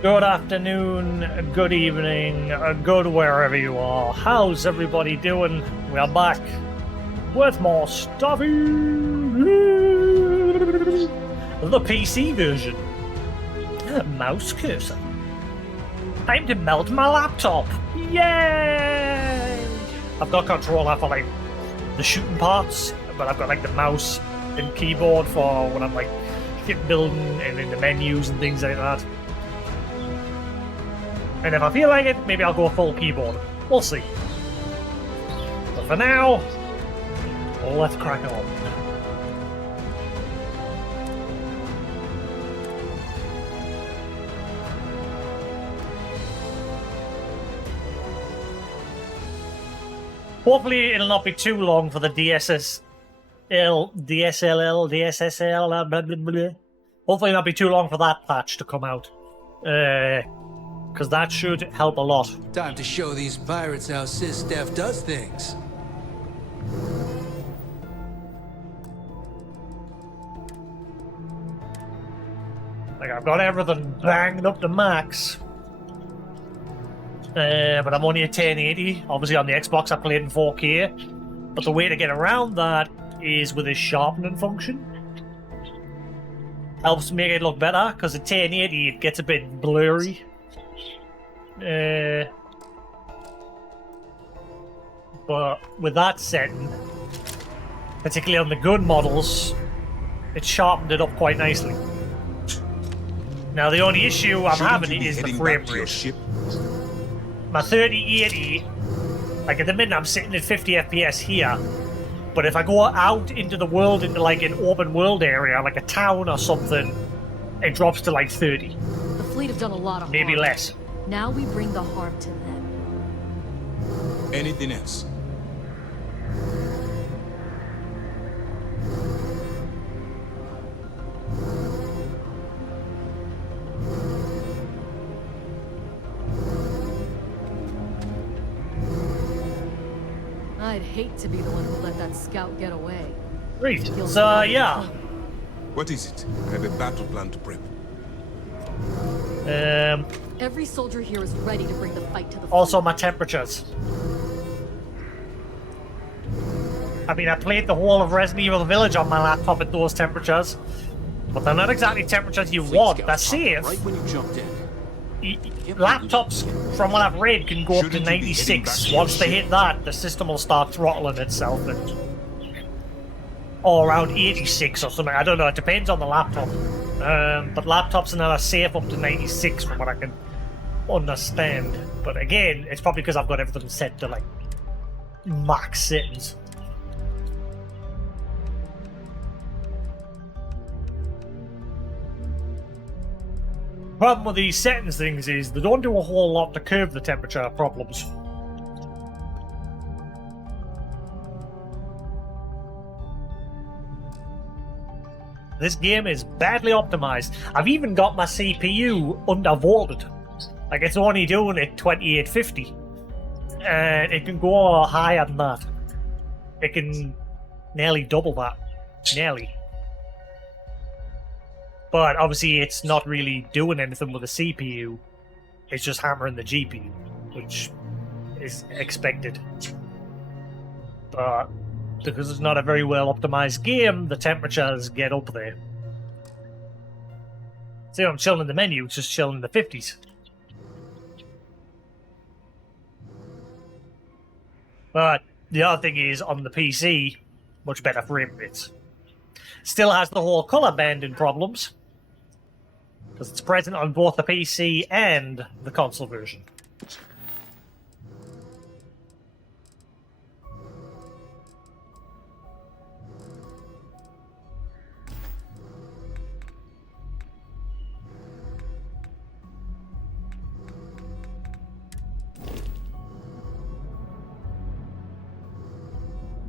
Good afternoon, good evening, good wherever you are. How's everybody doing? We are back with more Starfield, the PC version. Mouse cursor. Time to melt my laptop. Yay! I've got controller for like the shooting parts, but I've got like the mouse and keyboard for when I'm like ship building and in the menus and things like that. And if I feel like it, maybe I'll go full keyboard. We'll see. But for now, let's crack on. Hopefully it'll not be too long for the DSSL, blah, blah, blah. Hopefully it'll not be too long for that patch to come out. Because that should help a lot. Time to show these pirates how SysDef does things. Like, I've got everything banged up to max. But I'm only at 1080. Obviously on the Xbox I played in 4K. But the way to get around that is with a sharpening function. Helps make it look better, because at 1080 it gets a bit blurry. But with that setting, particularly on the gun models, it sharpened it up quite nicely. Now the only issue I'm having is the frame rate. My 3080, like at the minute I'm sitting at 50 FPS here, but if I go out into the world, into like an open world area, like a town or something, it drops to like 30. The fleet have done a lot of maybe harm. less. Now we bring the harm to them. Anything else? I'd hate to be the one who let that scout get away. Great. Feels So, like yeah. What is it? I have a battle plan to prep. Every soldier here is ready to bring the fight to the Also front. my temperatures. I mean, I played the whole of Resident Evil Village on my laptop at those temperatures, but they're not exactly temperatures you want. They're safe. Right when you jumped in. Laptops, from what I've read, can go up to Shouldn't you be heading 96. back to Once your they ship? hit that, the system will start throttling itself, or around 86 or something. I don't know. It depends on the laptop. But laptops are now safe up to 96 from what I can understand. But again, it's probably because I've got everything set to like max settings. Problem with these settings things is they don't do a whole lot to curb the temperature problems. This game is badly optimized. I've even got my CPU undervolted. Like, it's only doing it 2850. And it can go higher than that. It can nearly double that. Nearly. But obviously it's not really doing anything with the CPU. It's just hammering the GPU, which is expected. But because it's not a very well optimized game, the temperatures get up there. See, I'm chilling in the menu, it's just chilling in the 50s. But the other thing is, on the PC, much better frame rates. Still has the whole color banding problems, because it's present on both the PC and the console version.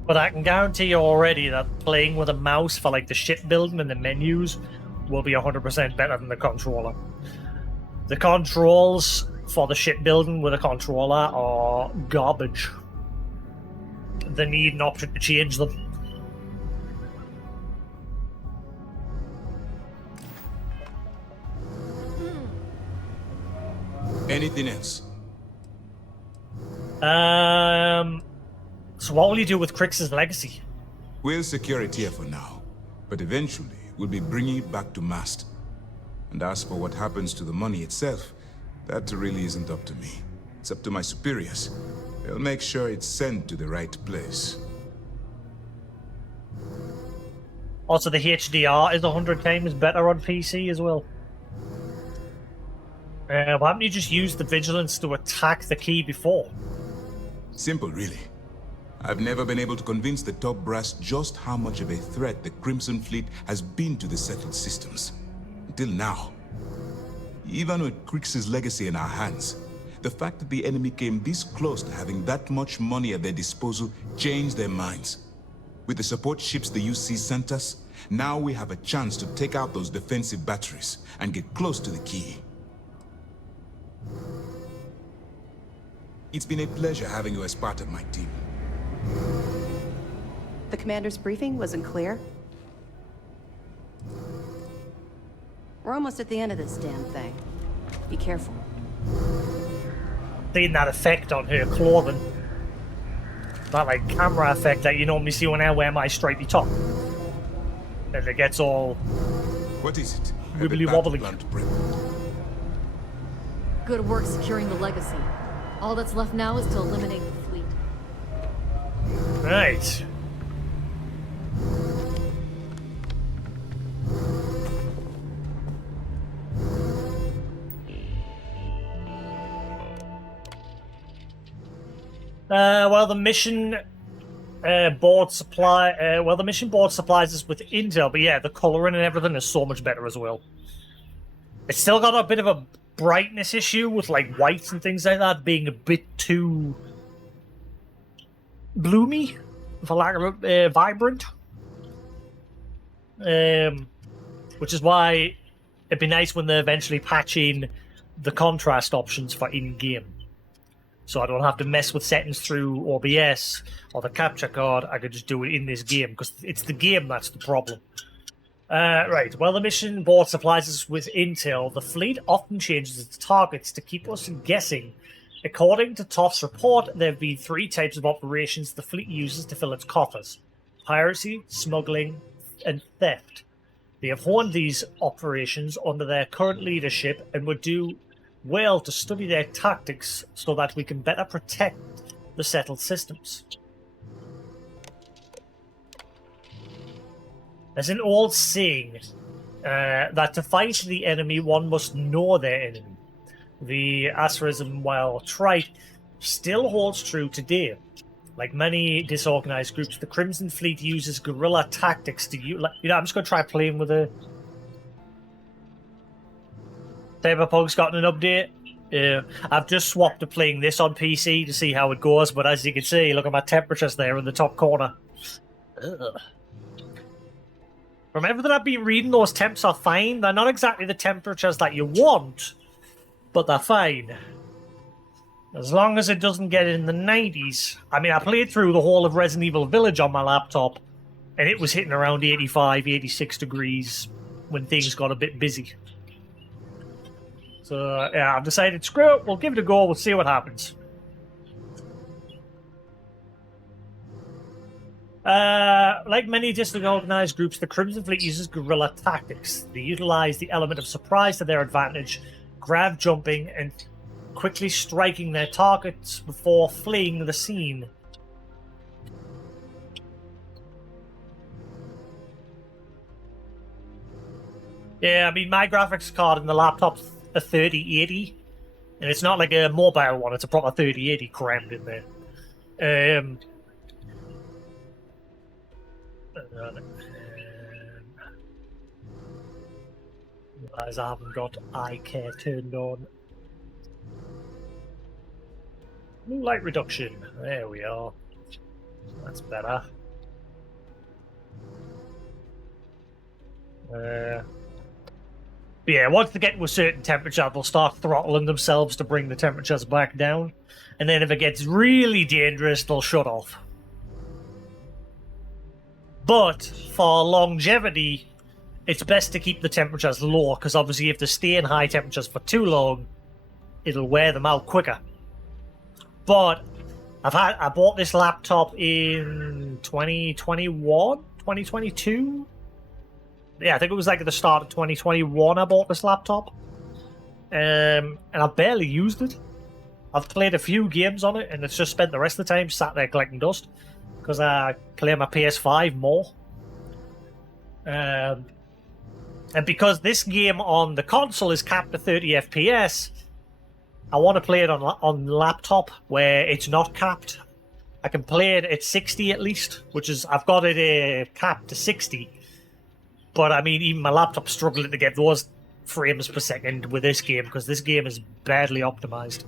But I can guarantee you already that playing with a mouse for like the ship building and the menus will be 100% better than the controller. The controls for the ship building with a controller are garbage. They need an option to change them. Anything else? So what will you do with Crix's legacy? We'll secure it here for now, but eventually we'll be bringing it back to Mast. And as for what happens to the money itself, that really isn't up to me. It's up to my superiors. They'll make sure it's sent to the right place. Also, the HDR is 100 times better on PC as well. Why haven't you just used the vigilance to attack the key before? Simple, really. I've never been able to convince the top brass just how much of a threat the Crimson Fleet has been to the settled systems. Until now. Even with Crix's legacy in our hands, the fact that the enemy came this close to having that much money at their disposal changed their minds. With the support ships the UC sent us, now we have a chance to take out those defensive batteries and get close to the key. It's been a pleasure having you as part of my team. The commander's briefing wasn't clear. We're almost at the end of this damn thing. Be careful. Seeing that effect on her clothing. That like camera effect that you normally see when I wear my stripy top. And it gets all What is it? wibbly wobbly. Plan to prep. Good work securing the legacy. All that's left now is to eliminate the fleet. Right. Well, the mission board supply. Well, the mission board supplies us with intel, but yeah, the coloring and everything is so much better as well. It's still got a bit of a brightness issue with like whites and things like that being a bit too bloomy, for lack of vibrant. Which is why it'd be nice when they eventually patch in the contrast options for in-game. So I don't have to mess with settings through OBS or the capture card. I could just do it in this game, because it's the game that's the problem. Right, well, the mission board supplies us with intel. The fleet often changes its targets to keep us guessing. According to Toff's report, there have been 3 types of operations the fleet uses to fill its coffers: piracy, smuggling, and theft. They have honed these operations under their current leadership and would do well to study their tactics so that we can better protect the settled systems. There's an old saying that to fight the enemy, one must know their enemy. The aphorism, while trite, still holds true today. Like many disorganized groups, the Crimson Fleet uses guerrilla tactics to use. I'm just going to try playing with a. Cyberpunk's gotten an update. I've just swapped to playing this on PC to see how it goes, but as you can see, look at my temperatures there in the top corner. Ugh. From everything I've been reading, those temps are fine. They're not exactly the temperatures that you want, but they're fine. As long as it doesn't get in the 90s. I mean, I played through the whole of Resident Evil Village on my laptop, and it was hitting around 85, 86 degrees when things got a bit busy. So, yeah, I've decided, screw it, we'll give it a go, we'll see what happens. Like many disorganized groups, the Crimson Fleet uses guerrilla tactics. They utilize the element of surprise to their advantage, grab jumping, and quickly striking their targets before fleeing the scene. Yeah, I mean, my graphics card in the laptop's a 3080, and it's not like a mobile one, it's a proper 3080 crammed in there. Realize I haven't got eye care turned on. Blue light reduction. There we are. That's better. But yeah, once they get to a certain temperature, they'll start throttling themselves to bring the temperatures back down. And then if it gets really dangerous, they'll shut off. But for longevity, it's best to keep the temperatures low, because obviously if they stay in high temperatures for too long, it'll wear them out quicker. But I bought this laptop in 2021, 2022. Yeah, I think it was like at the start of 2021 I bought this laptop. And I barely used it. I've played a few games on it, and it's just spent the rest of the time sat there collecting dust because I play my PS5 more. And because this game on the console is capped at 30 FPS, I want to play it on laptop where it's not capped. I can play it at 60 at least, which is I've got it capped to 60. But I mean, even my laptop's struggling to get those frames per second with this game because this game is badly optimized.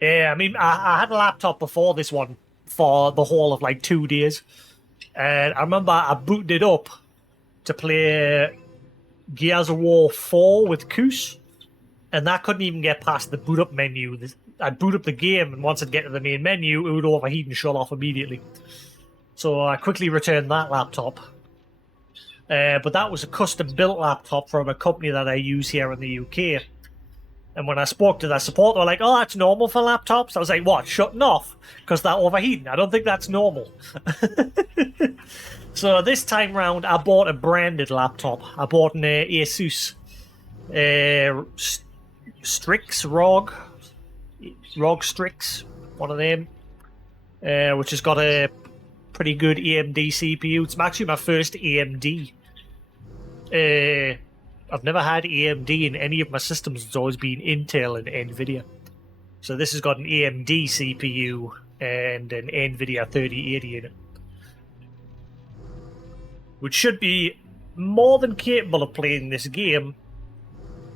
Yeah, I mean, I had a laptop before this one for the whole of like 2 days. And I remember I booted it up to play Gears of War 4 with Koos. And that couldn't even get past the boot up menu. I'd boot up the game, and once I'd get to the main menu, it would overheat and shut off immediately. So I quickly returned that laptop. But that was a custom-built laptop from a company that I use here in the UK. And when I spoke to their support, they were like, oh, that's normal for laptops? I was like, what, shutting off? Because they're overheating. I don't think that's normal. So this time round, I bought a branded laptop. I bought an Asus Strix ROG Strix, one of them, which has got a pretty good AMD CPU. It's actually my first AMD. I've never had AMD in any of my systems. It's always been Intel and NVIDIA. So this has got an AMD CPU and an NVIDIA 3080 in it, which should be more than capable of playing this game.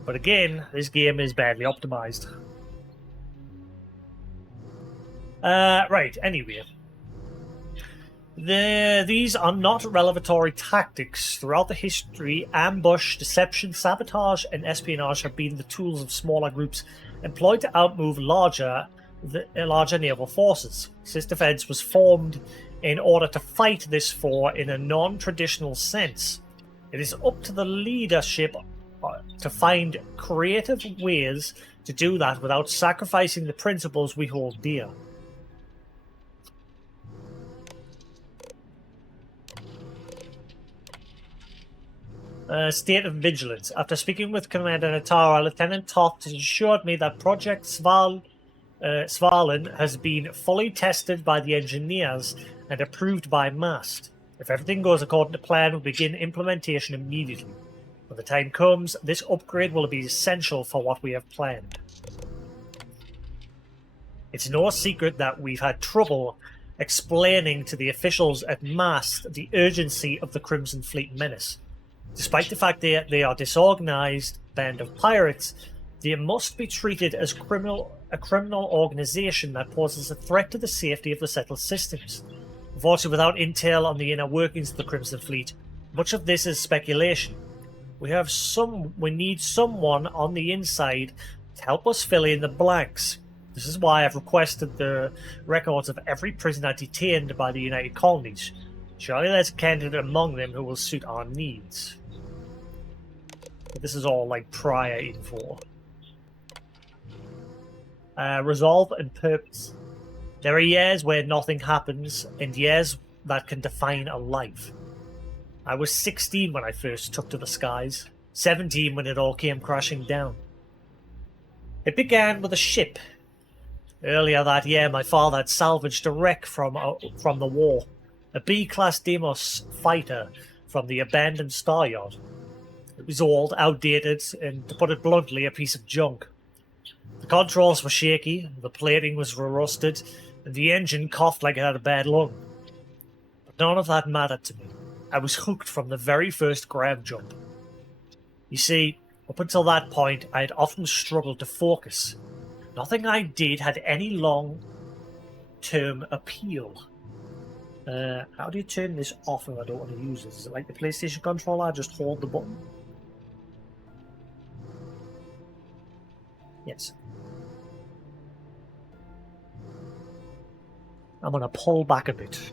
But again, this game is badly optimized. Right, anyway. These are not revelatory tactics. Throughout the history, ambush, deception, sabotage, and espionage have been the tools of smaller groups employed to outmove larger naval forces. This defense was formed in order to fight this foe in a non-traditional sense. It is up to the leadership to find creative ways to do that without sacrificing the principles we hold dear. State of vigilance. After speaking with Commander Natara, Lieutenant Toth assured me that Project Svalin has been fully tested by the engineers and approved by MAST. If everything goes according to plan, we'll begin implementation immediately. When the time comes, this upgrade will be essential for what we have planned. It's no secret that we've had trouble explaining to the officials at MAST the urgency of the Crimson Fleet menace. Despite the fact they are a disorganized band of pirates, they must be treated as a criminal organization that poses a threat to the safety of the settled systems. Unfortunately, without intel on the inner workings of the Crimson Fleet, much of this is speculation. We need someone on the inside to help us fill in the blanks. This is why I've requested the records of every prisoner detained by the United Colonies. Surely there's a candidate among them who will suit our needs. But this is all like prior info. Resolve and purpose. There are years where nothing happens, and years that can define a life. I was 16 when I first took to the skies, 17 when it all came crashing down. It began with a ship. Earlier that year, my father had salvaged a wreck from the war, a B-class Deimos fighter from the abandoned Star Yacht. It was old, outdated, and to put it bluntly, a piece of junk. The controls were shaky, the plating was rusted, and the engine coughed like it had a bad lung. But none of that mattered to me. I was hooked from the very first ground jump. You see, up until that point, I had often struggled to focus. Nothing I did had any long-term appeal. How do you turn this off if I don't want to use it? Is it like the PlayStation controller? I just hold the button? Yes. I'm going to pull back a bit.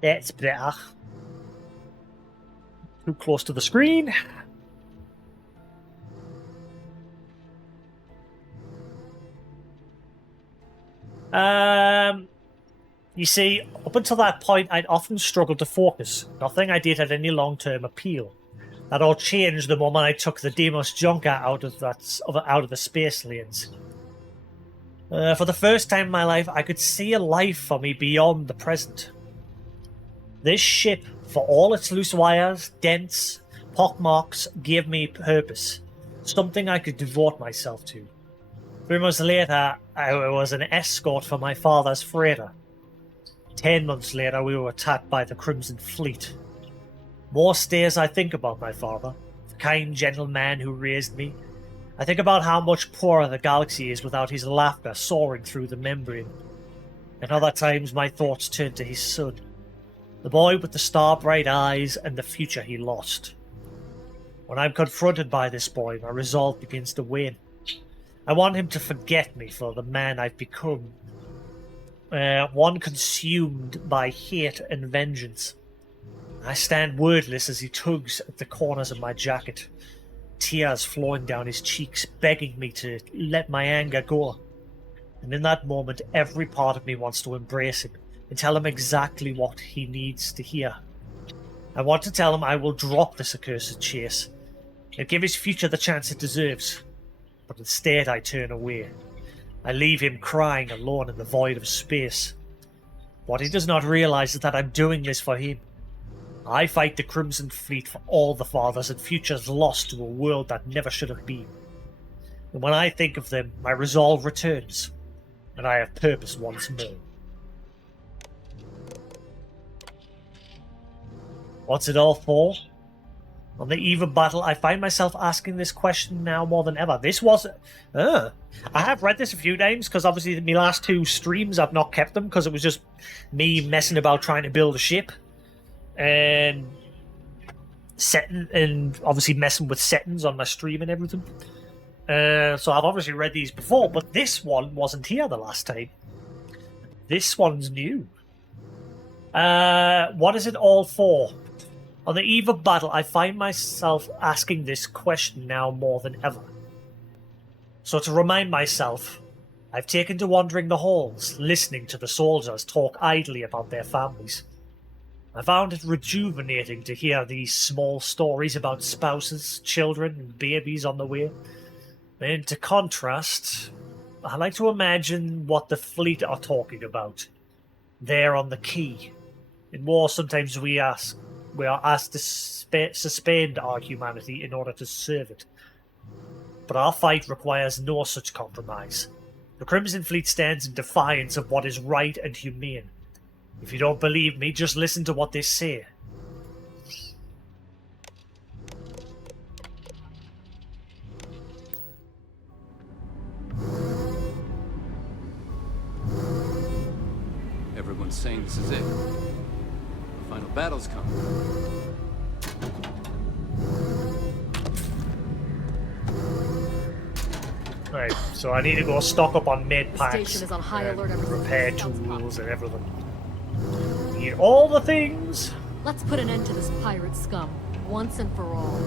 That's better. Too close to the screen. You see, up until that point, I'd often struggled to focus. Nothing I did had any long-term appeal. That all changed the moment I took the Deimos Junker out of the space lanes. For the first time in my life, I could see a life for me beyond the present. This ship, for all its loose wires, dents, pockmarks, gave me purpose. Something I could devote myself to. 3 months later, I was an escort for my father's freighter. 10 months later, we were attacked by the Crimson Fleet. Most days I think about my father, the kind, gentle man who raised me. I think about how much poorer the galaxy is without his laughter soaring through the membrane. And other times my thoughts turn to his son, the boy with the star-bright eyes and the future he lost. When I'm confronted by this boy, my resolve begins to wane. I want him to forget me for the man I've become. One consumed by hate and vengeance. I stand wordless as he tugs at the corners of my jacket, tears flowing down his cheeks, begging me to let my anger go. And in that moment, every part of me wants to embrace him and tell him exactly what he needs to hear. I want to tell him I will drop this accursed chase and give his future the chance it deserves. But instead I turn away. I leave him crying alone in the void of space. What he does not realize is that I'm doing this for him. I fight the Crimson Fleet for all the fathers and futures lost to a world that never should have been. And when I think of them, my resolve returns, and I have purpose once more. What's it all for? On the eve of battle, I find myself asking this question now more than ever. This was... I have read this a few times, because obviously my last 2 streams I've not kept them, because it was just me messing about trying to build a ship. And setting, and obviously messing with settings on my stream and everything. So I've obviously read these before, but this one wasn't here the last time. This one's new. What is it all for? On the eve of battle, I find myself asking this question now more than ever. So to remind myself, I've taken to wandering the halls, listening to the soldiers talk idly about their families. I found it rejuvenating to hear these small stories about spouses, children, and babies on the way. And to contrast, I like to imagine what the fleet are talking about. There on the quay. In war, sometimes we are asked to suspend our humanity in order to serve it. But our fight requires no such compromise. The Crimson Fleet stands in defiance of what is right and humane. If you don't believe me, just listen to what they say. Everyone's saying this is it. The final battle's coming. Right, so I need to go stock up on med The packs, station is on high alert ever since repair the scouts tools, popped. and everything. Need all the things. Let's put an end to this pirate scum, once and for all.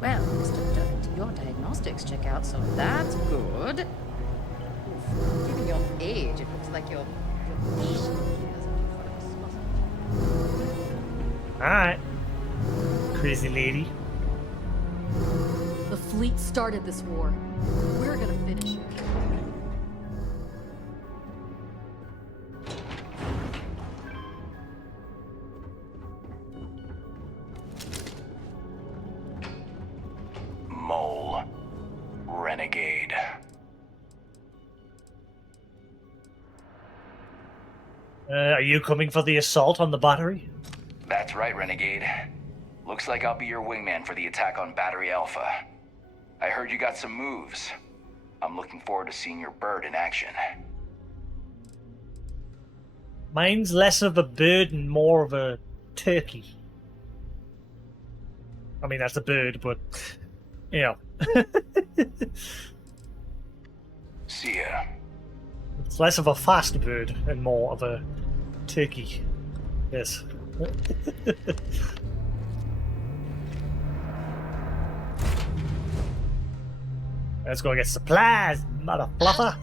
Well, Mr. Dirt, your diagnostics check out, so that's good. Oof, given your age, it looks like your facial years are due for a Alright. Crazy lady. The fleet started this war. We're gonna finish it. Mole. Renegade. Are you coming for the assault on the battery? That's right, Renegade. Looks like I'll be your wingman for the attack on Battery Alpha. I heard you got some moves. I'm looking forward to seeing your bird in action. Mine's less of a bird and more of a turkey. I mean, that's a bird, but yeah. See ya. It's less of a fast bird and more of a turkey. Yes. Let's go get supplies, mother fluffer.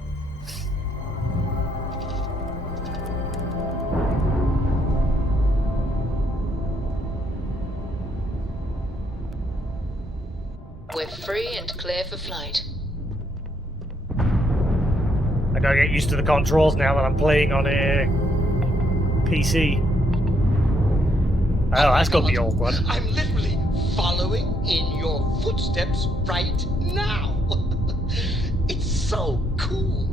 We're free and clear for flight. I gotta get used to the controls now that I'm playing on a PC. Oh, that's gonna be awkward. I'm literally following in your footsteps right now. It's so cool.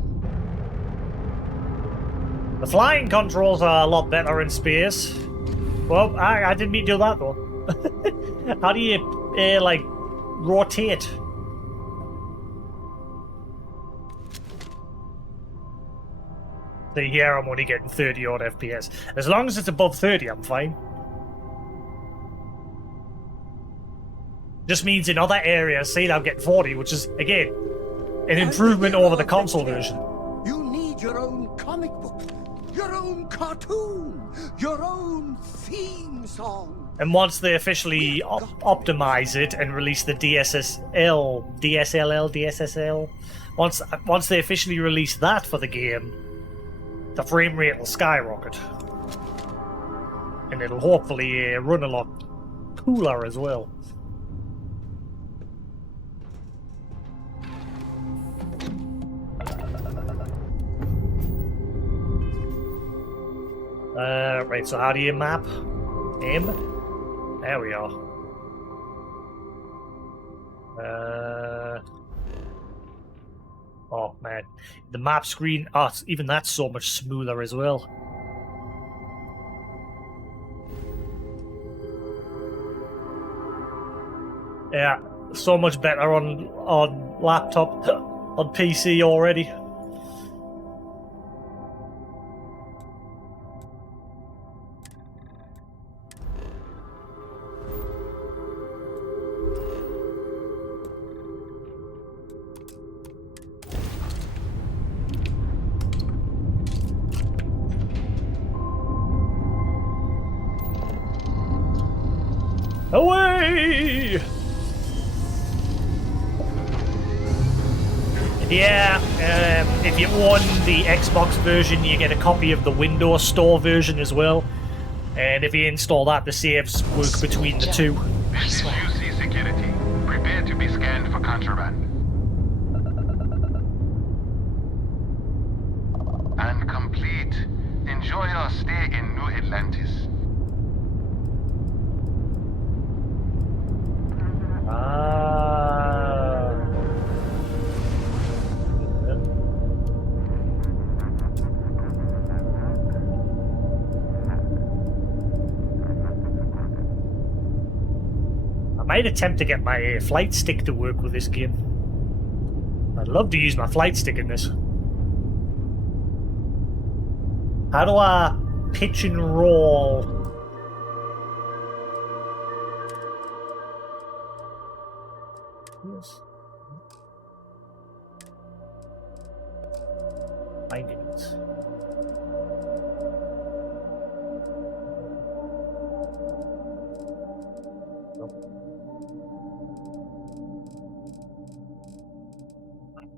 The flying controls are a lot better in space. Well, I didn't mean to do that though. How do you, like, rotate? See, here I'm only getting 30 odd FPS. As long as it's above 30, I'm fine. Just means in other areas, see, I'm getting 40, which is, again, an improvement over the console version. You need your own comic book, your own cartoon, your own theme song. And once they officially optimize it and release the DSSL, once they officially release that for the game, the frame rate will skyrocket. And it'll hopefully run a lot cooler as well. Right, so how do you map? M? There we are. Oh man, the map screen, even that's so much smoother as well. Yeah, so much better on laptop, on PC already. Away! Yeah, if you own the Xbox version, you get a copy of the Windows Store version as well. And if you install that, the saves work between the two. This is UC Security. Prepare to be scanned for contraband. And complete. Enjoy your stay in New Atlantis. I might attempt to get my flight stick to work with this game. I'd love to use my flight stick in this. How do I pitch and roll? Yes. Finding it.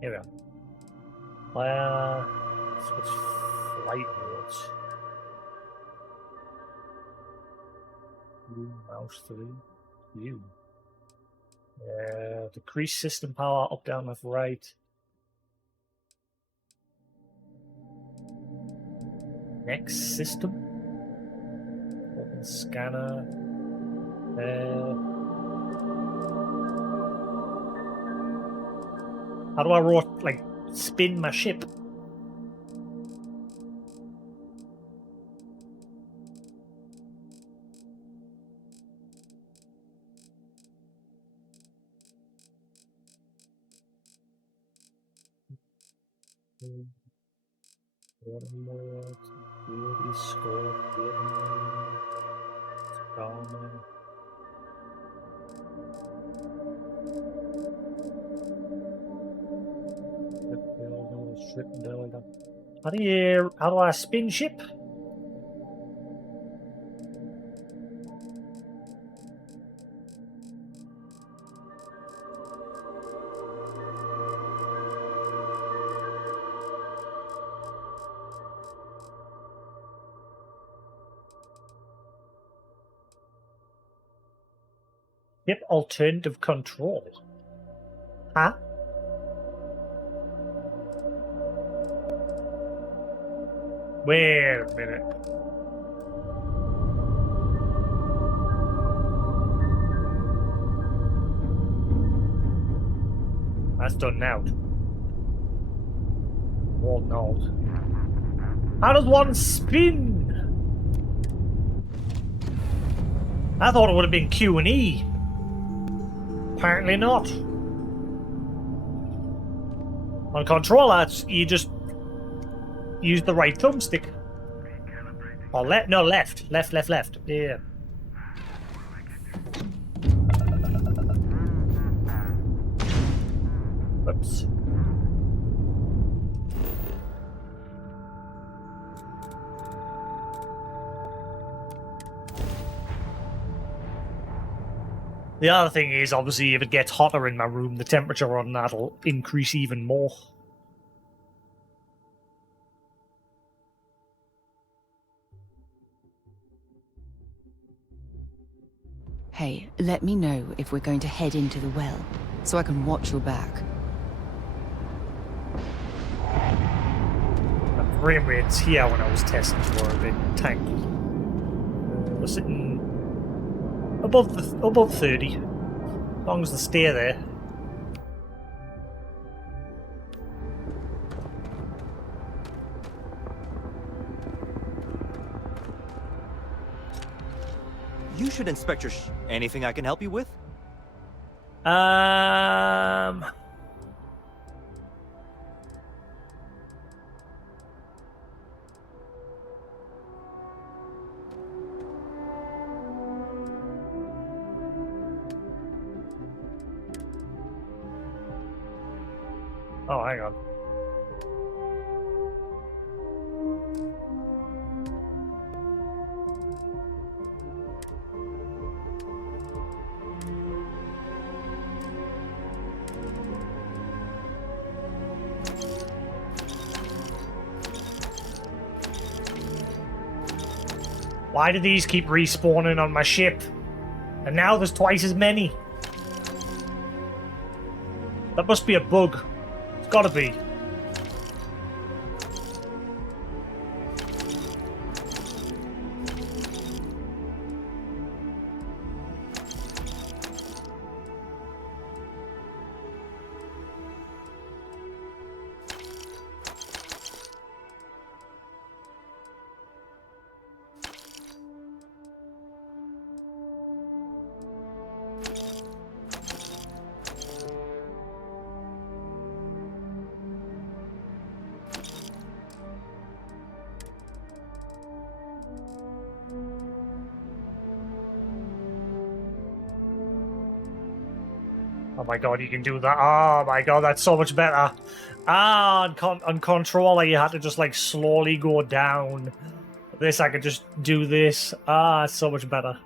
Here we are. Switch flight modes. Mouse 3. View. Decrease system power, up, down, left, right. Next system. Open scanner. How do I spin my ship? Beauty, Scorpion, Starman. Ship builder. How do I spin ship? Ship alternative control. Huh? Wait a minute. That's done now. Oh no. How does one spin? I thought it would have been Q and E. Apparently not. On controller, you just use the right thumbstick. Or left? No, left. Left. Yeah. Whoops. The other thing is, obviously, if it gets hotter in my room, the temperature on that'll increase even more. Hey, let me know if we're going to head into the well, so I can watch your back. The frame rates here when I was testing were a bit tanky. We're sitting above 30, as long as they stay there. You should inspect your anything I can help you with? Oh, hang on. Why do these keep respawning on my ship? And now there's twice as many. That must be a bug. It's gotta be. Oh my god, you can do that. Oh my god, that's so much better. Ah, on controller, you had to just like slowly go down. This, I could just do this. Ah, it's so much better.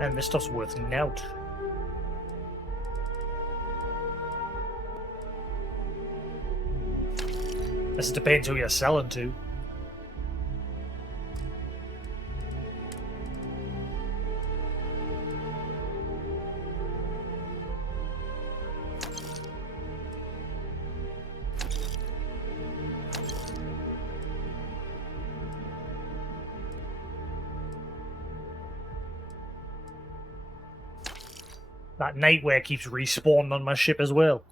And this stuff's worth nout. This depends who you're selling to. That nightwear keeps respawning on my ship as well.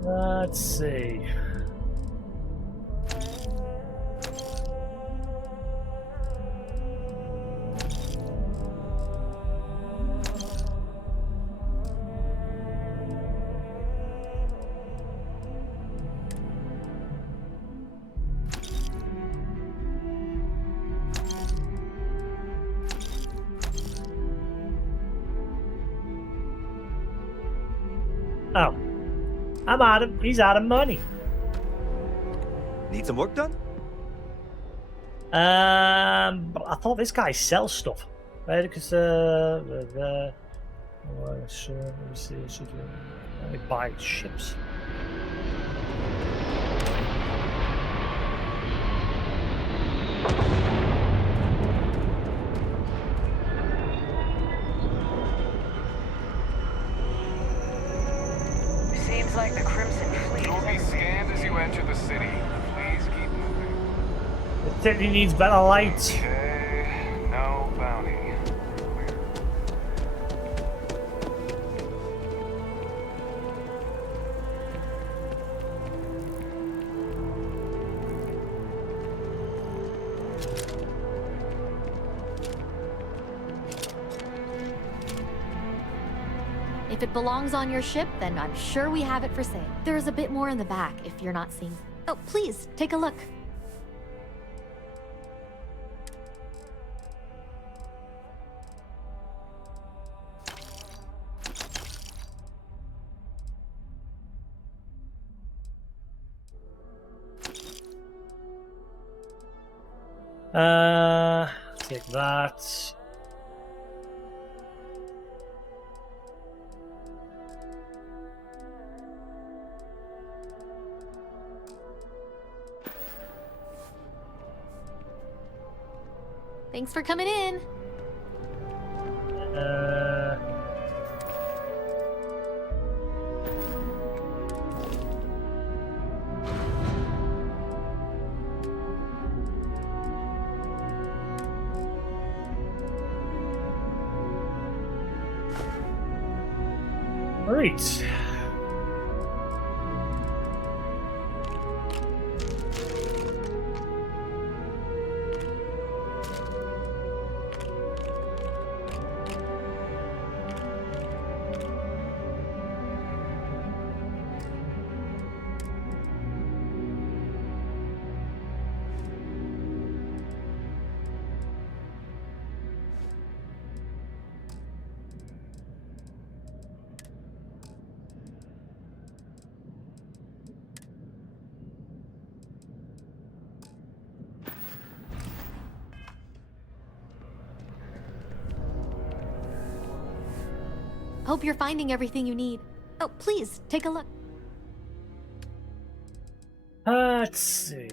Let's see. Oh. I'm out of. He's out of money. Need some work done? But I thought this guy sells stuff. Right? Because let me see. Let me buy ships. Seems like the Crimson Fleet. You'll be scanned as you enter the city. Please keep moving. The city needs better lights. Okay, no bounty. If it belongs on your ship, then I'm sure we have it for sale. There's a bit more in the back if you're not seeing. Oh, please, take a look. Take that. Thanks for coming in. Great. Hope you're finding everything you need. Oh, please, take a look. Let's see.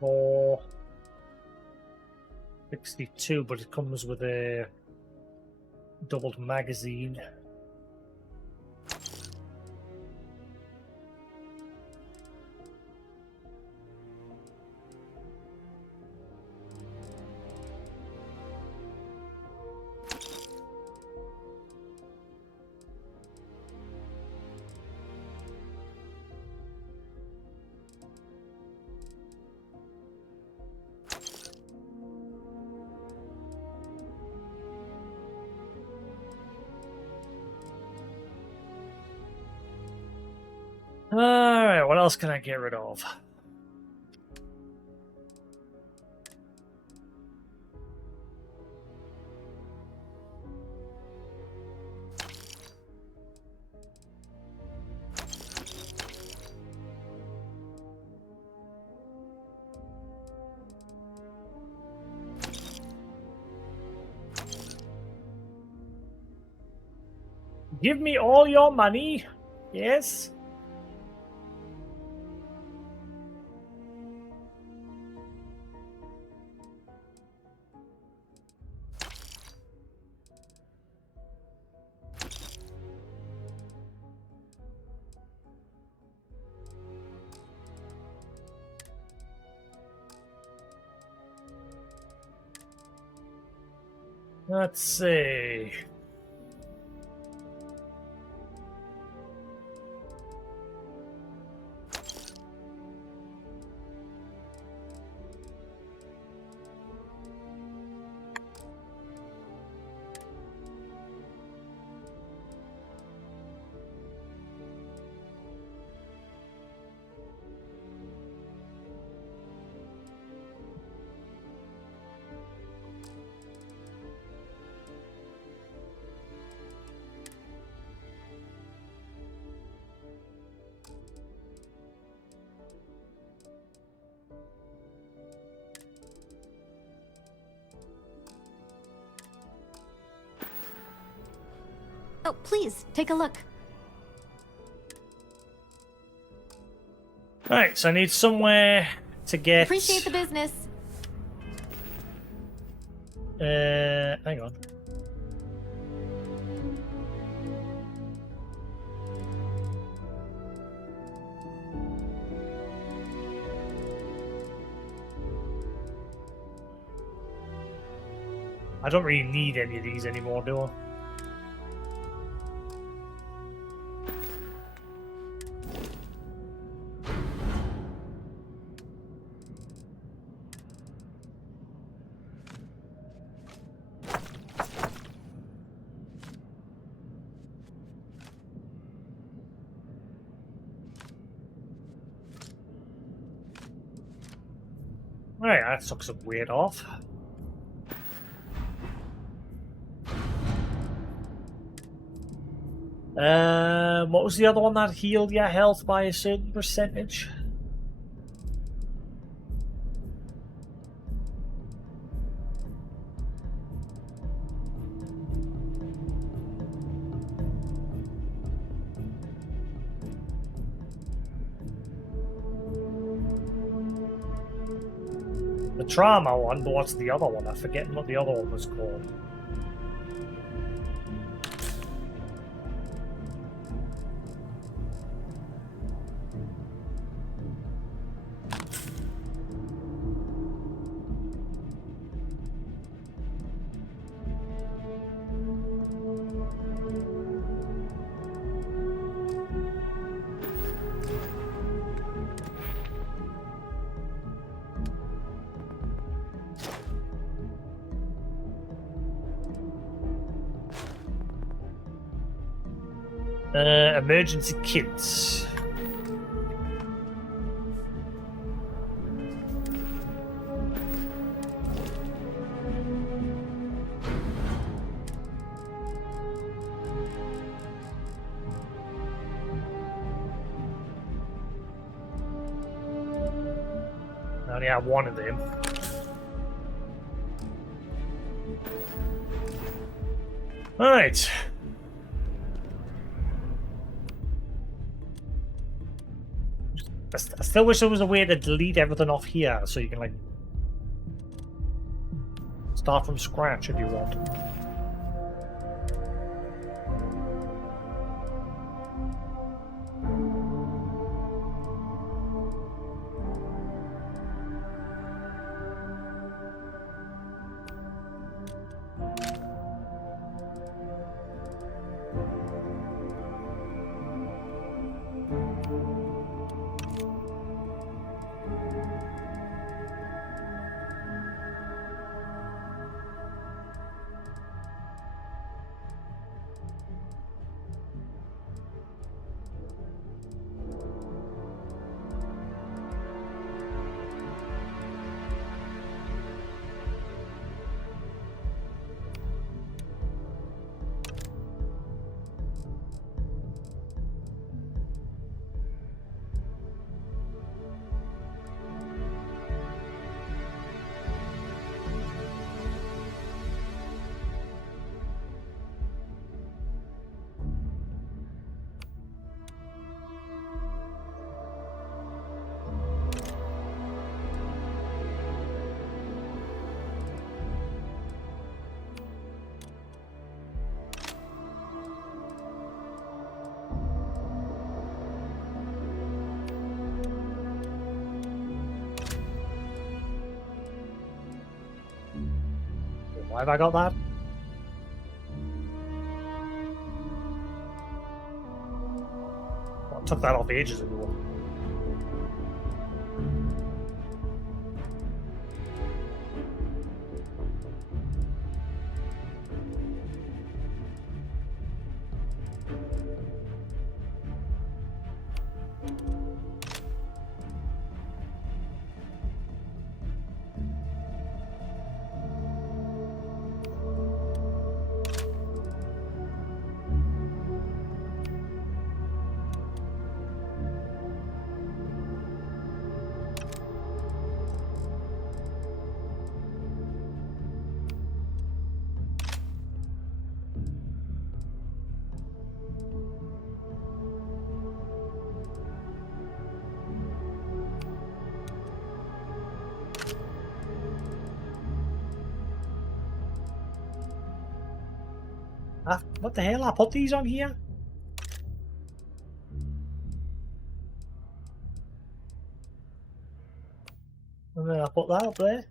For 62, but it comes with a doubled magazine. Alright, what else can I get rid of? Give me all your money. Yes. Let's see. Oh, please, take a look. Right, so I need somewhere to get... Appreciate the business. Hang on. I don't really need any of these anymore, do I? Right, that took some weight off. What was the other one that healed your health by a certain percentage? The trauma one, but what's the other one? I'm forgetting what the other one was called. Emergency kits. I only have one of them. All right. I still wish there was a way to delete everything off here so you can, like, start from scratch if you want. Why have I got that? Well, I took that off ages ago. What the hell? I put these on here? And then I put that up there.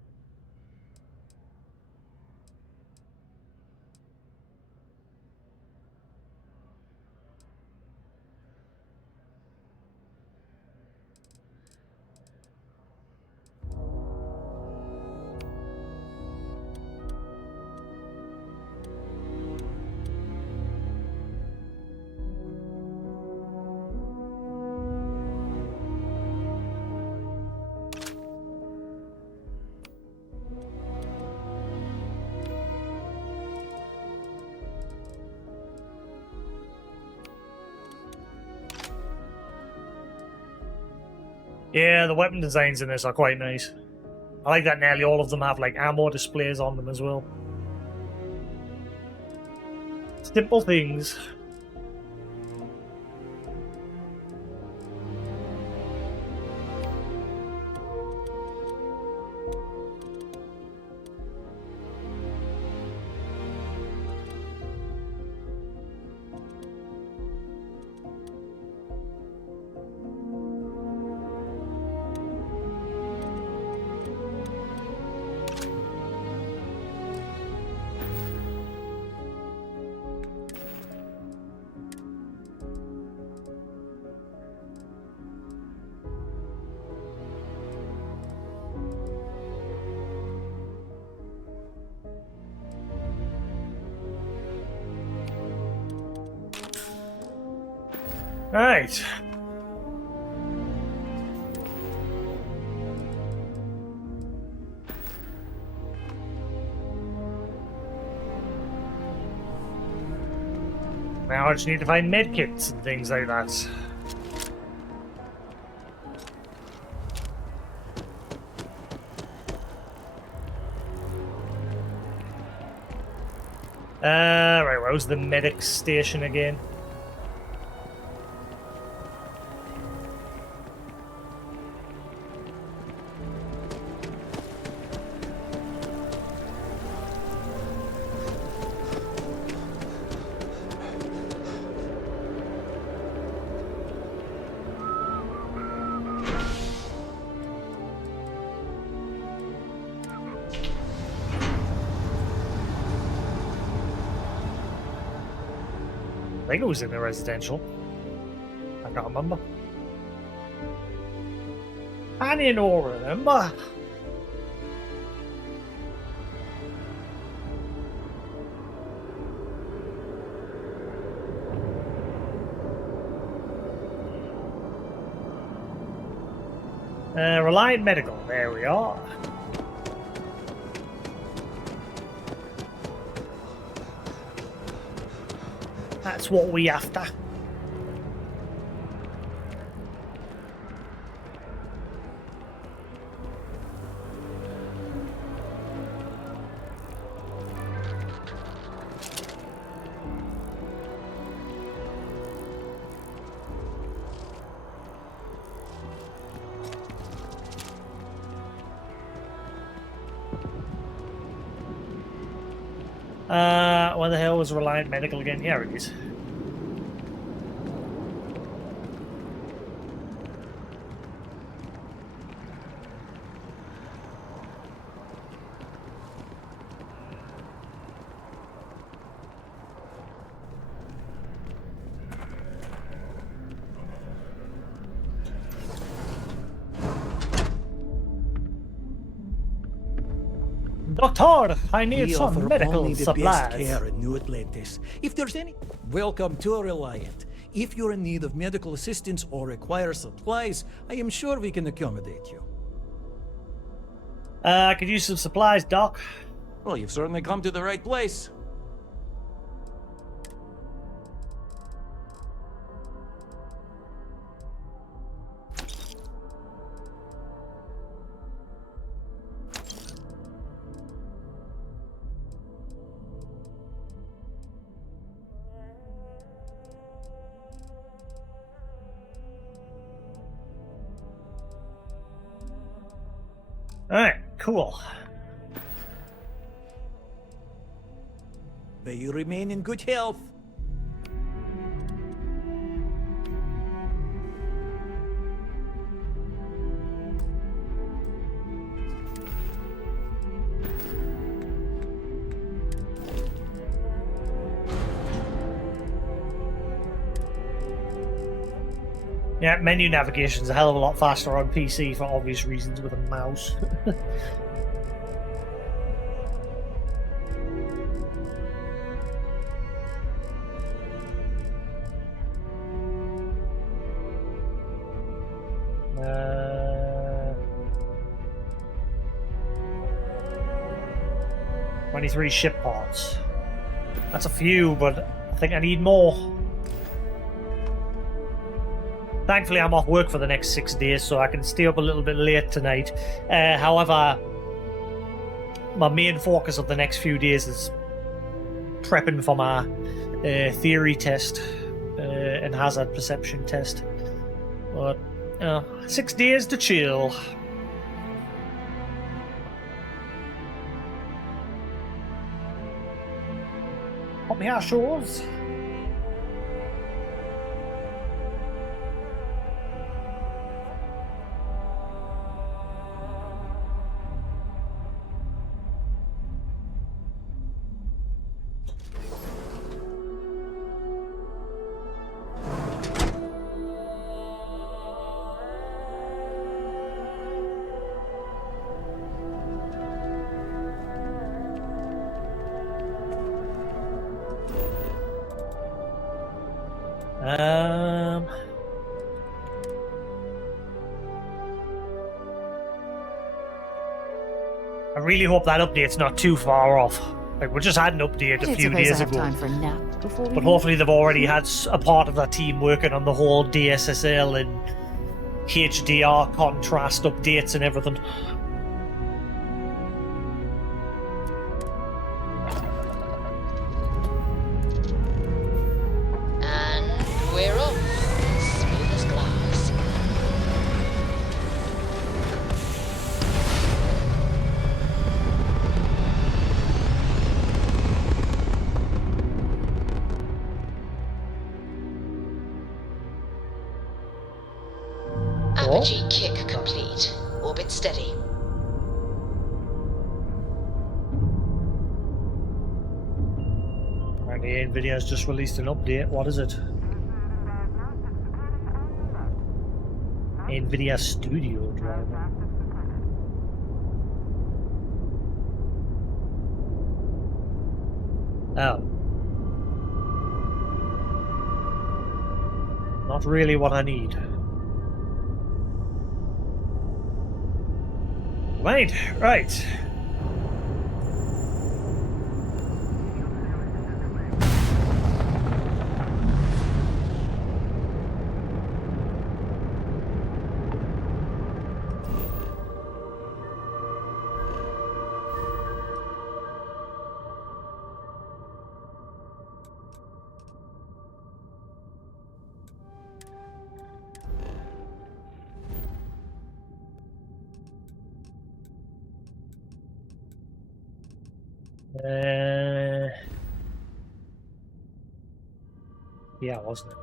Yeah, the weapon designs in this are quite nice. I like that nearly all of them have like ammo displays on them as well. Simple things. Right. Now I just need to find medkits and things like that. Right, where was the medic station again? I think it was in the residential. I can't remember. I didn't all remember. Reliant Medical, there we are. That's what we after. Where the hell was Reliant Medical again? Here it is. Doctor, I need We some offer medical only the supplies. best care in New Atlantis. If there's any... Welcome to Reliant. If you're in need of medical assistance or require supplies, I am sure we can accommodate you. I could use some supplies, Doc. Well, you've certainly come to the right place. Alright, cool. May you remain in good health. Yeah, menu navigation's a hell of a lot faster on PC for obvious reasons with a mouse. uh, 23 ship parts. That's a few, but I think I need more. Thankfully, I'm off work for the next 6 days, so I can stay up a little bit late tonight. However, my main focus of the next few days is prepping for my theory test and hazard perception test. But 6 days to chill. Pop me our shores. I really hope that update's not too far off. Like, we just had an update a few days ago. Time for a nap before we But hopefully they've already had a part of that team working on the whole DSSL and HDR contrast updates and everything. And we're off. Smooth as glass. Apogee kick complete. Orbit steady. Apparently NVIDIA's just released an update. What is it? NVIDIA Studio driver. Oh. Not really what I need. Right. Yeah, wasn't it?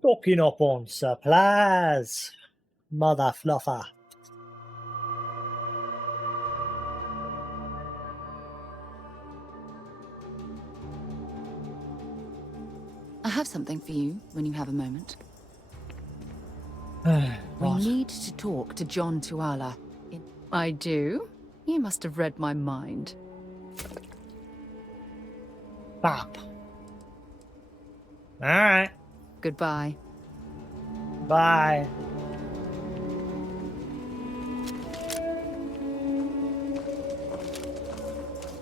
Stocking up on supplies. Mother fluffer. I have something for you when you have a moment. We What? need to talk to John Tuala. I do? You must have read my mind. Bap. Alright. Goodbye. Bye.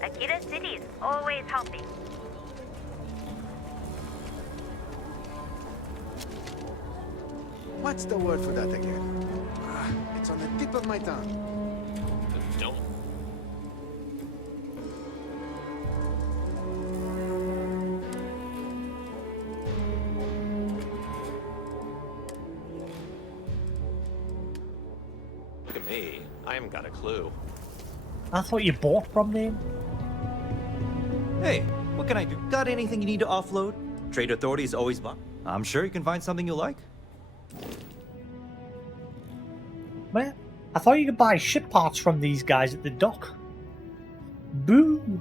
Akita City's always helping. What's the word for that again? It's on the tip of my tongue. Don't. Look at me. I haven't got a clue. I thought you bought from them. Hey, what can I do? Got anything you need to offload? Trade Authority is always buy. I'm sure you can find something you like. Man, I thought you could buy ship parts from these guys at the dock. Boo!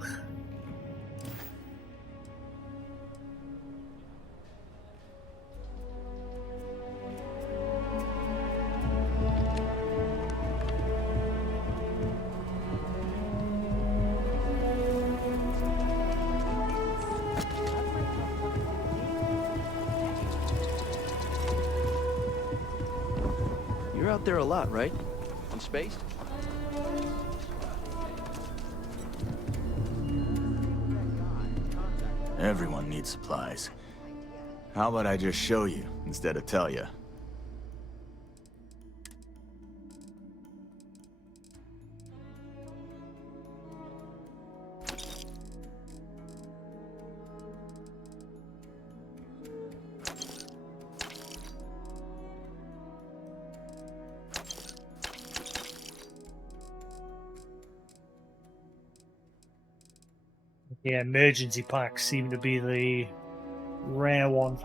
You're out there a lot, right? On space? Everyone needs supplies. How about I just show you instead of tell you? Yeah, emergency packs seem to be the rare one.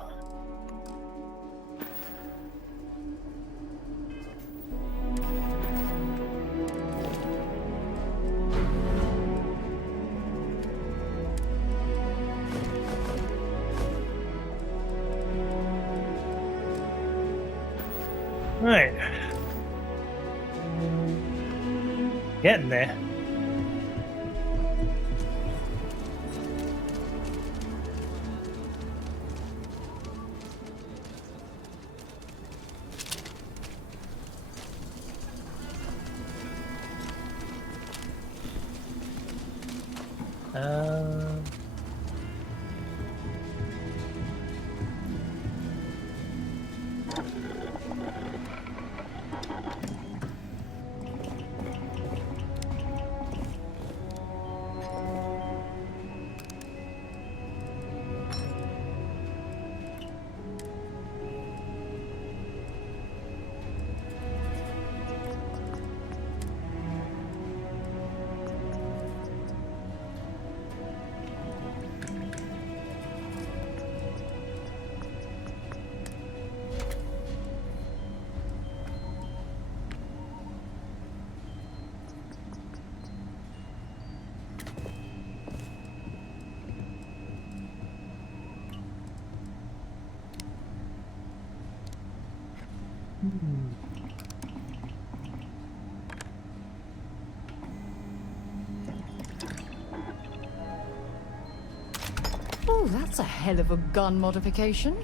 Right. Getting there. Oh, that's a hell of a gun modification.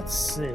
Let's see.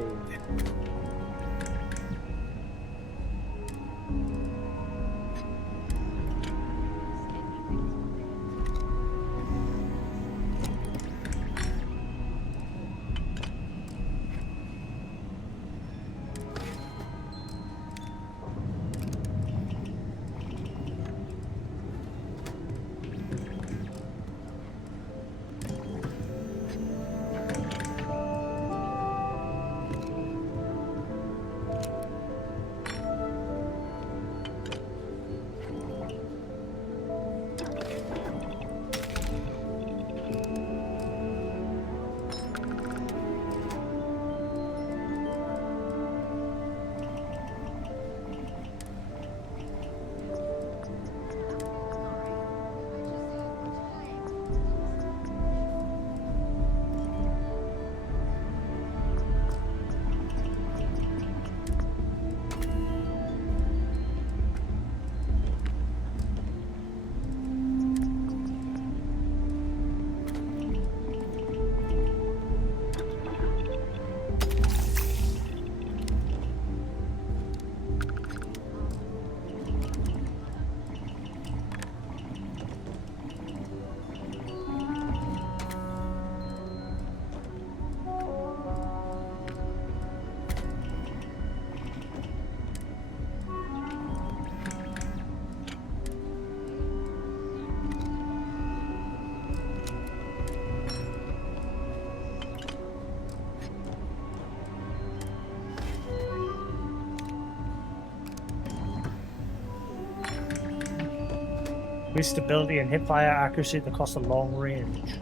Increase stability and hipfire accuracy at the cost of long range.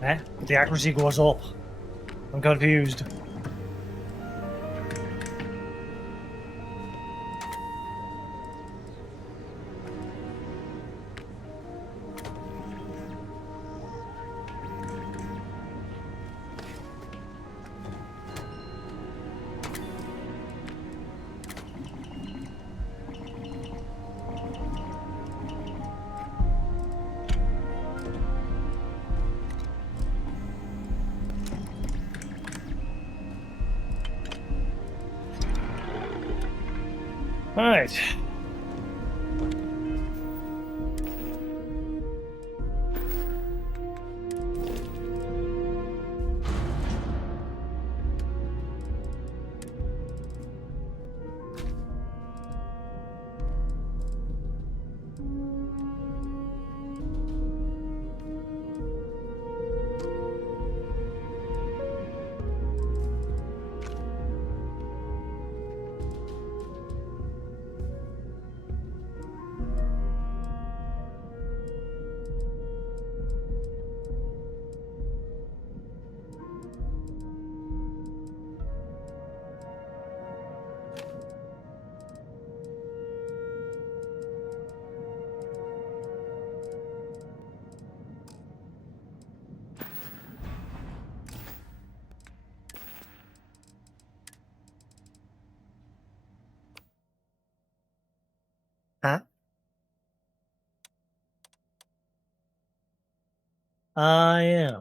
Eh? But the accuracy goes up. I'm confused. Alright. Huh? Yeah.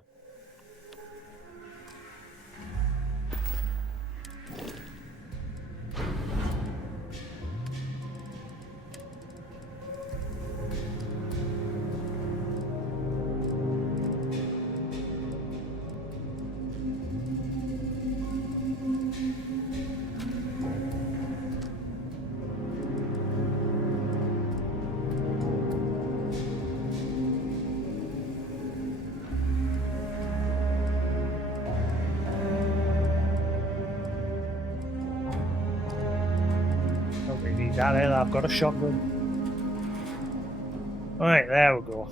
Don't really need that either. I've got a shotgun. Alright, there we go.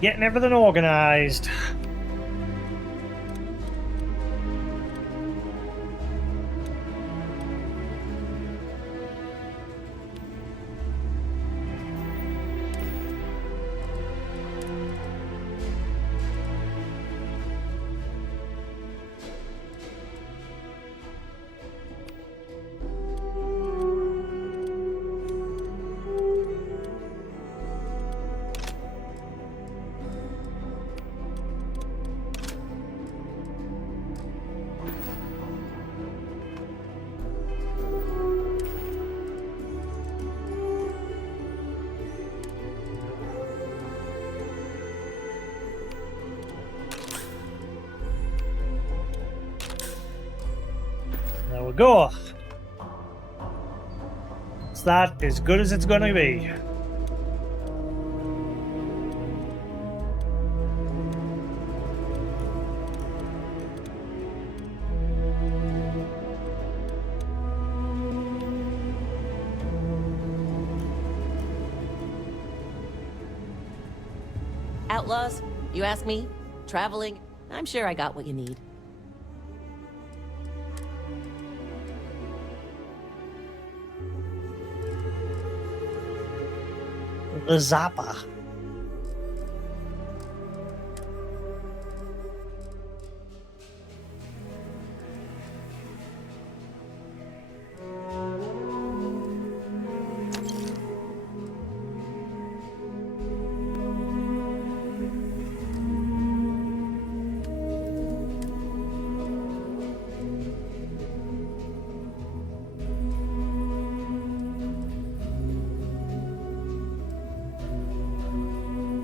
Getting everything organized. we go. So that as good as it's gonna be. Outlaws, you ask me? Traveling? I'm sure I got what you need. The Zappa.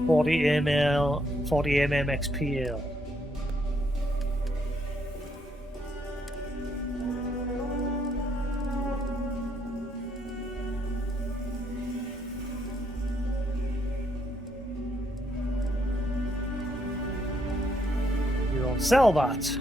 Forty ml, 40 XPL. You don't sell that.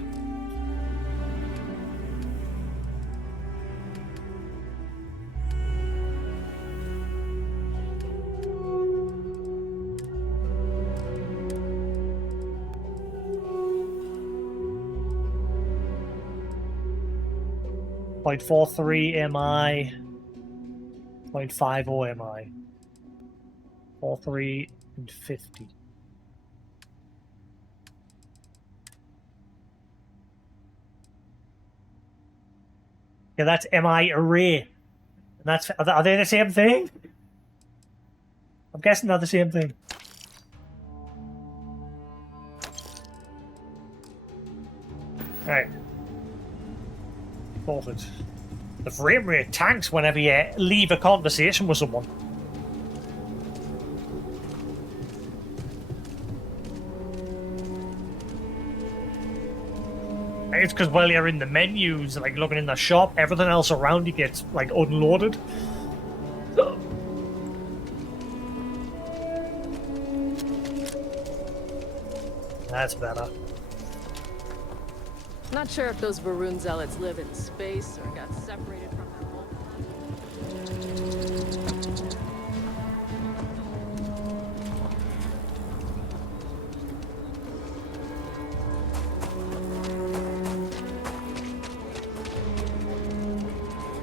.43 MI, 0.50 MI, 43 and 50. Yeah, that's MI array. And that's are they the same thing? I'm guessing they're the same thing. Right. Sorted. The frame rate tanks whenever you leave a conversation with someone. It's because while you're in the menus, like looking in the shop, everything else around you gets like unloaded. That's better. Not sure if those Varun zealots live in space or got separated from their home.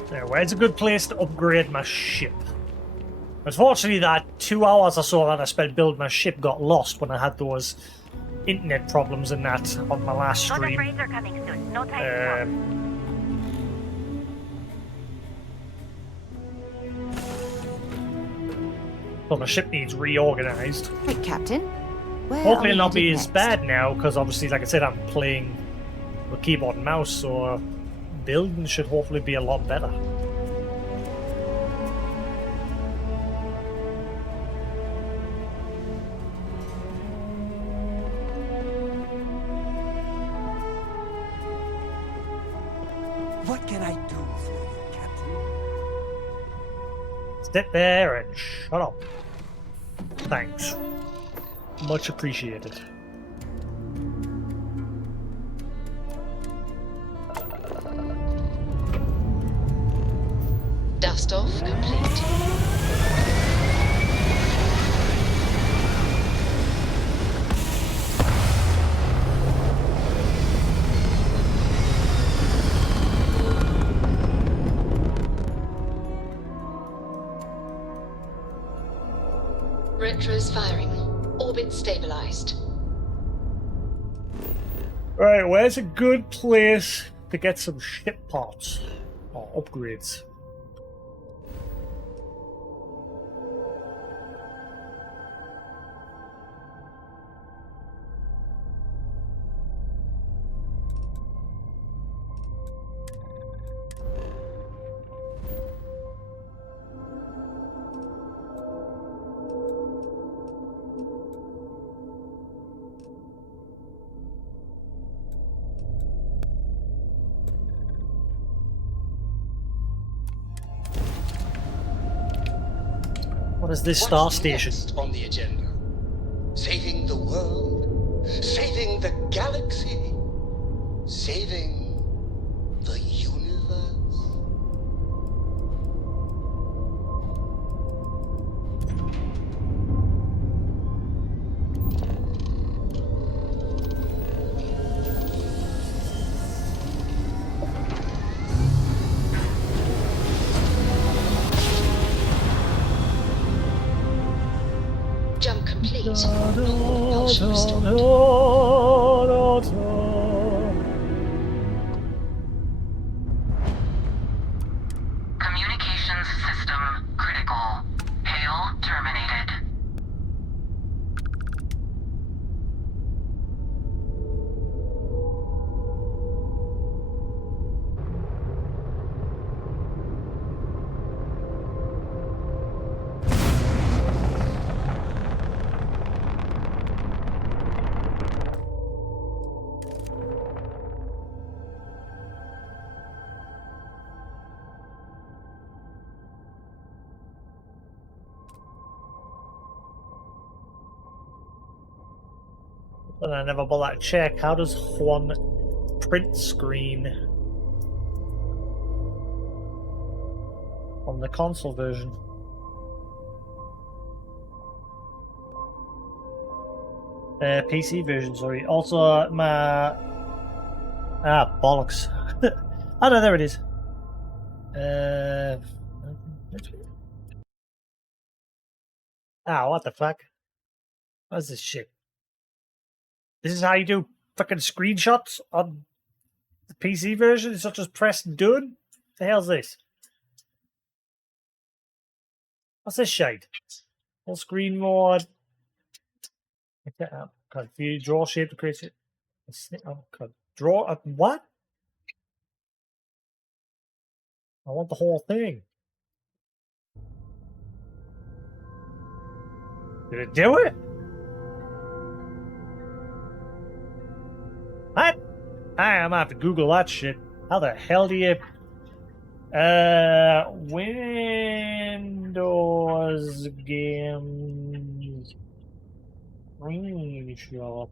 There, where's a good place to upgrade my ship? Unfortunately, that 2 hours or so that I spent building my ship got lost when I had those internet problems and that on my last Other stream. freights are coming soon. No time to talk. So my ship needs reorganized. Hey, Captain. Where Hopefully are it'll we not be headed as next? bad now, because obviously, like I said, I'm playing with keyboard and mouse, so building should hopefully be a lot better. What can I do for you, Captain? Sit there and shut up. Thanks. Much appreciated. Dust off complete. Retros firing. Orbit stabilized. Right, where's a good place to get some ship parts or upgrades? What is this What's star station? next on the agenda? Saving the world? Saving the galaxy? Saving the universe? Jump complete. Da, Propulsion restored. da, da. Communications system critical. Hail terminated. And I never bothered to check. How does Juan print screen on the console version? PC version, sorry. Also, my bollocks. Oh no, there it is. What the fuck? What's this shit? This is how you do fucking screenshots on the PC version? It's not just press done? What the hell's this? What's this shade? Full screen mode. God, view, draw shape to create it. Oh, God. Draw a what? I want the whole thing. Did it do it? What? I'm gonna have to Google that shit. How the hell do you... Windows games... Screenshot.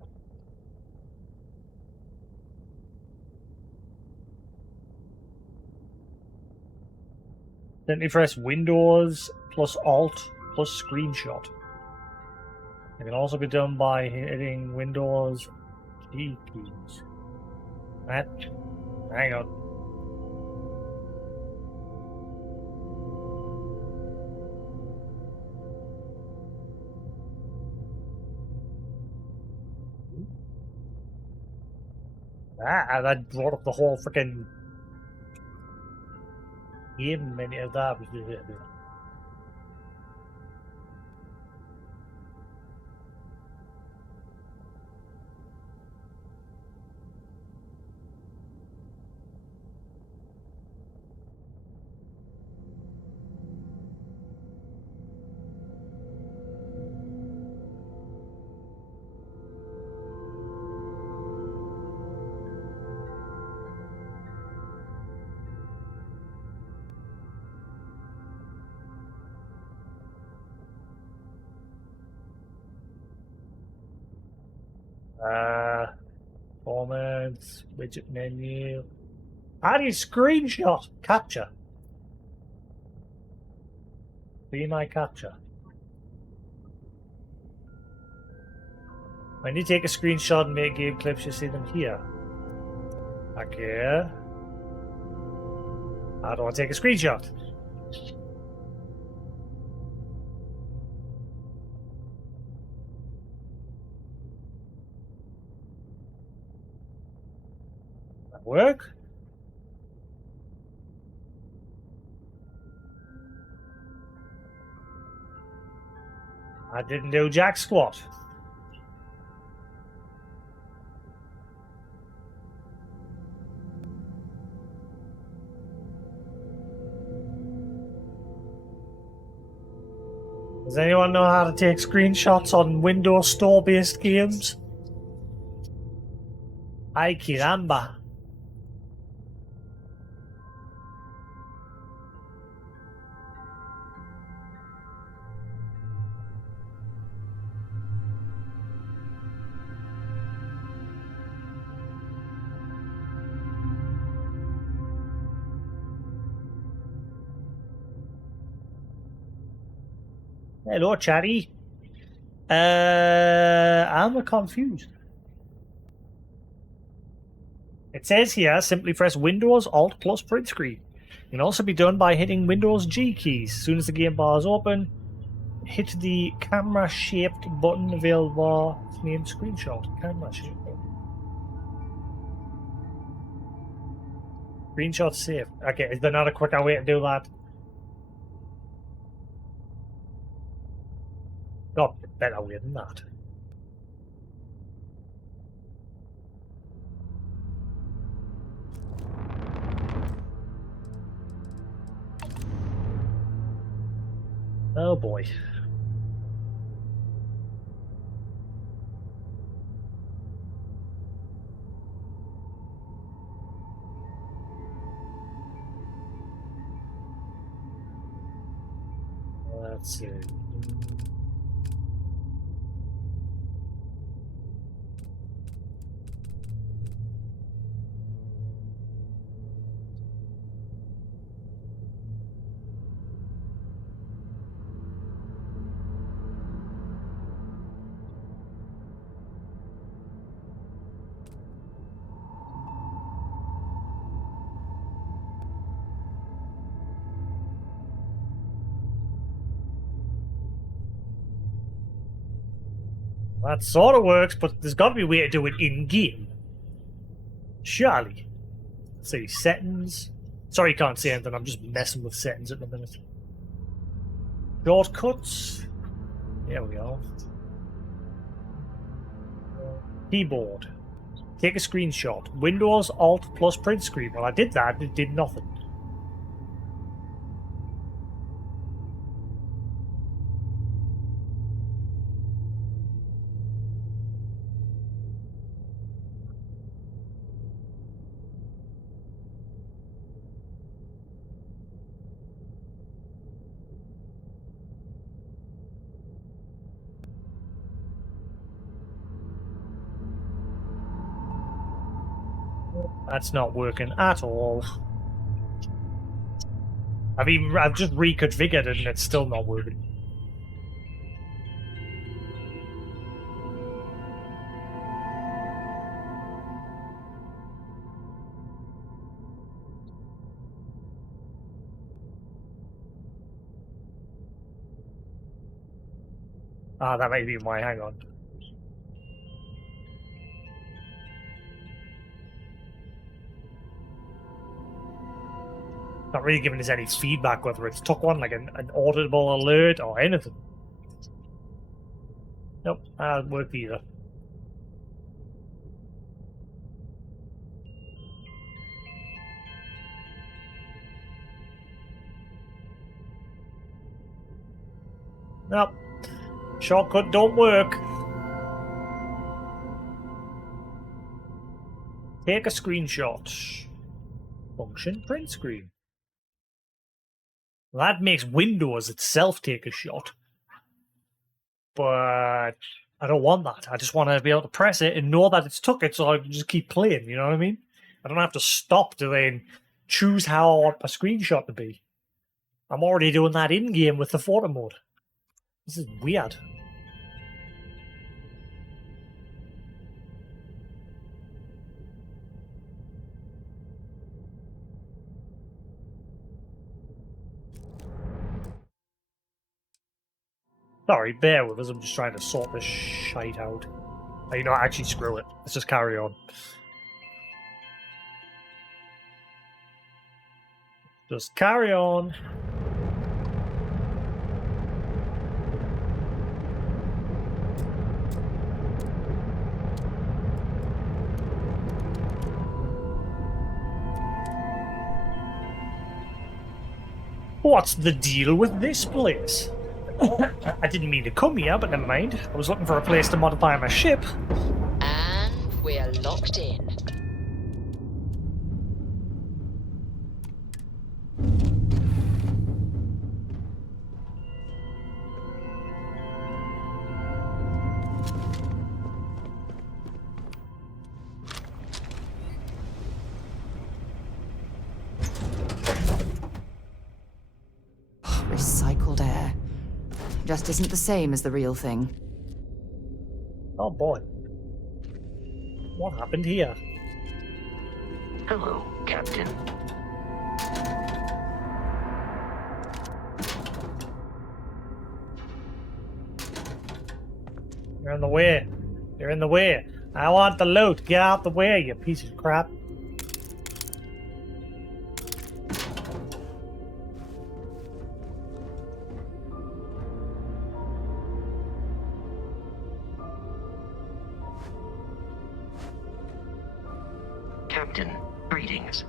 Then you press Windows plus Alt plus Screenshot. It can also be done by hitting Windows key keys. Hang on. That brought up the whole freaking game menu of that. Formats, widget menu. How do you screenshot? Capture. Be my capture. When you take a screenshot and make game clips, you see them here. Okay. How do I take a screenshot? That work? I didn't do jack squat. Does anyone know how to take screenshots on Windows Store-based games? Ay, caramba. Hello, chatty. I'm confused. It says here, simply press Windows Alt plus print screen. It can also be done by hitting Windows G keys. As soon as the game bar is open, hit the camera-shaped button available named screenshot. Camera-shaped button. Screenshot saved. Okay, is there not a quicker way to do that? Got a better way than that. Oh boy. Let's see. That sort of works, but there's got to be a way to do it in-game. Surely. Let's see, settings. Sorry you can't see anything, I'm just messing with settings at the minute. Shortcuts. There we go. Keyboard. Take a screenshot. Windows Alt plus print screen. Well, I did that, it did nothing. That's not working at all. I've just reconfigured it and it's still not working. Ah, that may be why. Hang on. Not really giving us any feedback whether it's took one, like an audible alert or anything. Nope, that worked either. Nope. Shortcut don't work. Take a screenshot. Function print screen. That makes Windows itself take a shot. But I don't want that. I just want to be able to press it and know that it's took it so I can just keep playing, you know what I mean? I don't have to stop to then choose how I want a screenshot to be. I'm already doing that in-game with the photo mode. This is weird. Sorry, bear with us. I'm just trying to sort this shite out. You know, actually, screw it. Let's just carry on. Just carry on. What's the deal with this place? I didn't mean to come here, but never mind. I was looking for a place to modify my ship. And we're locked in. Recycled air. Just isn't the same as the real thing. Oh boy. What happened here? Hello, Captain. You're in the way. You're in the way. I want the loot. Get out the way, you piece of crap. Captain, greetings.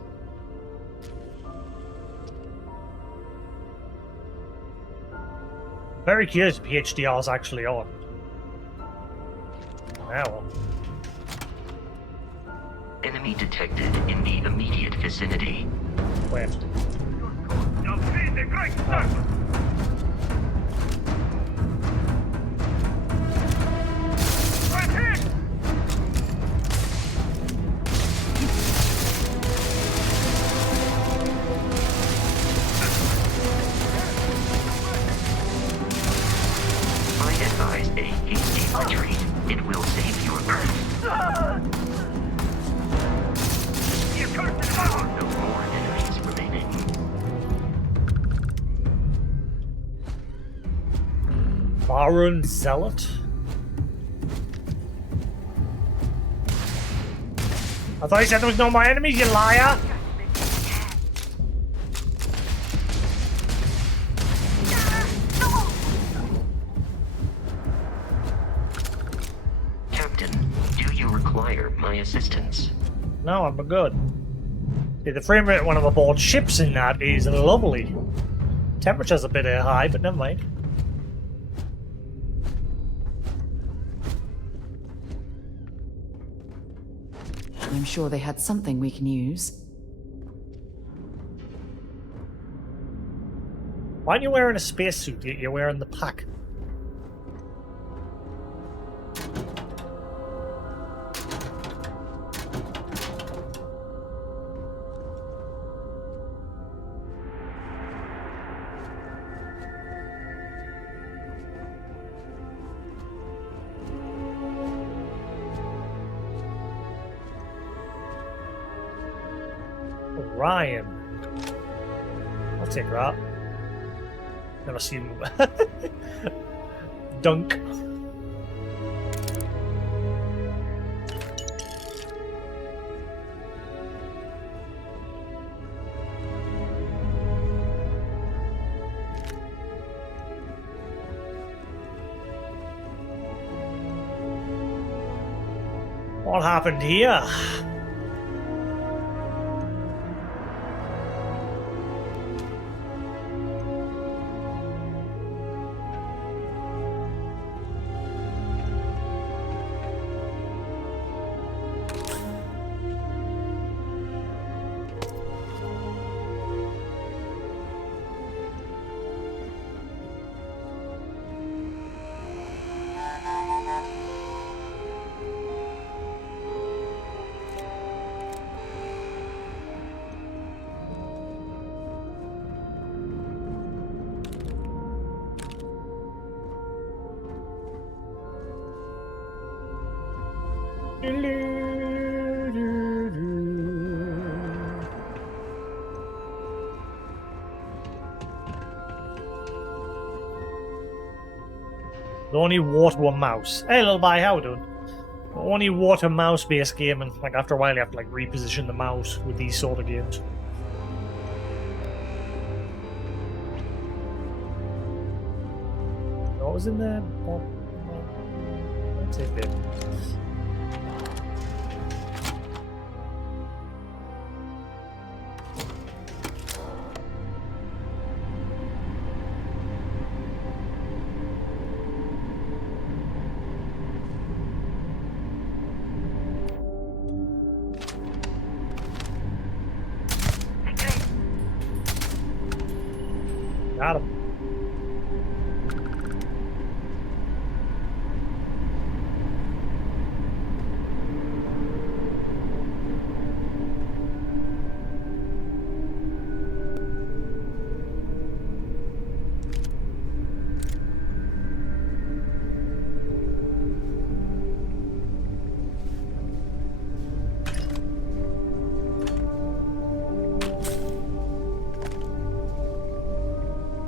Very curious if PHDR is actually on. Well. Enemy detected in the immediate vicinity. Where? I advise a hasty retreat. It will save your Earth. No more enemies remaining. Baron Zealot? I thought you said there was no more enemies, you liar! Captain, do you require my assistance? No, I'm good. See, the frame rate when I'm aboard ships in that is lovely. Temperature's a bit high, but never mind. I'm sure they had something we can use. Why aren't you wearing a spacesuit? You're wearing the pack. Ryan. I'll take that. Never seen Dunk. What happened here? The only water mouse. Hey, little boy, how we doing? The only water mouse based game, and like after a while you have to like reposition the mouse with these sort of games. What was in there? Let's take it. Got him.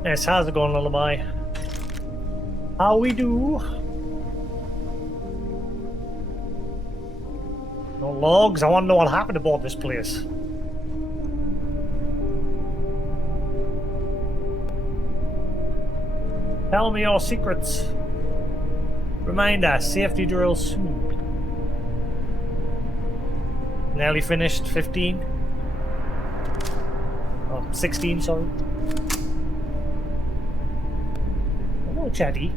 Yes, how's it going, Lullaby? How we do? No logs? I want to know what happened aboard this place. Tell me your secrets. Reminder, safety drill soon. Nearly finished, 15. Oh, 16, sorry. Hello, Chatty.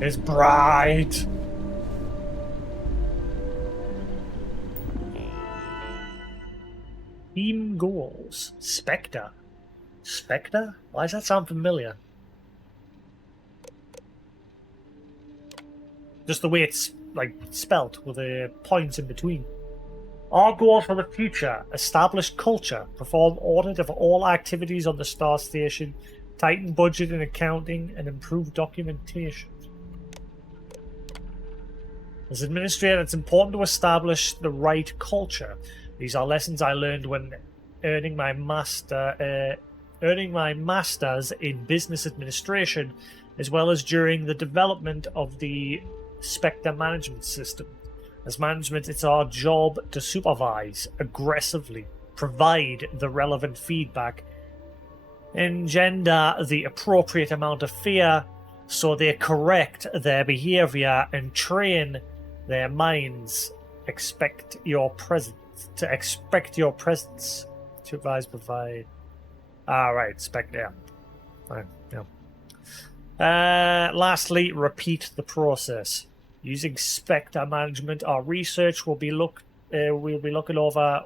It's bright. Team goals. Spectre. Spectre? Why does that sound familiar? Just the way it's like spelt with the points in between. Our goal for the future: establish culture, perform audit of all activities on the Star Station, tighten budget and accounting, and improve documentation. As administrator, it's important to establish the right culture. These are lessons I learned when earning my master's in business administration, as well as during the development of the Spectre management system. As management, it's our job to supervise aggressively, provide the relevant feedback, engender the appropriate amount of fear so they correct their behavior, and train their minds expect your presence. Supervise, provide. Right, Spectre. Fine, yeah. Lastly, repeat the process. Using Spectre management, our research will be we'll be looking over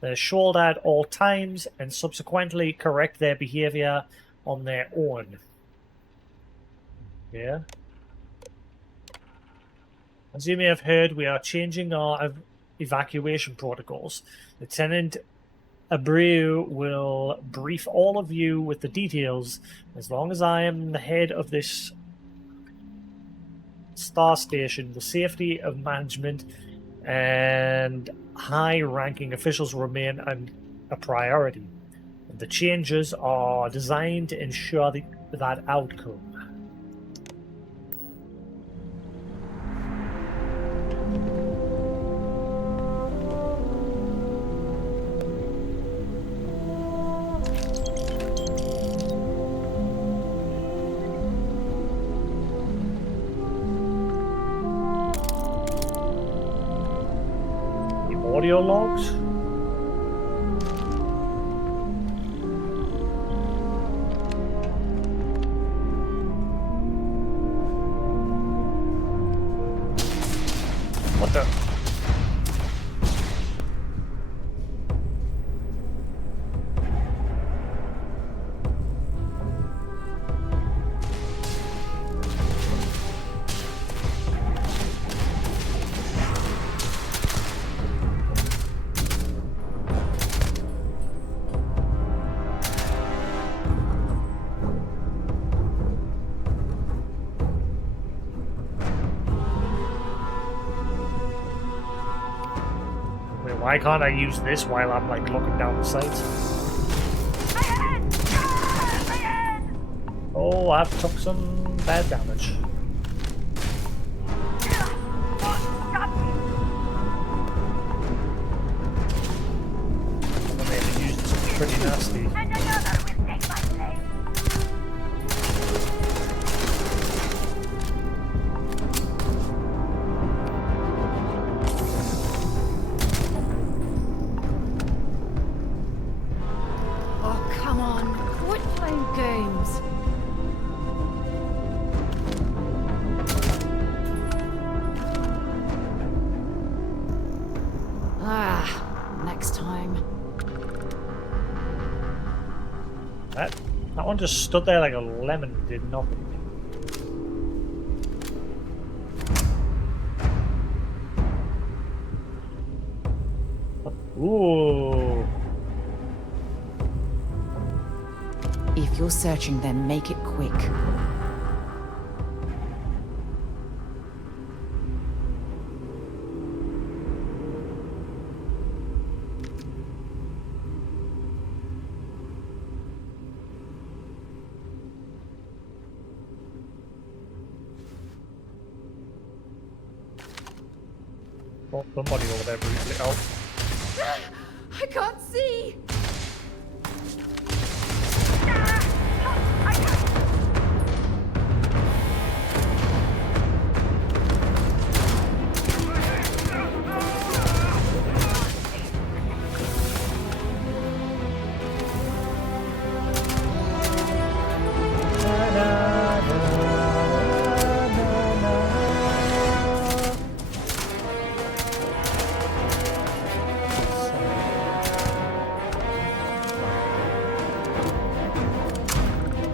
their shoulder at all times and subsequently correct their behavior on their own. Yeah. As you may have heard, we are changing our evacuation protocols. Lieutenant Abreu will brief all of you with the details. As long as I am the head of this Star Station, the safety of management and high-ranking officials remain a priority. The changes are designed to ensure that outcome. Audio logs? What the? Why can't I use this while I'm like looking down the sights? Oh, I've took some bad damage. I may have used something pretty nasty. That one just stood there like a lemon and did nothing. Ooh. If you're searching them, make it quick. Got somebody over there briefly. Oh. I can't see!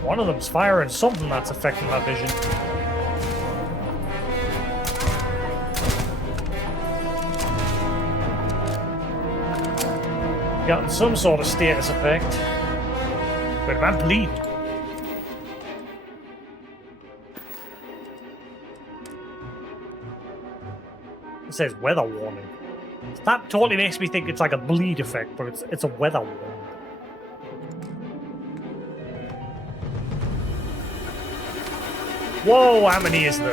One of them's firing something that's affecting my vision. Gotten some sort of status effect. But I'm bleeding. It says weather warning. That totally makes me think it's like a bleed effect, but it's a weather warning. Whoa, how many is there?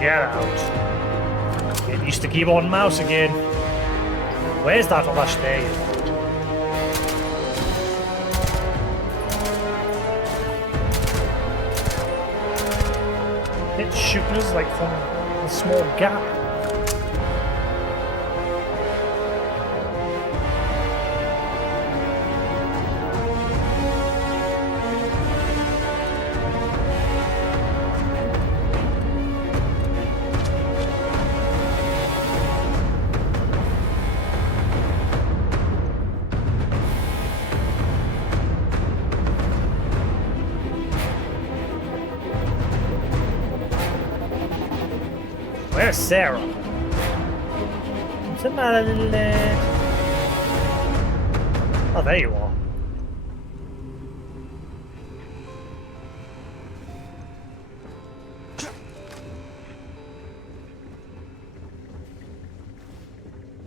Get out. Get used to keyboard and mouse again. Where's that other stay? It's shooting us like from a small gap. Where's Sarah? What's the matter, little lad? Oh, there you are.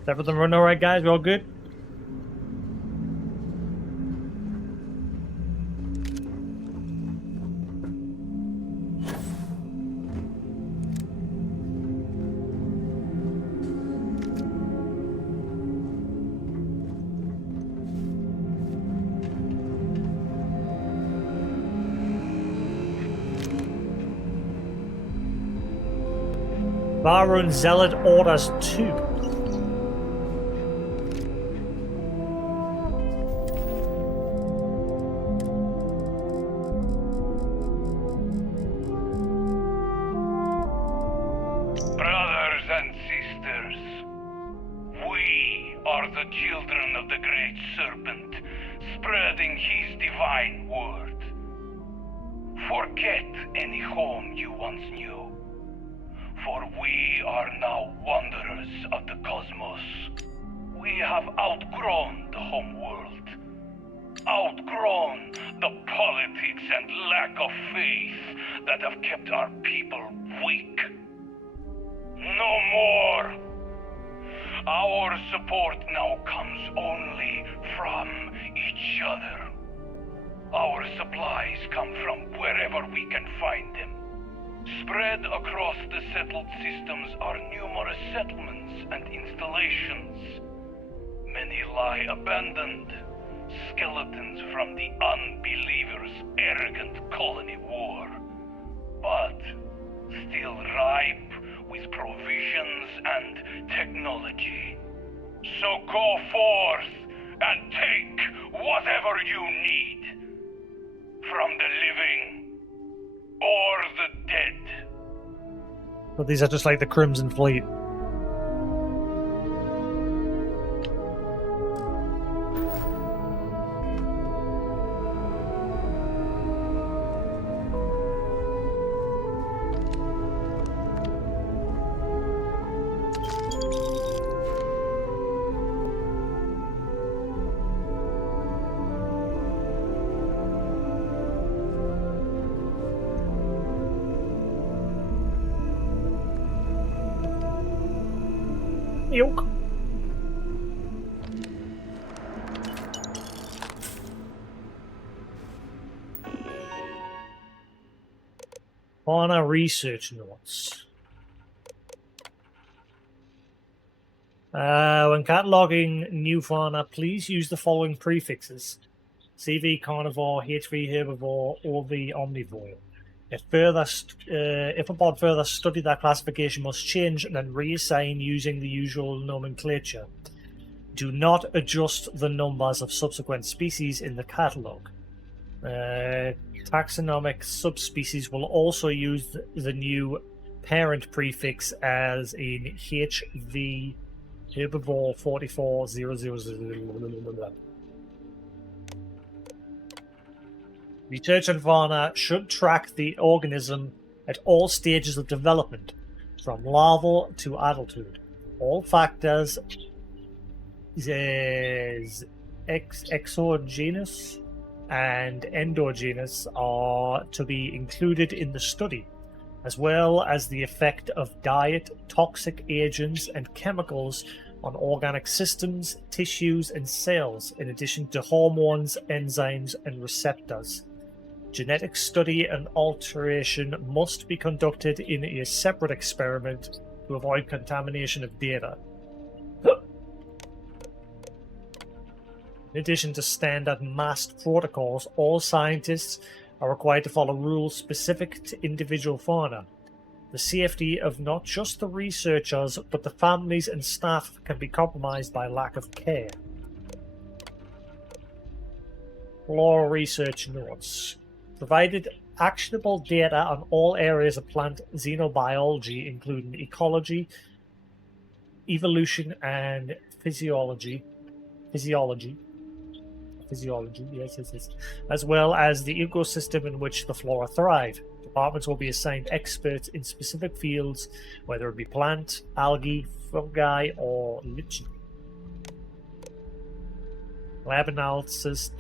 Is everything running alright, guys? We all good? Baron Zealot orders 2. Brothers and sisters, we are the children of the great Serpent, spreading his divine word. Forget any home you once knew. For we are now wanderers of the cosmos. We have outgrown the home world. Outgrown the politics and lack of faith that have kept our people weak. No more! Our support now comes only from each other. Our supplies come from wherever we can find them. Spread across the settled systems are numerous settlements and installations. Many lie abandoned, skeletons from the unbelievers' arrogant colony war, but still ripe with provisions and technology. So go forth and take whatever you need, from the living or the dead. But these are just like the Crimson Fleet. Yoke. Fauna research notes. When cataloging new fauna, please use the following prefixes: CV carnivore, HV herbivore, OV omnivore. If upon further study that classification must change, then reassign using the usual nomenclature. Do not adjust the numbers of subsequent species in the catalogue. Taxonomic subspecies will also use the new parent prefix as in HV herbivore 44,000. Research on fauna should track the organism at all stages of development, from larval to adulthood. All factors exogenous and endogenous are to be included in the study, as well as the effect of diet, toxic agents, and chemicals on organic systems, tissues, and cells, in addition to hormones, enzymes, and receptors. Genetic study and alteration must be conducted in a separate experiment to avoid contamination of data. In addition to standard massed protocols, all scientists are required to follow rules specific to individual fauna. The safety of not just the researchers, but the families and staff can be compromised by lack of care. Flora research notes. Provided actionable data on all areas of plant xenobiology, including ecology, evolution, and physiology, yes, as well as the ecosystem in which the flora thrive. Departments will be assigned experts in specific fields, whether it be plant, algae, fungi, or lichen. Lab analysis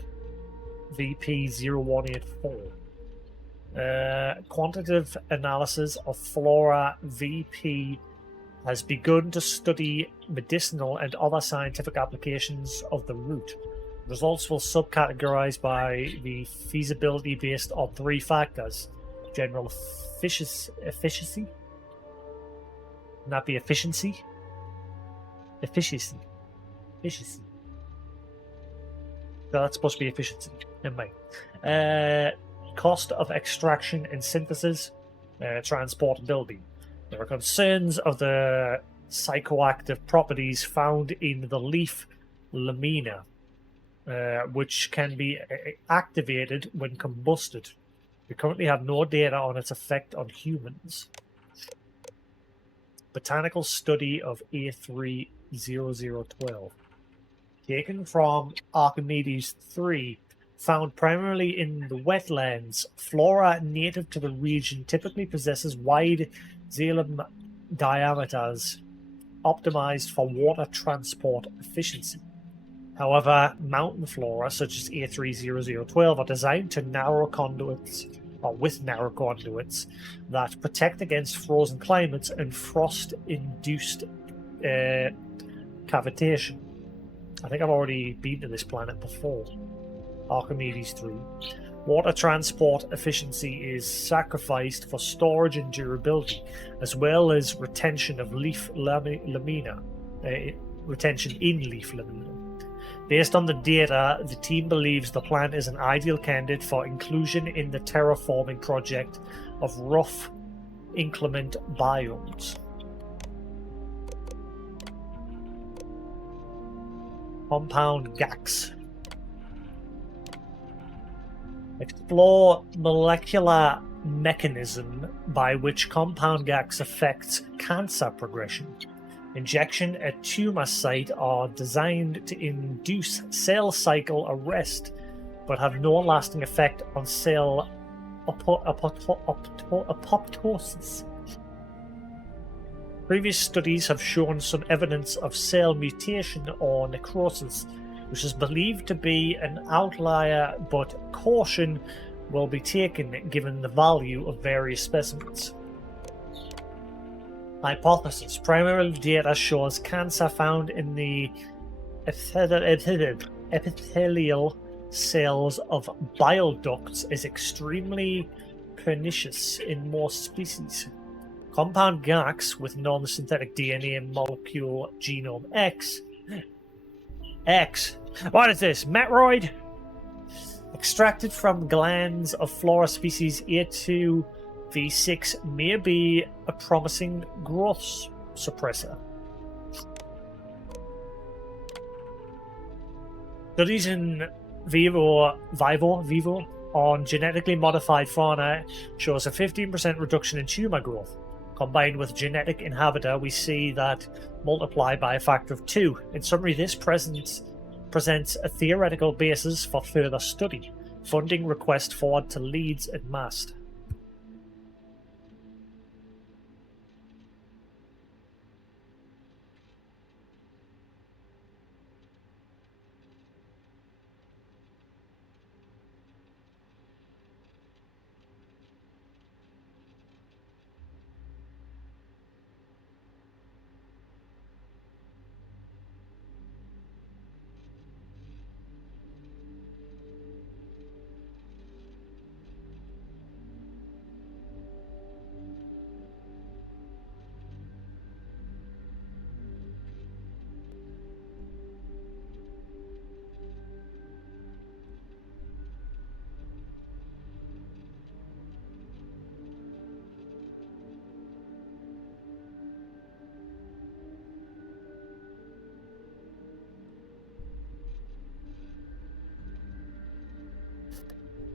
VP0184. Quantitative analysis of flora VP has begun to study medicinal and other scientific applications of the root. Results will subcategorize by the feasibility based on 3 factors: general efficiency, not the efficiency, efficiency. So that's supposed to be efficiency. Never mind. Cost of extraction and synthesis, transportability. There are concerns of the psychoactive properties found in the leaf lamina, which can be activated when combusted. We currently have no data on its effect on humans. Botanical study of A30012. Taken from Archimedes 3, found primarily in the wetlands, flora native to the region typically possesses wide xylem diameters optimized for water transport efficiency. However, mountain flora such as A30012 are designed to narrow conduits, or with narrow conduits, that protect against frozen climates and frost-induced cavitation. I think I've already been to this planet before. Archimedes 3. Water transport efficiency is sacrificed for storage and durability, as well as retention of leaf lamina. Retention in leaf lamina. Based on the data, the team believes the plant is an ideal candidate for inclusion in the terraforming project of rough, inclement biomes. Compound GACs. Explore molecular mechanism by which compound GACs affects cancer progression. Injection at tumor site are designed to induce cell cycle arrest, but have no lasting effect on cell apoptosis. Previous studies have shown some evidence of cell mutation or necrosis, which is believed to be an outlier, but caution will be taken given the value of various specimens. Hypothesis. Primary data shows cancer found in the epithelial cells of bile ducts is extremely pernicious in most species. Compound GAX with non-synthetic DNA molecule genome X. What is this? Metroid? Extracted from glands of flora species A2V6 may be a promising growth suppressor. Studies in vivo on genetically modified fauna shows a 15% reduction in tumor growth. Combined with genetic inhibitor, we see that multiply by a factor of 2. In summary, this presents a theoretical basis for further study. Funding request forward to Leeds and Mast.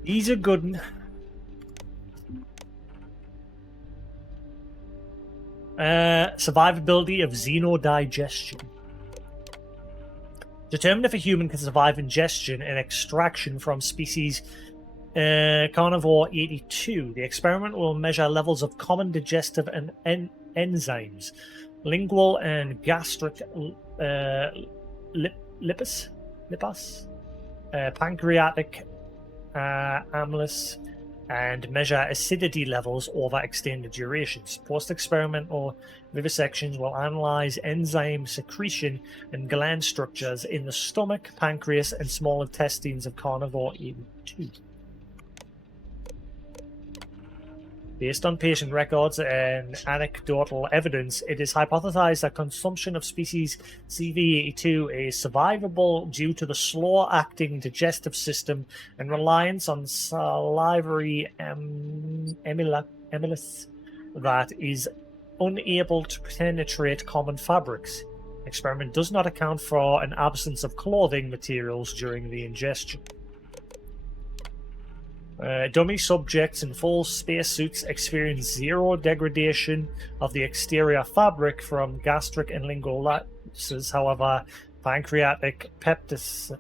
These are good. Survivability of xenodigestion. Determine if a human can survive ingestion and extraction from species carnivore 82. The experiment will measure levels of common digestive and enzymes, lingual and gastric lipase, pancreatic amylase, and measure acidity levels over extended durations. Post-experimental vivisections will analyze enzyme secretion and gland structures in the stomach, pancreas, and small intestines of carnivore 82. Based on patient records and anecdotal evidence, it is hypothesized that consumption of species CV82 is survivable due to the slow-acting digestive system and reliance on salivary amylase that is unable to penetrate common fabrics. Experiment does not account for an absence of clothing materials during the ingestion. Dummy subjects in full spacesuits experience zero degradation of the exterior fabric from gastric and lingual lapses. However, pancreatic pepticis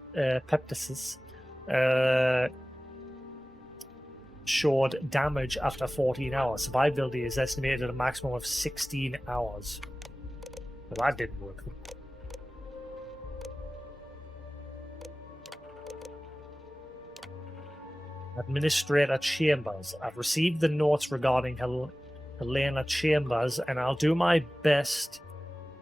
showed damage after 14 hours. Survivability is estimated at a maximum of 16 hours. Well, that didn't work. Administrator Chambers. I've received the notes regarding Helena Chambers, and I'll do my best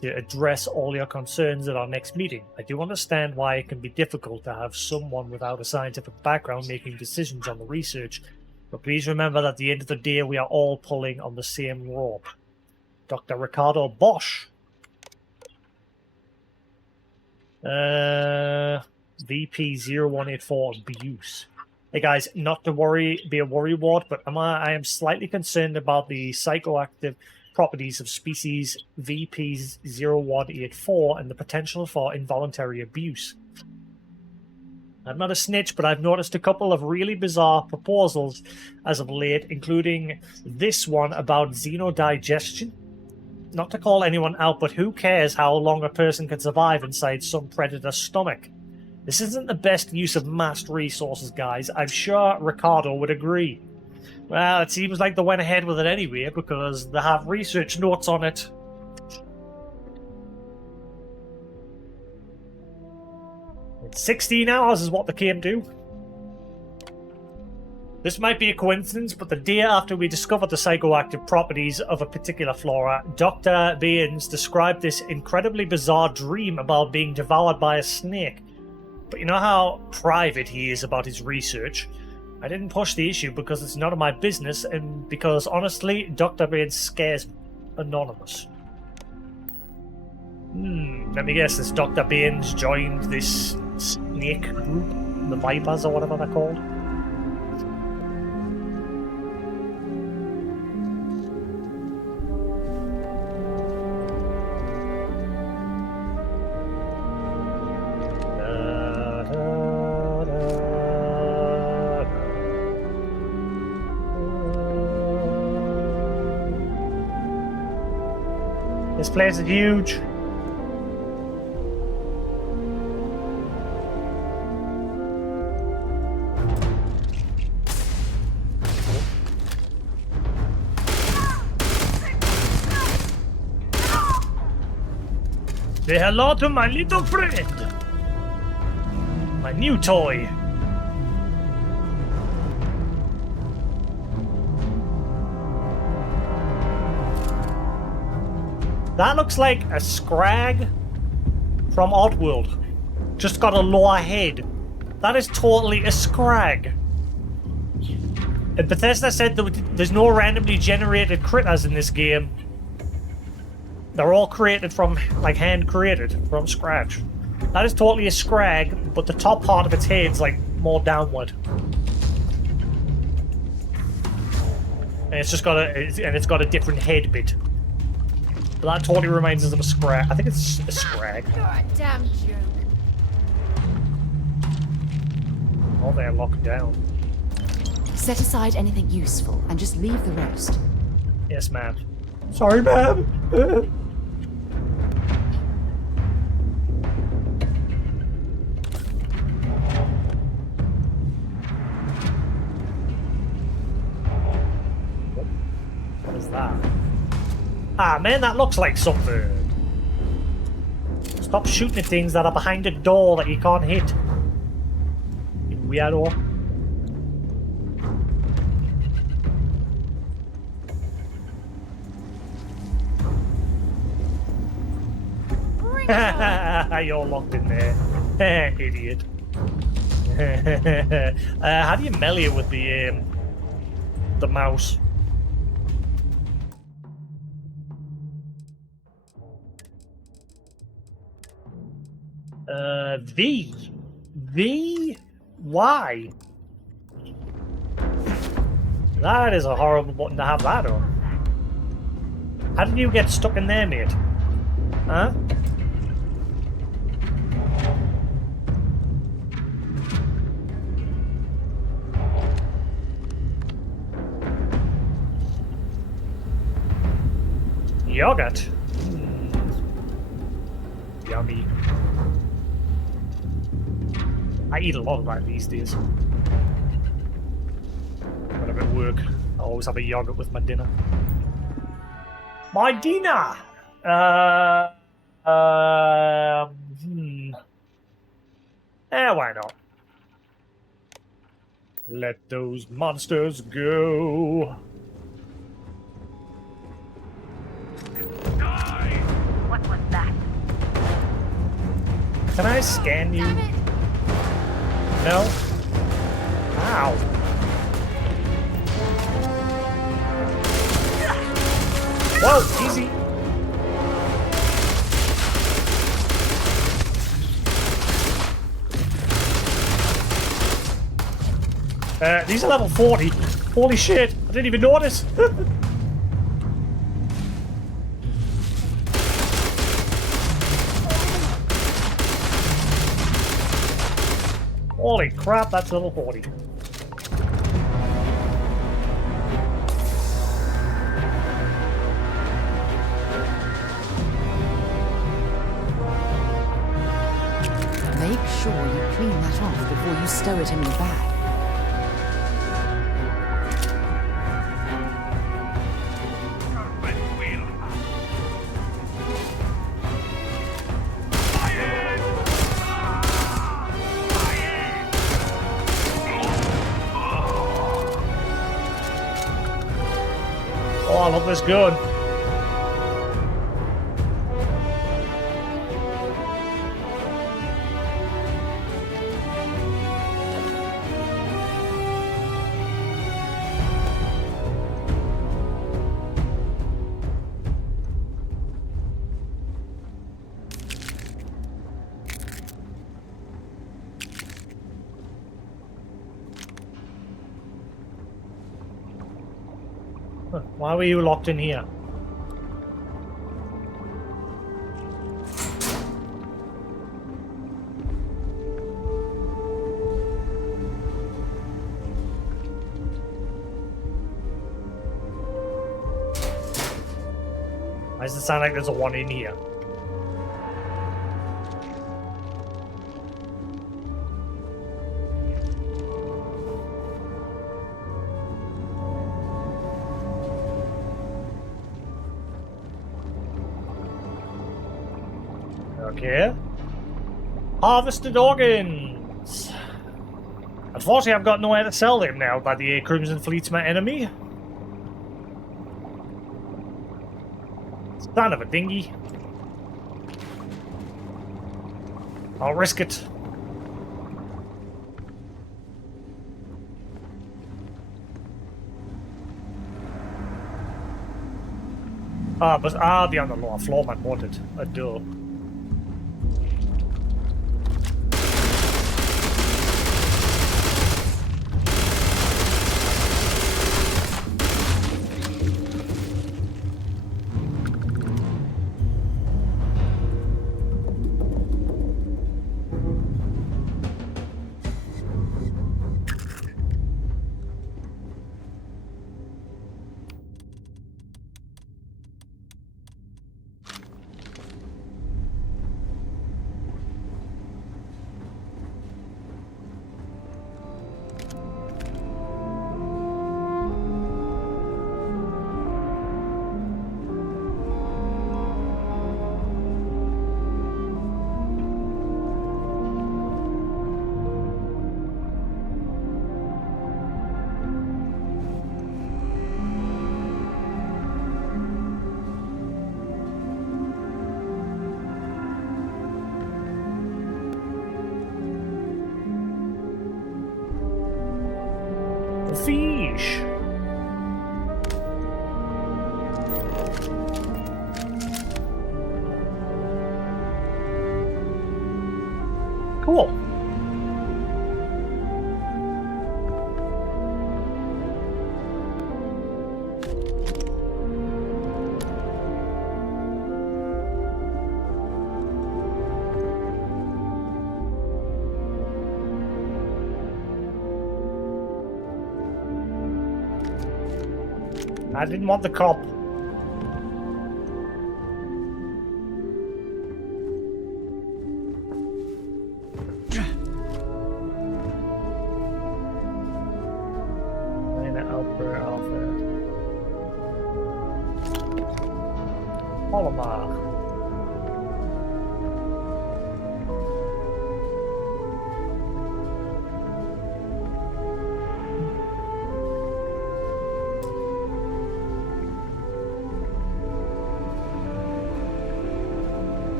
to address all your concerns at our next meeting. I do understand why it can be difficult to have someone without a scientific background making decisions on the research, but please remember that at the end of the day, we are all pulling on the same rope. Dr. Ricardo Bosch. VP0184 Abuse. Hey guys, not to be a worrywart, but I am slightly concerned about the psychoactive properties of species VP0184 and the potential for involuntary abuse. I'm not a snitch, but I've noticed a couple of really bizarre proposals as of late, including this one about xenodigestion. Not to call anyone out, but who cares how long a person can survive inside some predator's stomach? This isn't the best use of massed resources, guys. I'm sure Ricardo would agree. Well, it seems like they went ahead with it anyway, because they have research notes on it. And 16 hours is what they came to. This might be a coincidence, but the day after we discovered the psychoactive properties of a particular flora, Dr. Baines described this incredibly bizarre dream about being devoured by a snake. But you know how private he is about his research? I didn't push the issue because it's none of my business, and because honestly, Dr. Baines scares me. Anonymous. Let me guess, this Dr. Baines joined this snake group, the Vipers or whatever they're called. This place is huge. Say hello to my little friend. My new toy. That looks like a scrag from Oddworld. Just got a lower head. That is totally a scrag. And Bethesda said there's no randomly generated critters in this game. They're all created from, like, hand created from scratch. That is totally a scrag, but the top part of its head's like more downward. And it's just got a different head bit. But that totally reminds us of a scrag. I think it's a scrag. Goddamn joke. Oh, they're locked down. Set aside anything useful and just leave the rest. Yes, ma'am. Sorry, ma'am. What is that? Ah, man, that looks like something. Stop shooting at things that are behind a door that you can't hit. You weirdo. You're locked in there. Idiot. How do you melee with the mouse? V? Why? That is a horrible button to have that on. How did you get stuck in there, mate? Huh? Yogurt. Yummy. I eat a lot of that these days. When I'm at work, I always have a yogurt with my dinner. My dinner! Why not? Let those monsters go. What was that? Can I scan you? No? Ow. Whoa, easy. These are level 40. Holy shit, I didn't even notice. Holy crap, that's level 40. Make sure you clean that off before you stow it in your bag. this gun. Why were you locked in here? Why does it sound like there's a one in here? Okay. Harvested organs. Unfortunately, I've got nowhere to sell them now that the Crimson Fleet's my enemy. Son of a dinghy. I'll risk it. But I'll be on the lower floor, man, wanted. I do. Fish. Cool. I didn't want the cop. Polymer.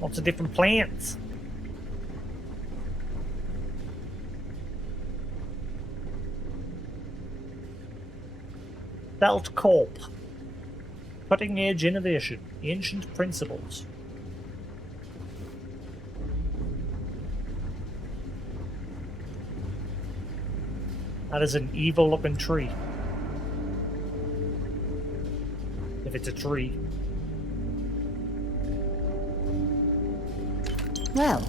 Lots of different plants. Belt Corp. Cutting edge innovation. Ancient principles. That is an evil looking tree. If it's a tree. Well,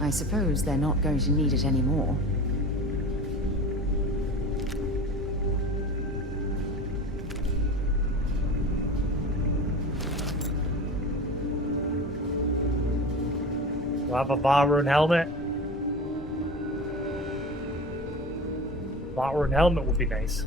I suppose they're not going to need it anymore. Do I have a Varun helmet? Varun helmet would be nice.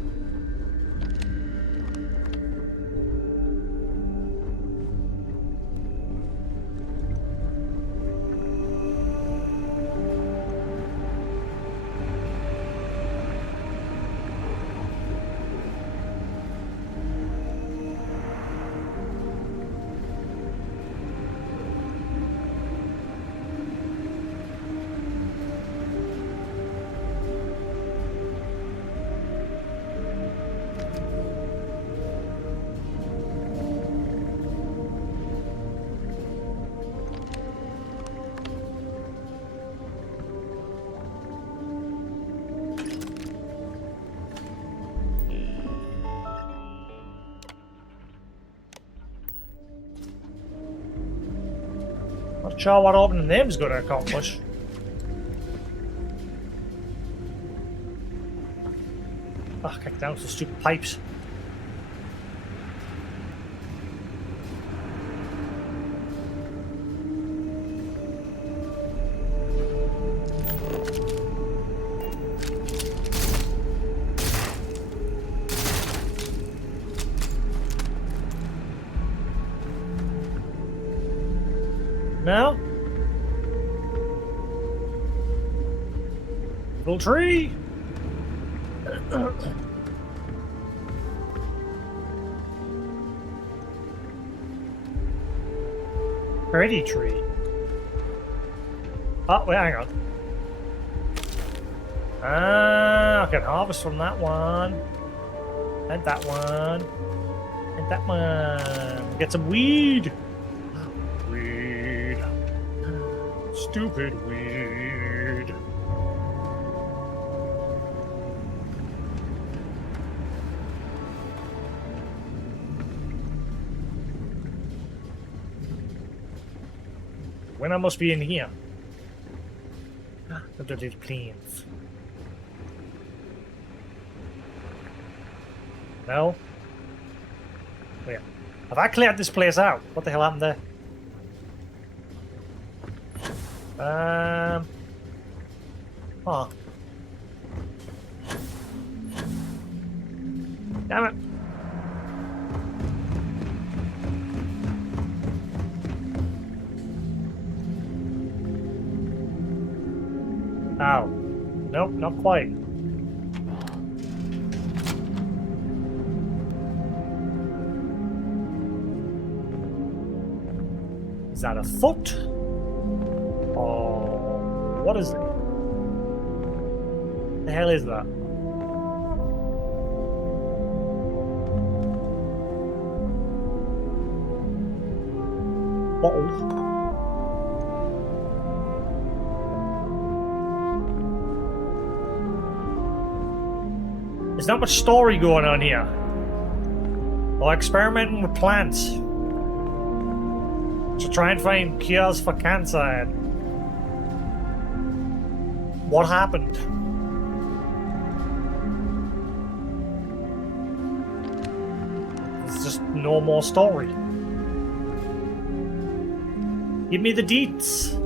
Not sure what opening them's going to accomplish. Oh, kick down some stupid pipes. No? Little tree! Pretty tree. Oh, wait, hang on. I can harvest from that one. And that one. And that one. Get some weed! Weed. Stupid weed. When I must be in here. The little planes. No? Wait. Have I cleared this place out? What the hell happened there? Huh. Damn it. Ow. Nope, not quite. Is that a foot? Or what is it? The hell is that? Bottle. There's not much story going on here. Or experimenting with plants. To try and find cures for cancer and what happened? There's just no more story. Give me the deets.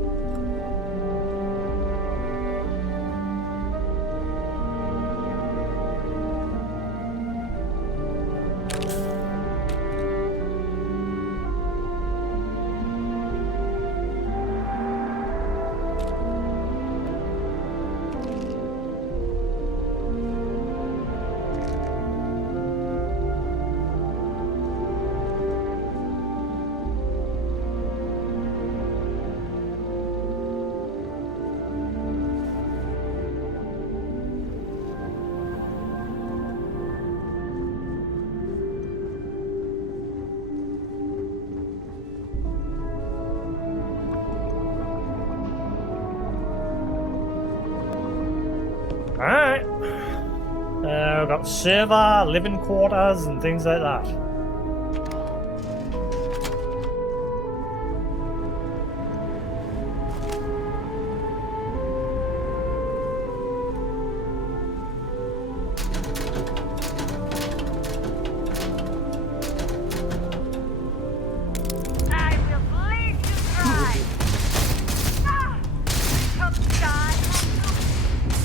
Alright. We've got server, living quarters, and things like that.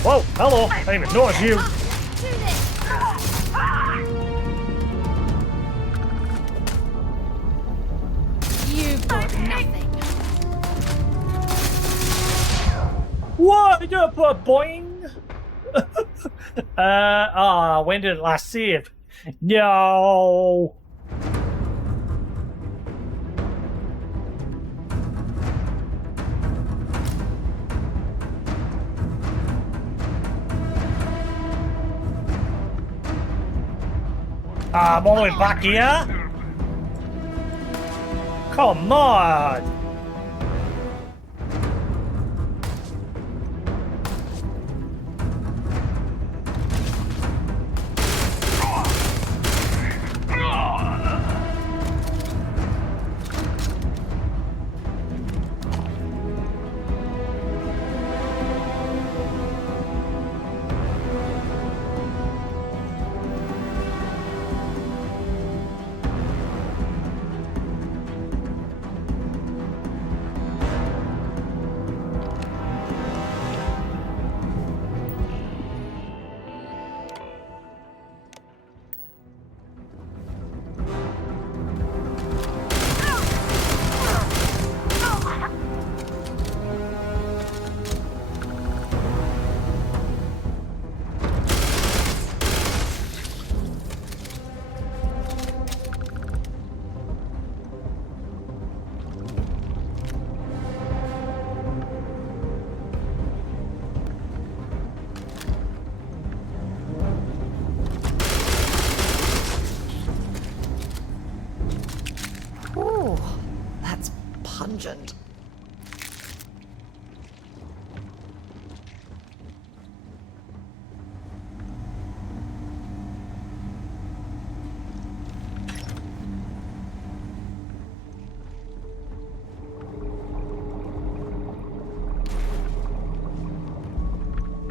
Whoa, hello! I didn't even notice you. You've got nothing. What? Boing! When did it last save? No! I'm all the way back here? Come on!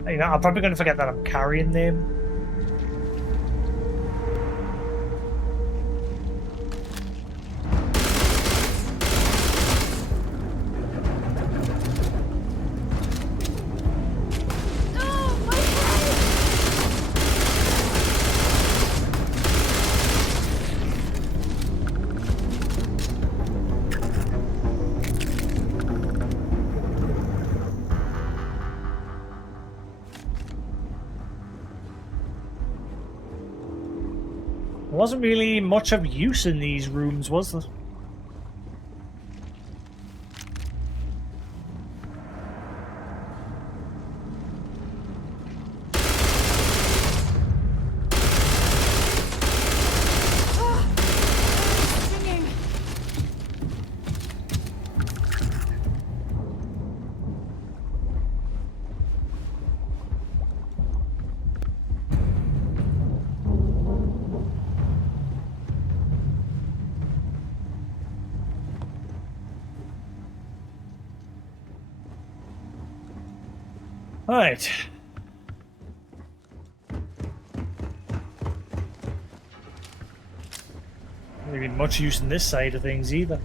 You know, I'm probably going to forget that I'm carrying them. There wasn't really much of use in these rooms, was there? Right. Maybe much use in this side of things either.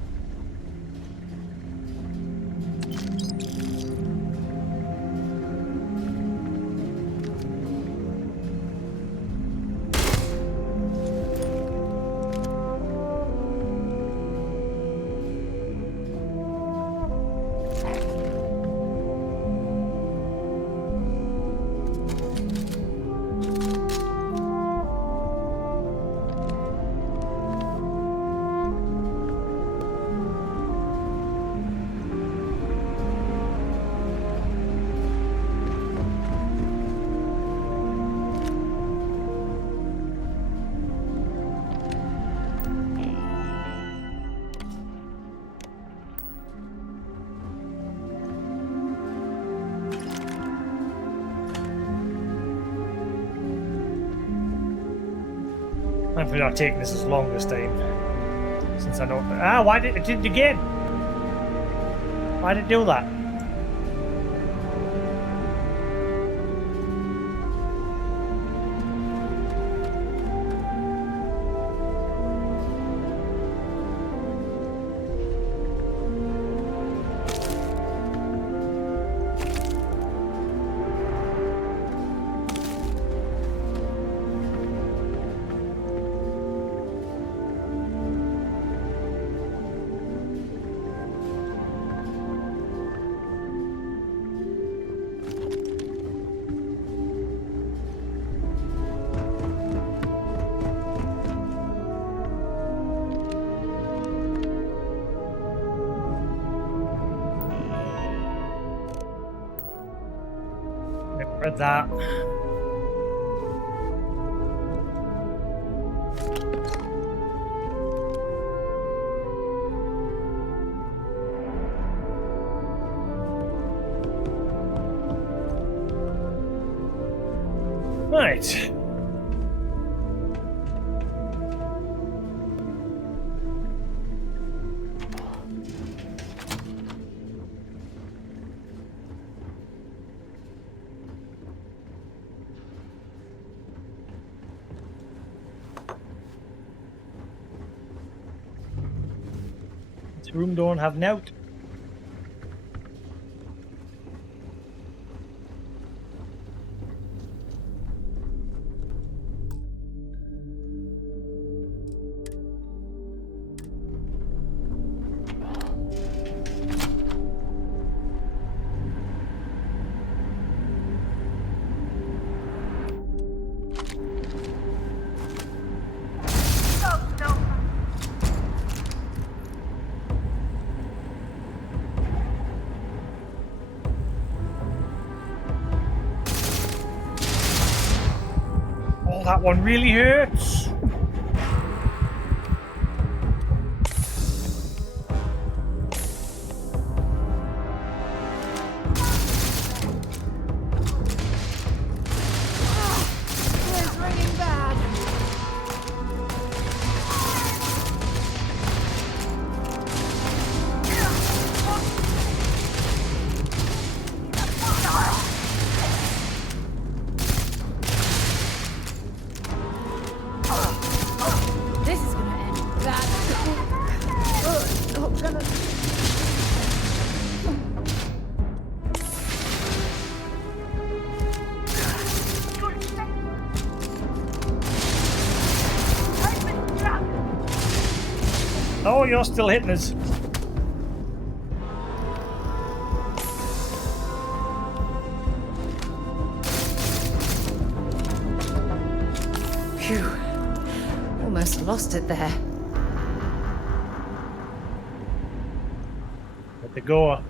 Hopefully not taking this as long this time. Since I know... Ah, why did it did it again? Why did it do that? Read that. Right. This room don't have note. Oh, that one really hurts. Oh, you're still hitting us. Phew. Almost lost it there. Let the go.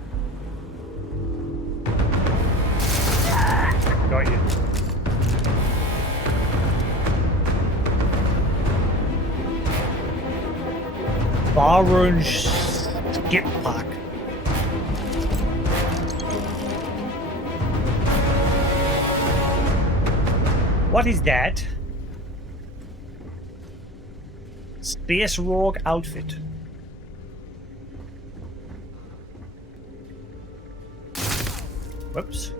Got you. Orange skip pack. What is that? Space Rogue outfit. Whoops.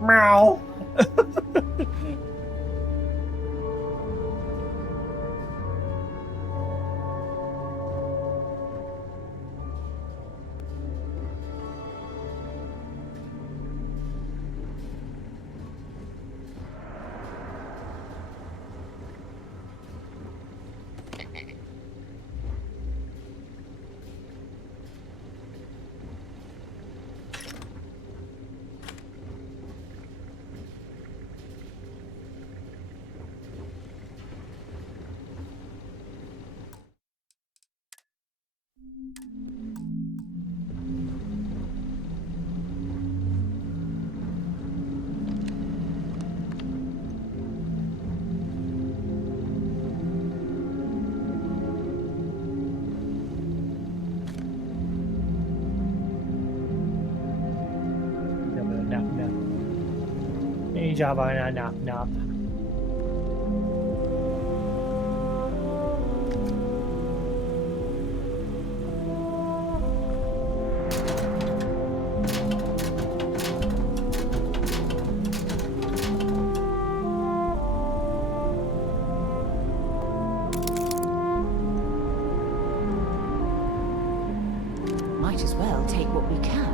Meow. Java nap. Might as well take what we can.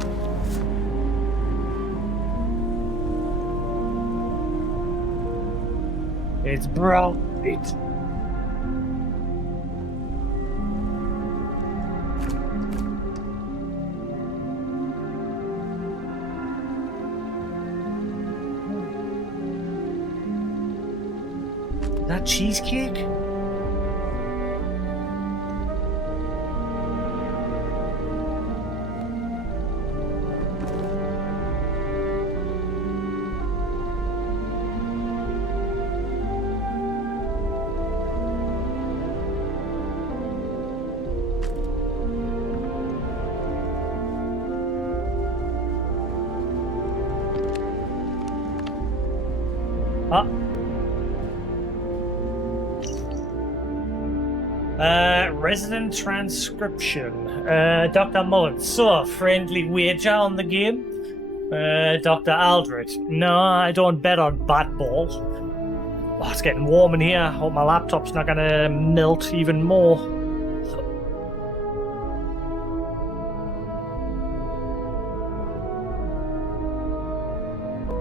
It's bright. That cheesecake? Resident transcription. Dr. Mullen. So, friendly wager on the game? Dr. Aldrich. No, I don't bet on bat ball. Oh, it's getting warm in here. Hope my laptop's not gonna melt even more.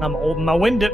I'm opening my window.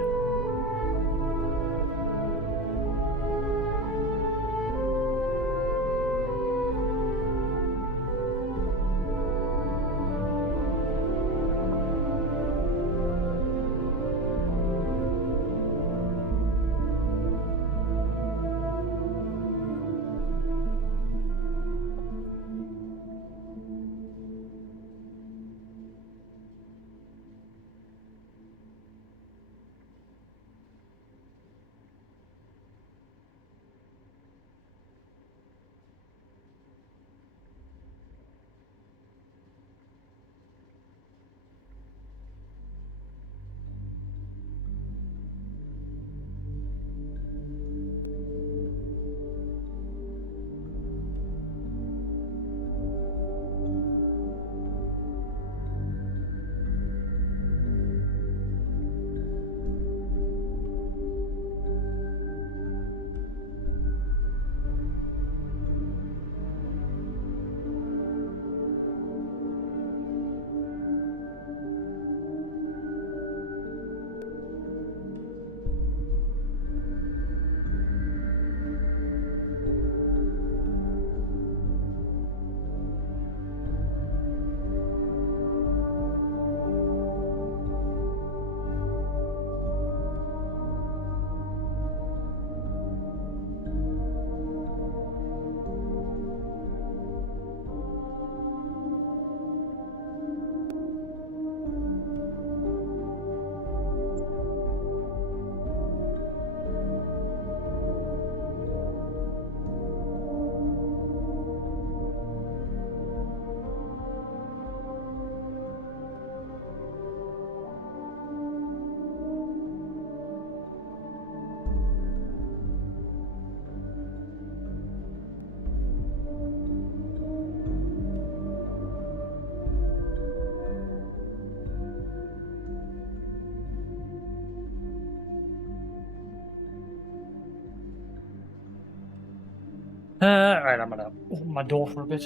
Right, I'm gonna open my door for a bit.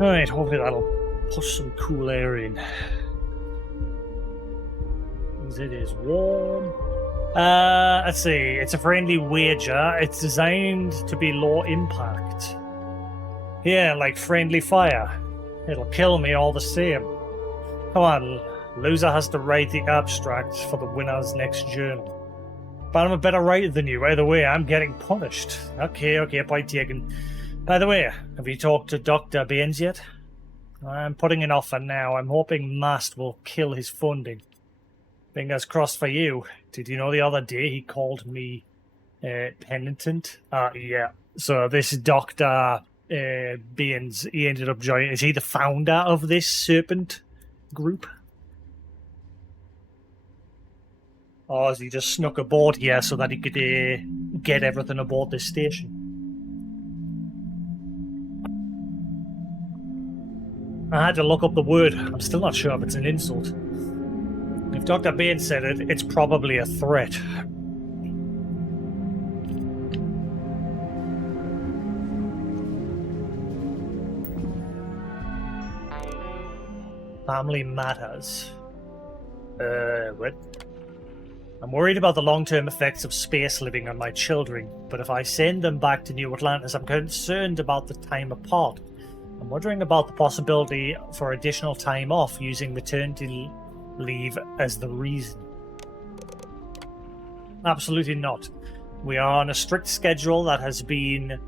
Alright, hopefully that'll push some cool air in. Because it is warm. Let's see. It's a friendly wager. It's designed to be low impact. Yeah, like friendly fire. It'll kill me all the same. Come on, loser has to write the abstract for the winner's next journal. But I'm a better writer than you. Either way, I'm getting punished. Okay, point taken. By the way, have you talked to Dr. Baines yet? I'm putting an offer now. I'm hoping Mast will kill his funding. Fingers crossed for you. Did you know the other day he called me penitent? Yeah. So this Dr. Baines, he ended up joining. Is he the founder of this Serpent group? Or has he just snuck aboard here so that he could get everything aboard this station? I had to look up the word. I'm still not sure if it's an insult. If Dr. Baines said it, it's probably a threat. Family matters. What? I'm worried about the long-term effects of space living on my children, but if I send them back to New Atlantis, I'm concerned about the time apart. I'm wondering about the possibility for additional time off using maternity leave as the reason. Absolutely not. We are on a strict schedule that has been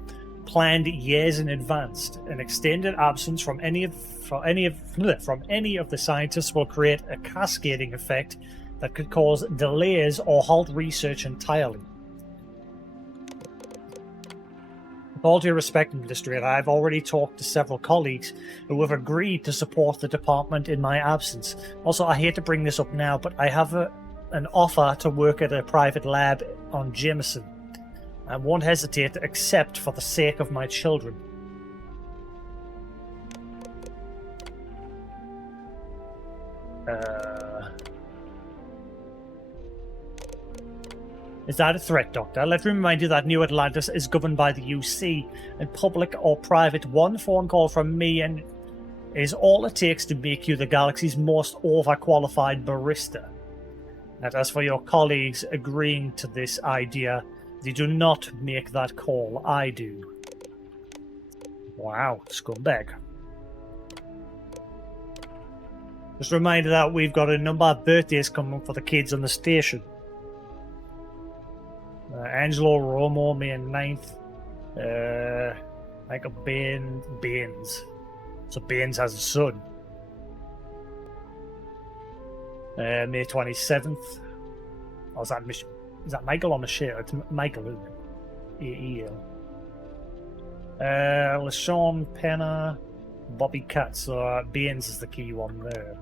planned years in advance. An extended absence from any of the scientists will create a cascading effect that could cause delays or halt research entirely. With all due respect, Administrator, I've already talked to several colleagues who have agreed to support the department in my absence. Also, I hate to bring this up now, but I have an offer to work at a private lab on Jameson. I won't hesitate to accept for the sake of my children. Is that a threat, Doctor? Let me remind you that New Atlantis is governed by the UC, and public or private, one phone call from me and is all it takes to make you the galaxy's most overqualified barista. And as for your colleagues agreeing to this idea, they do not make that call. I do. Wow, scumbag. Just a reminder that we've got a number of birthdays coming up for the kids on the station. Angelo Romo, May 9th. Michael Baines. So Baines has a son. May 27th. Oh, is that Michael on the shirt? It's Michael, isn't it? E-E-L. LaShawn Penna, Bobby Katz. So Baines is the key one there.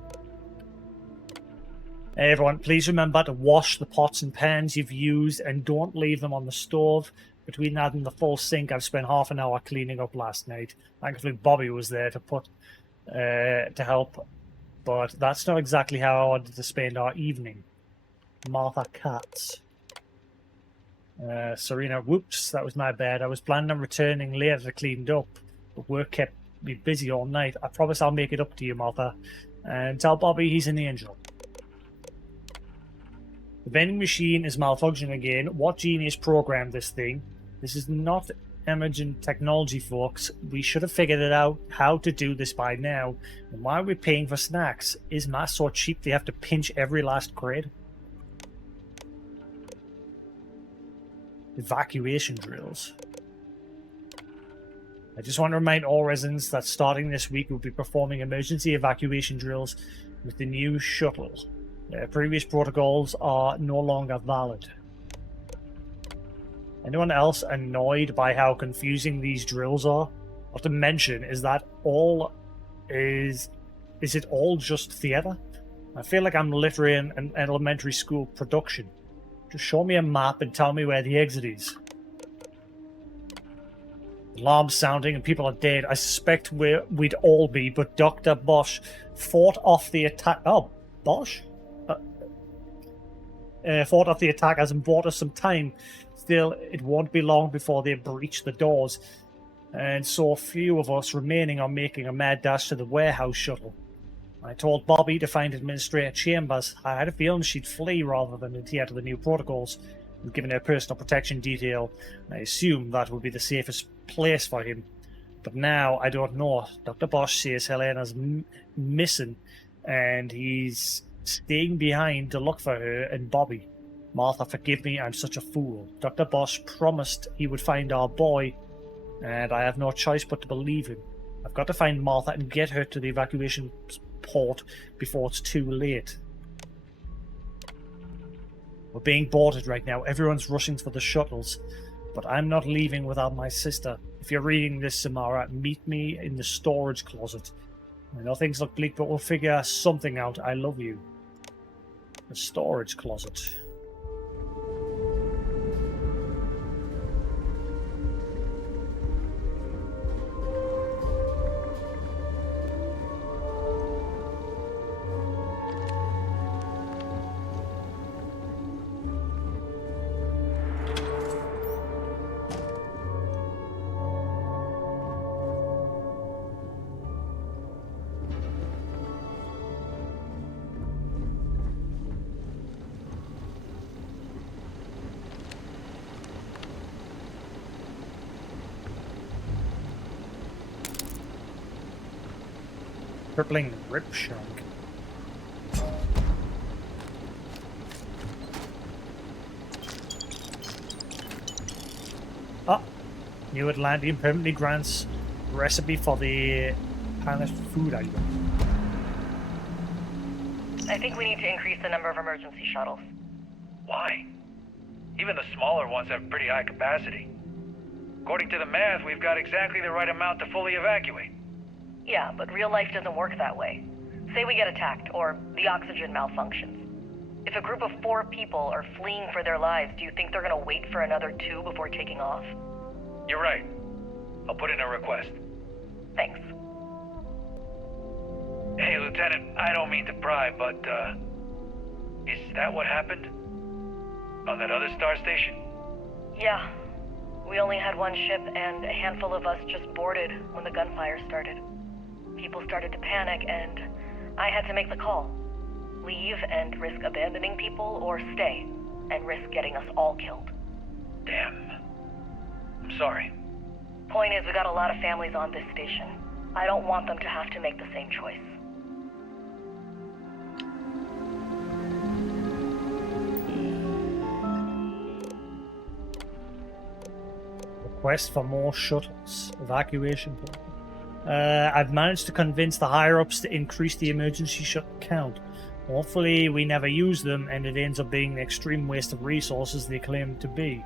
Everyone, please remember to wash the pots and pans you've used and don't leave them on the stove. Between that and the full sink, I've spent half an hour cleaning up last night. Thankfully, Bobby was there to help, but that's not exactly how I wanted to spend our evening. Martha Katz. Serena, whoops, that was my bad. I was planning on returning later to clean up, but work kept me busy all night. I promise I'll make it up to you, Martha. And tell Bobby he's an angel. The vending machine is malfunctioning again. What genius programmed this thing? This is not emergent technology, folks. We should have figured it out how to do this by now. And why are we paying for snacks? Is Mass so cheap they have to pinch every last grid? Evacuation drills. I just want to remind all residents that starting this week we'll be performing emergency evacuation drills with the new shuttle. Previous protocols are no longer valid. Anyone else annoyed by how confusing these drills are? Not to mention, is it all just theatre? I feel like I'm literally in an elementary school production. Just show me a map and tell me where the exit is. Alarms sounding and people are dead. I suspect we'd all be, but Dr. Bosch fought off the attack. Oh, Bosch? Fought off the attackers and bought us some time. Still, it won't be long before they breach the doors. And so few of us remaining are making a mad dash to the warehouse shuttle. I told Bobby to find Administrator Chambers. I had a feeling she'd flee rather than adhere to the new protocols. And given her personal protection detail, I assumed that would be the safest place for him. But now, I don't know. Dr. Bosch says Helena's missing, and he's staying behind to look for her and Bobby. Martha, forgive me, I'm such a fool. Dr. Bosch promised he would find our boy, and I have no choice but to believe him. I've got to find Martha and get her to the evacuation port before it's too late. We're being boarded right now. Everyone's rushing for the shuttles, but I'm not leaving without my sister. If you're reading this, Samara, meet me in the storage closet. I know things look bleak, but we'll figure something out. I love you. The storage closet. Crippling rip shank. Ah, New Atlantean permanently grants recipe for the planet food item. I think we need to increase the number of emergency shuttles. Why? Even the smaller ones have pretty high capacity. According to the math, we've got exactly the right amount to fully evacuate. Yeah, but real life doesn't work that way. Say we get attacked, or the oxygen malfunctions. If a group of 4 people are fleeing for their lives, do you think they're gonna wait for another 2 before taking off? You're right. I'll put in a request. Thanks. Hey, Lieutenant, I don't mean to pry, but, is that what happened? On that other star station? Yeah. We only had one ship, and a handful of us just boarded when the gunfire started. People started to panic, and I had to make the call. Leave and risk abandoning people, or stay and risk getting us all killed. Damn. I'm sorry. Point is, we got a lot of families on this station. I don't want them to have to make the same choice. Request for more shuttles. Evacuation plan. I've managed to convince the higher-ups to increase the emergency shuttle count. Hopefully we never use them and it ends up being the extreme waste of resources they claim to be.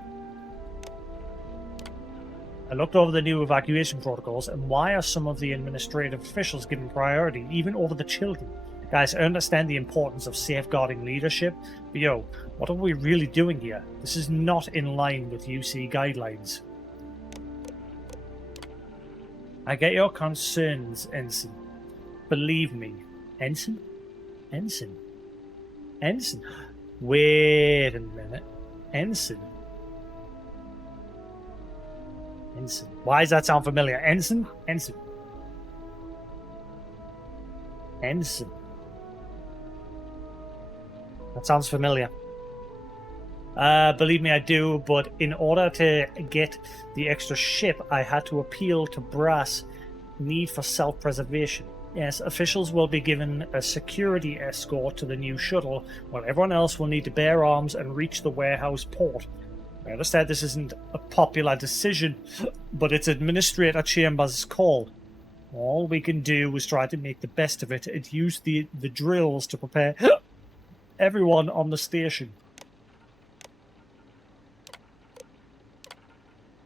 I looked over the new evacuation protocols, and why are some of the administrative officials given priority, even over the children? Guys, I understand the importance of safeguarding leadership, but yo, what are we really doing here? This is not in line with UC guidelines. I get your concerns, Ensign. Believe me. Ensign? Ensign? Ensign? Wait a minute. Ensign? Ensign. Why does that sound familiar? Ensign? Ensign. Ensign. That sounds familiar. Believe me, I do, but in order to get the extra ship, I had to appeal to Brass' need for self-preservation. Yes, officials will be given a security escort to the new shuttle, while everyone else will need to bear arms and reach the warehouse port. I understand this isn't a popular decision, but it's Administrator Chambers' call. All we can do is try to make the best of it and use the drills to prepare everyone on the station.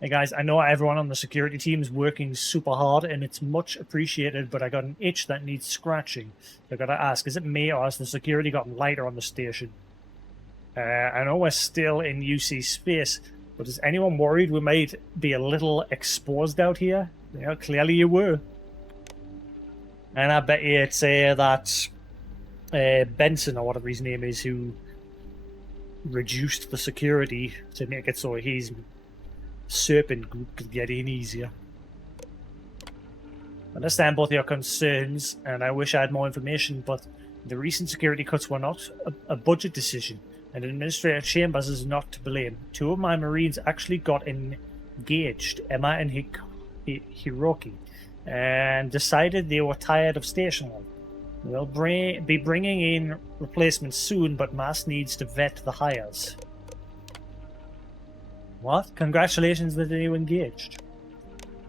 Hey guys, I know everyone on the security team is working super hard and it's much appreciated, but I got an itch that needs scratching. So I gotta ask, is it me or has the security gotten lighter on the station? I know we're still in UC space, but is anyone worried we might be a little exposed out here? You know, clearly you were. And I bet you it's that Benson, or whatever his name is, who reduced the security to make it so his Serpent group could get in easier. I understand both your concerns, and I wish I had more information, but the recent security cuts were not a budget decision, and Administrator Chambers is not to blame. 2 of my Marines actually got engaged, Emma and Hiroki, and decided they were tired of station life. We'll be bringing in replacements soon, but Mass needs to vet the hires. What? Congratulations that you engaged.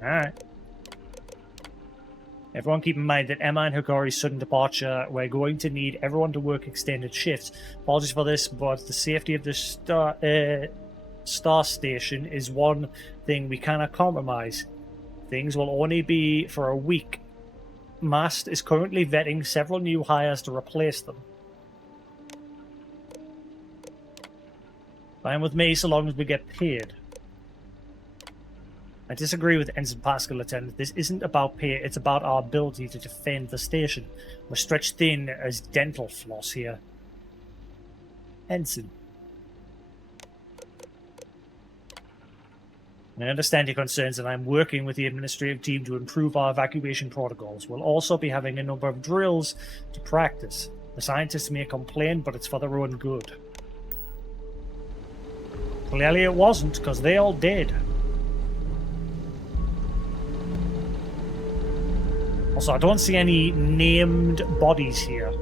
Alright. Everyone keep in mind that Emma and Hikori's sudden departure, we're going to need everyone to work extended shifts. Apologies for this, but the safety of the Star Station is one thing we cannot compromise. Things will only be for a week. Mast is currently vetting several new hires to replace them. Fine with me so long as we get paid. I disagree with Ensign Pascal, Lieutenant. This isn't about pay, it's about our ability to defend the station. We're stretched thin as dental floss here. Ensign. I understand your concerns, and I'm working with the administrative team to improve our evacuation protocols. We'll also be having a number of drills to practice. The scientists may complain, but it's for their own good. Clearly it wasn't, because they all did. Also, I don't see any named bodies here.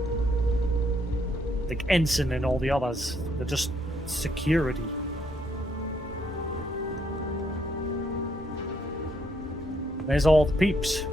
Like Ensign and all the others. They're just security. There's all the peeps.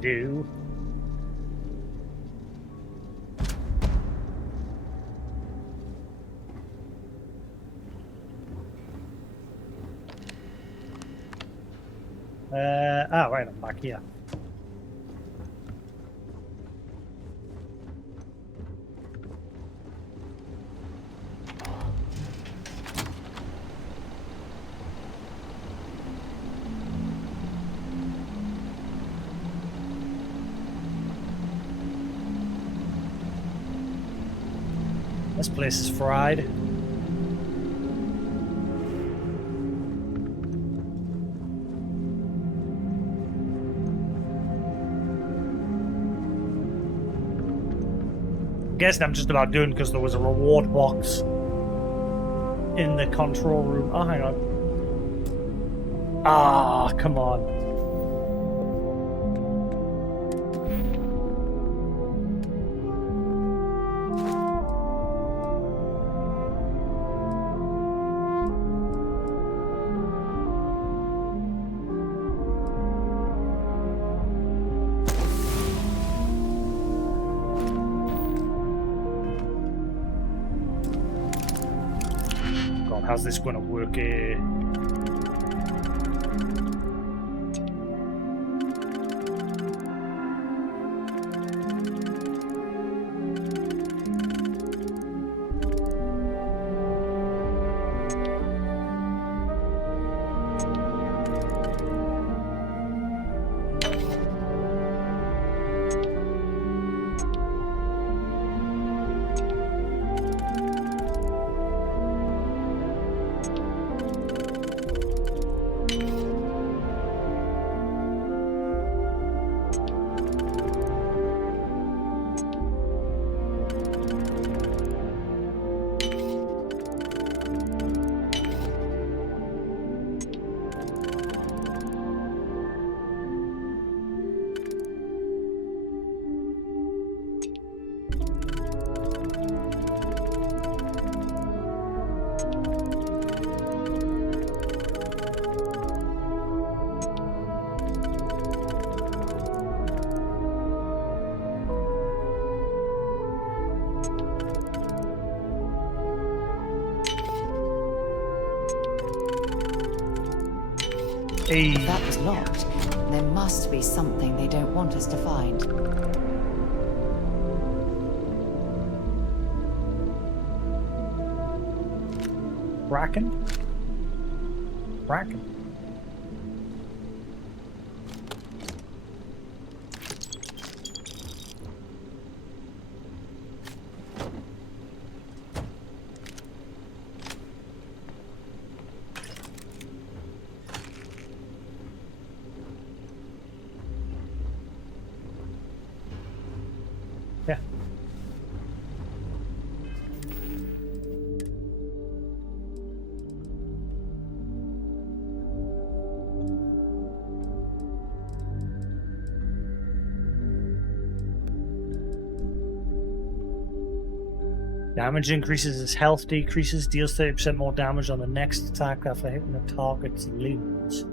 Hello. Right, I'm back here. This place is fried. Guessing I'm just about done because there was a reward box in the control room. Oh, hang on. Ah, come on. How's this going to work? Hey. If that was locked, there must be something they don't want us to find. Bracken? Bracken. Yeah. Damage increases as health decreases, deals 30% more damage on the next attack after hitting the target's limbs.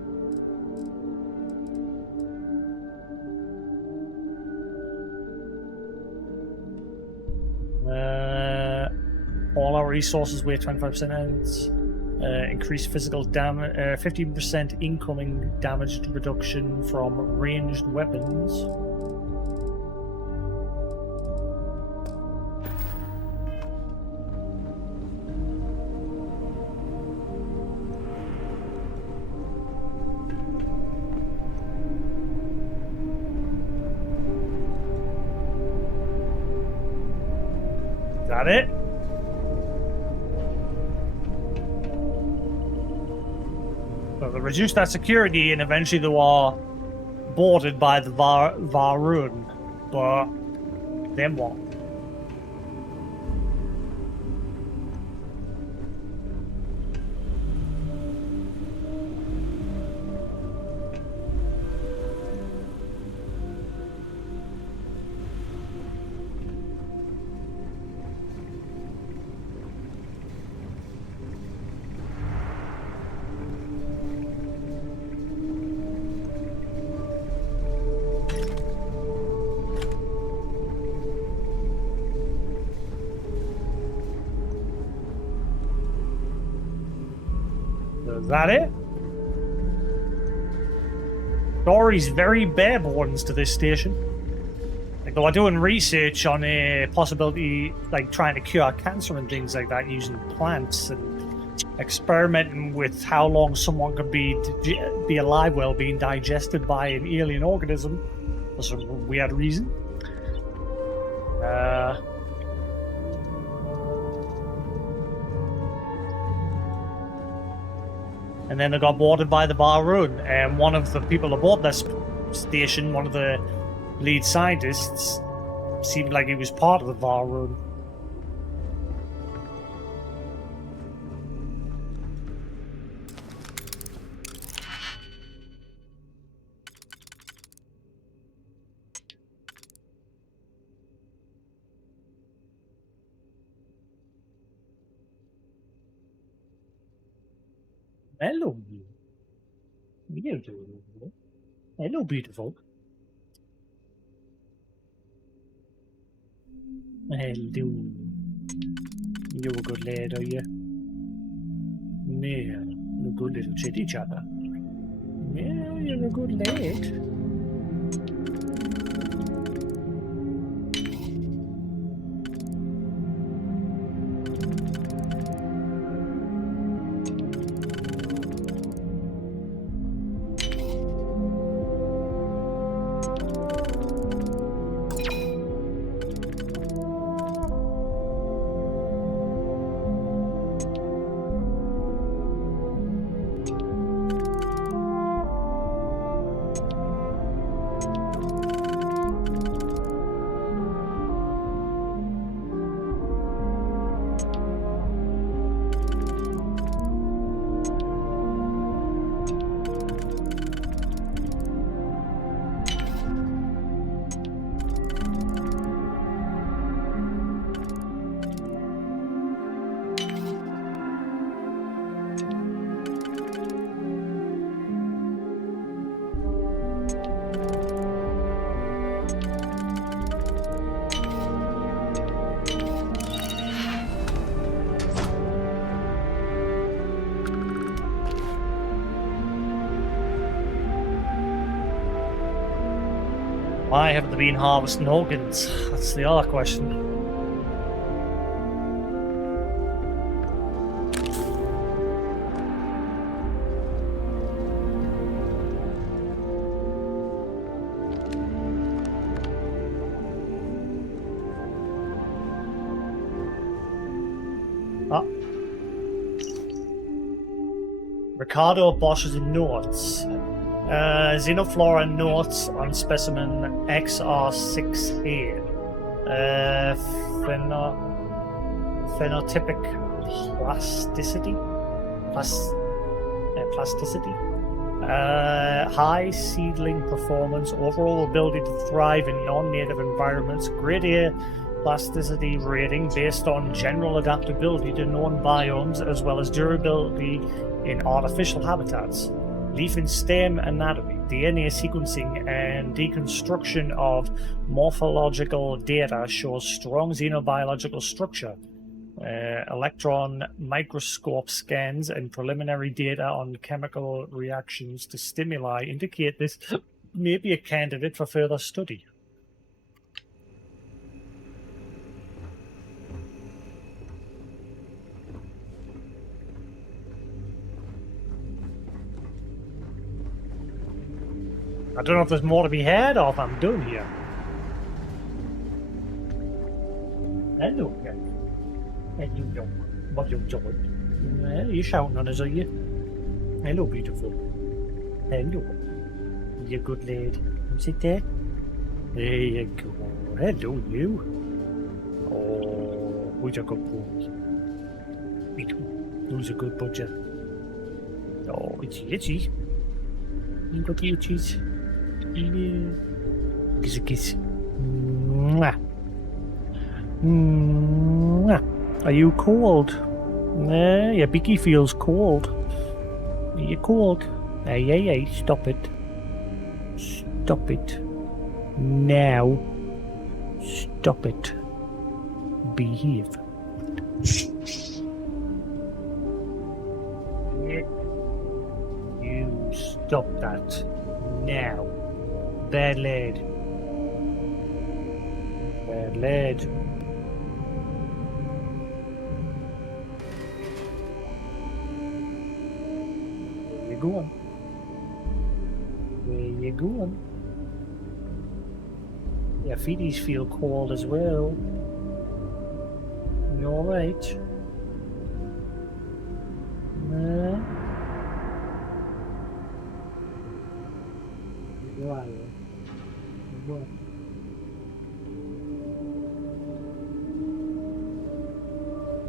All our resources weigh 25%. Increase physical damage, 15% incoming damage reduction from ranged weapons. Is that it? So they reduce that security and eventually they are boarded by the Varun. But then what? Is that it? Story's very bare bones to this station. Like, they were doing research on a possibility, like trying to cure cancer and things like that using plants and experimenting with how long someone could be alive while being digested by an alien organism for some weird reason. And then they got boarded by the Varun, and one of the people aboard this station, one of the lead scientists, seemed like he was part of the Varun. Hello. Hello, beautiful. Hello. You're a good lad, are you? Yeah, you're a good little chitty chatter. Yeah, you're a good lad. Why haven't they been harvesting organs? That's the other question. Ricardo Bosch's notes. Xenoflora notes on specimen XR6A. Phenotypic plasticity. Plasticity. High seedling performance, overall ability to thrive in non-native environments, grade A plasticity rating based on general adaptability to known biomes as well as durability in artificial habitats. Leaf and stem anatomy, DNA sequencing and deconstruction of morphological data shows strong xenobiological structure. Electron microscope scans and preliminary data on chemical reactions to stimuli indicate this may be a candidate for further study. I don't know if there's more to be had or if I'm done here. Hello, guys. Hello, what you doing? Well, you shouting on us, are you? Hello, beautiful. Hello. You good lad. You sit there. There you go. Hello, you. Oh, who's a good boy? Me too. Who's a good butcher? Oh, itchy. You got the itchies. Yeah. Kiss a kiss. Mwah. Mwah. Are you cold? Your beaky feels cold. Are you cold? Hey, stop it. Stop it. Now. Stop it. Behave. You stop that. Now. Bad lad. Bad lad. Where you going? Where you going? Your feeties feel cold as well. You alright? Nah. Right. What?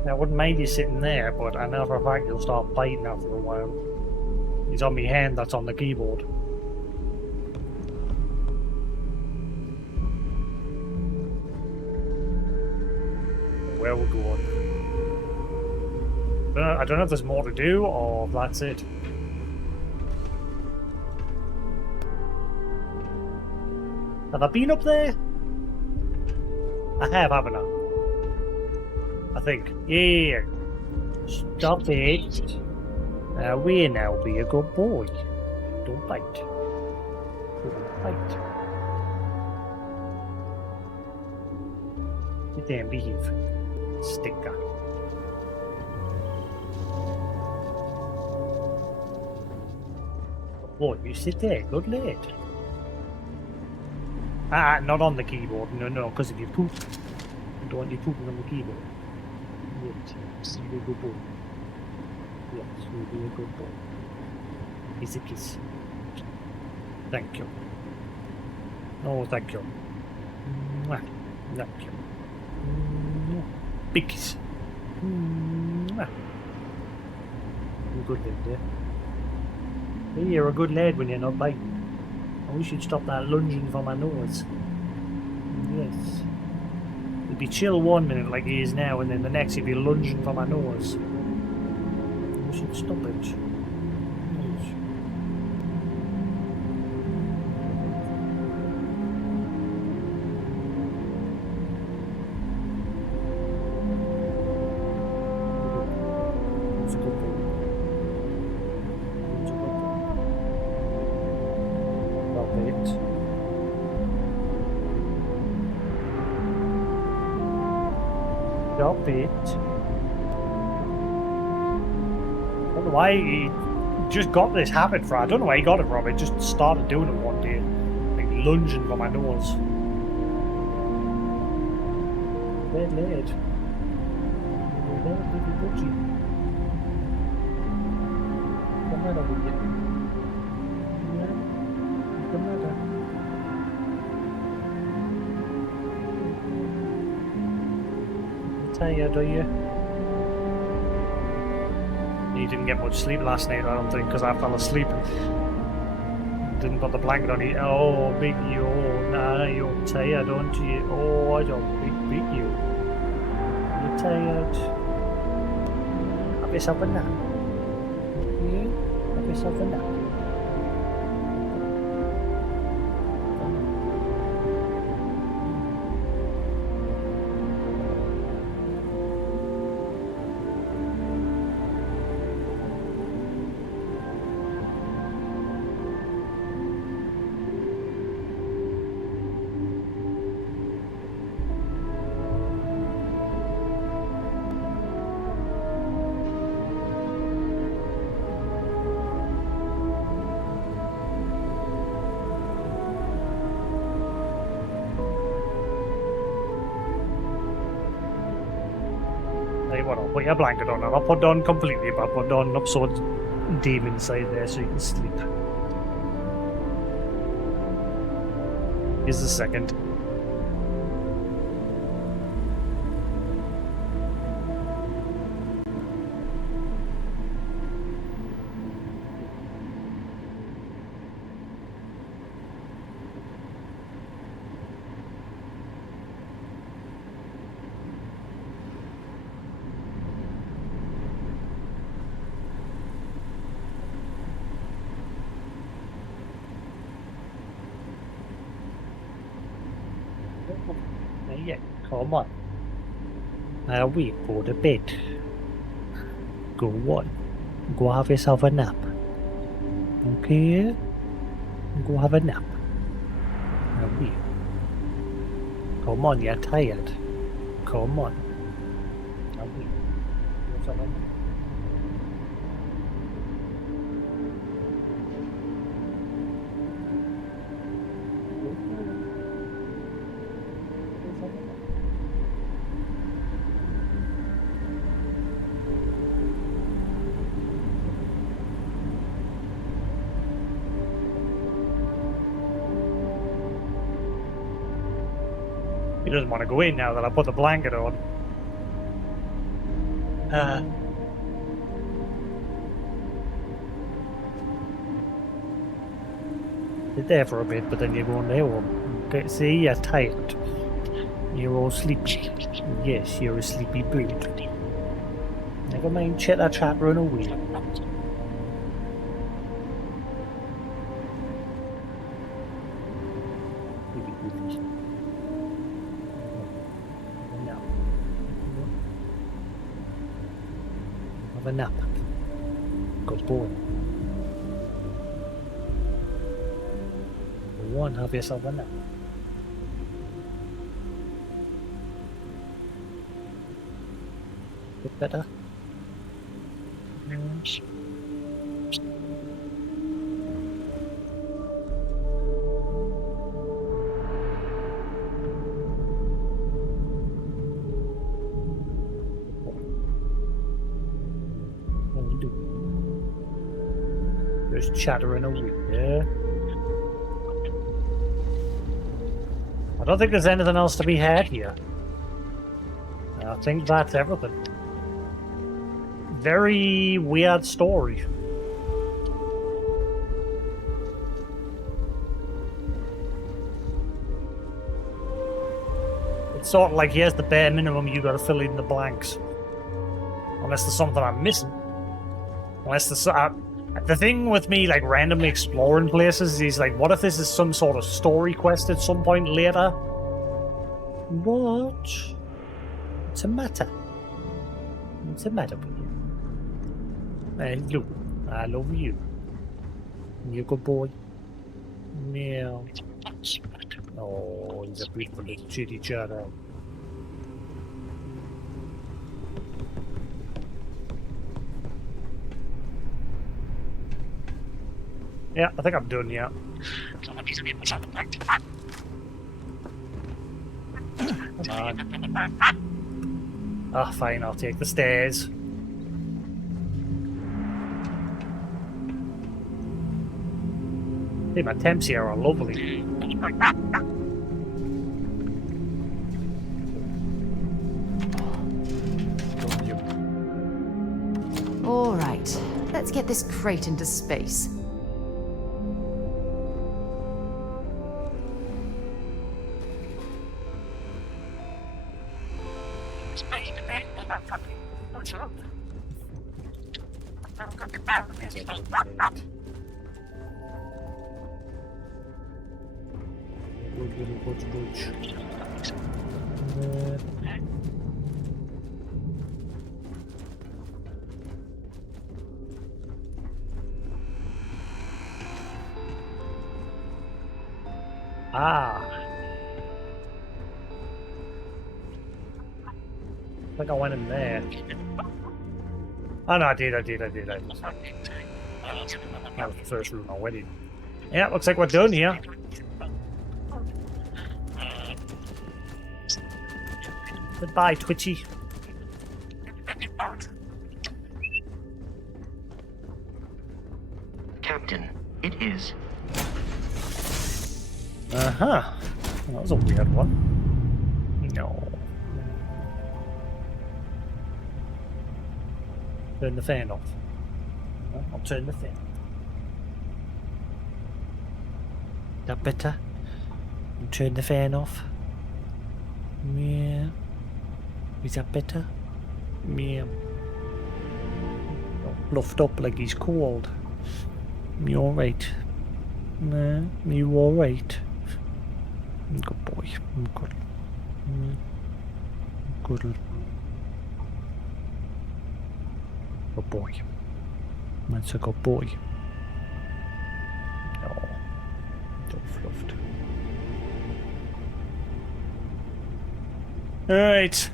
I wouldn't mind you sitting there, but I know for a fact you'll start biting after a while. He's on my hand that's on the keyboard. Where we're going. I don't know if there's more to do or if that's it. Have I been up there? I have, haven't I? I think. Yeah. Stop it. Away now, be a good boy. Don't bite. Don't bite. Sit there and behave. Stinker. Boy, you sit there. Good lad. Not on the keyboard. No, because if you poop, I don't want you pooping on the keyboard. Yes, you'll be a good boy. Yes, you'll be a good boy. Kiss a kiss. Thank you. Oh, thank you. Mwah. Thank you. Mwah. Big kiss. Mwah. You're a good lad there. Hey, you're a good lad when you're not biting. I wish you'd stop that lunging for my nose. Yes. He'd be chill 1 minute like he is now, and then the next he'd be lunging for my nose. I wish you'd stop it. Yes. It's a good boy. It's a good boy. Stop it. Stop it. I don't know why he just got this habit from. I don't know where he got it from. He just started doing it one day. Like lunging for my nose. Red lid. Come on over here. Come on. Tired, are you? You didn't get much sleep last night, I don't think, because I fell asleep. Didn't put the blanket on you. Oh, big you. Oh, nah, you're tired, aren't you? Oh, I don't big you. You're tired. Have yourself a nap. Yeah? Have yourself a nap. I'll put your blanket on. I'll not put it on completely, but I'll put it on up so it's deep inside there so you can sleep. Here's the second. Yeah, come on. Now we go to bed. Go on. Go have yourself a nap. Okay? Go have a nap. Now we. Come on, you're tired. Come on. Now we. Go have a nap. He doesn't want to go in now that I put the blanket on. Sit there for a bit, but then you're going there. Okay, see, you're tired. You're all sleepy. Yes, you're a sleepy bird. Never mind, check that chat run away. Have a nap. Good boy. Go on, have yourself a nap. Bit better. Just chattering away there. I don't think there's anything else to be had here. I think that's everything. Very weird story. It's sort of like, here's the bare minimum, you gotta fill in the blanks. Unless there's something I'm missing. Unless there's... the thing with me, like, randomly exploring places is, like, what if this is some sort of story quest at some point later? What? What's the matter? What's the matter with you? Hello. I love you. You're a good boy. Meow. Oh, he's a beautiful little chitty chatter. Yeah, I think I'm done, yeah. Come on. Ah, fine, I'll take the stairs. Hey, my temps here are lovely. All right, let's get this crate into space. Ah. I think I went in there. Oh no, I did. That was the first room I went in. Yeah, looks like we're done here. Goodbye, Twitchy. Captain, it is. Uh-huh. Well, that was a weird one. No. Turn the fan off. No, I'll turn the fan. That better? Turn the fan off. Yeah. Is that better? Yeah. Fluffed up like he's cold. You alright? Nah, you alright? Good boy. Good. Good. Good boy. That's a good boy. No. Don't fluffed. Alright.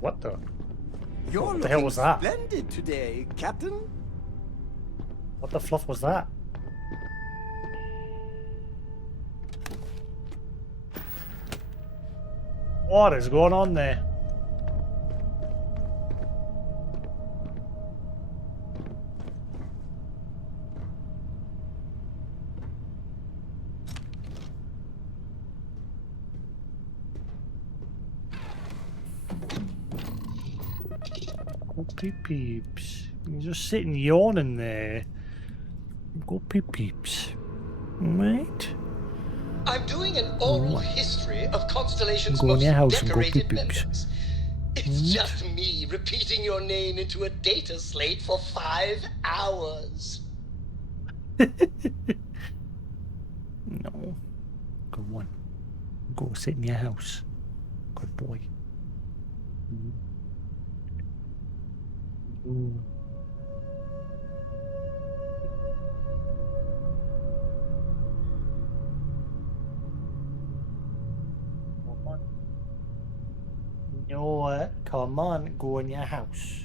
What the? You're What the hell was that? Splendid today, Captain. What the fluff was that? What is going on there? Go peeps. You're just sitting yawning there. Go peeps. Right? I'm doing an oral history of Constellation's Go in most your house and go decorated peeps. members. It's just me repeating your name into a data slate for 5 hours. No. Go on. Go sit in your house. Good boy. Ooh. No, come on, go in your house.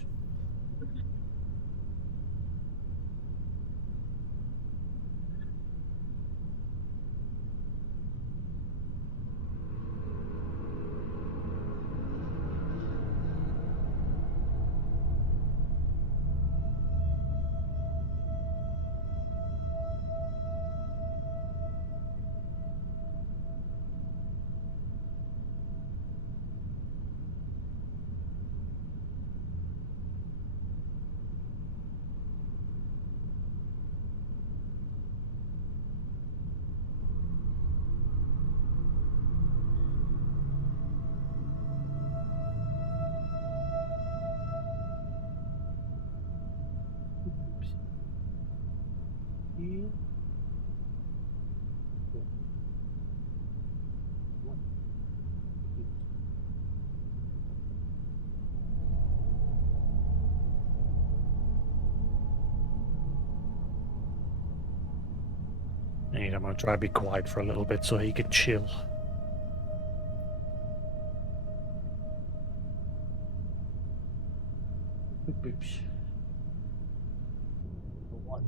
And I'm gonna try to be quiet for a little bit so he could chill.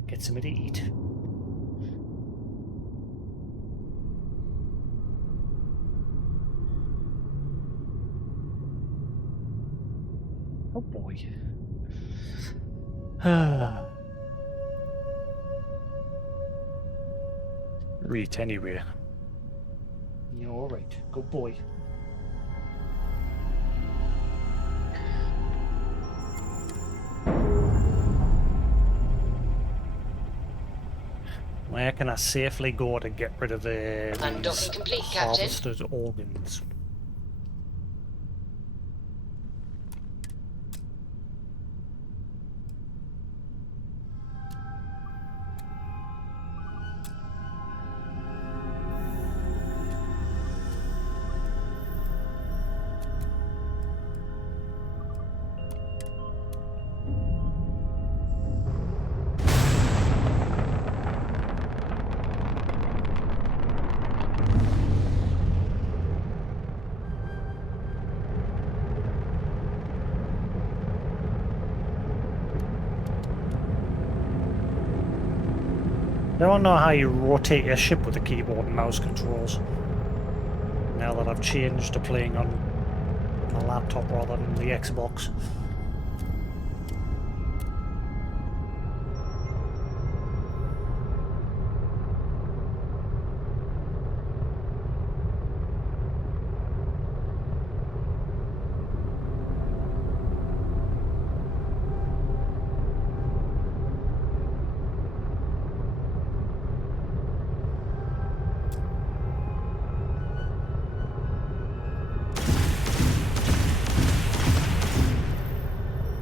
Get something to eat. Oh boy. Read anyway. You're alright. Good boy. Where can I safely go to get rid of the Undocking complete, Captain. harvested organs? I don't know how you rotate your ship with the keyboard and mouse controls. Now that I've changed to playing on my laptop rather than the Xbox.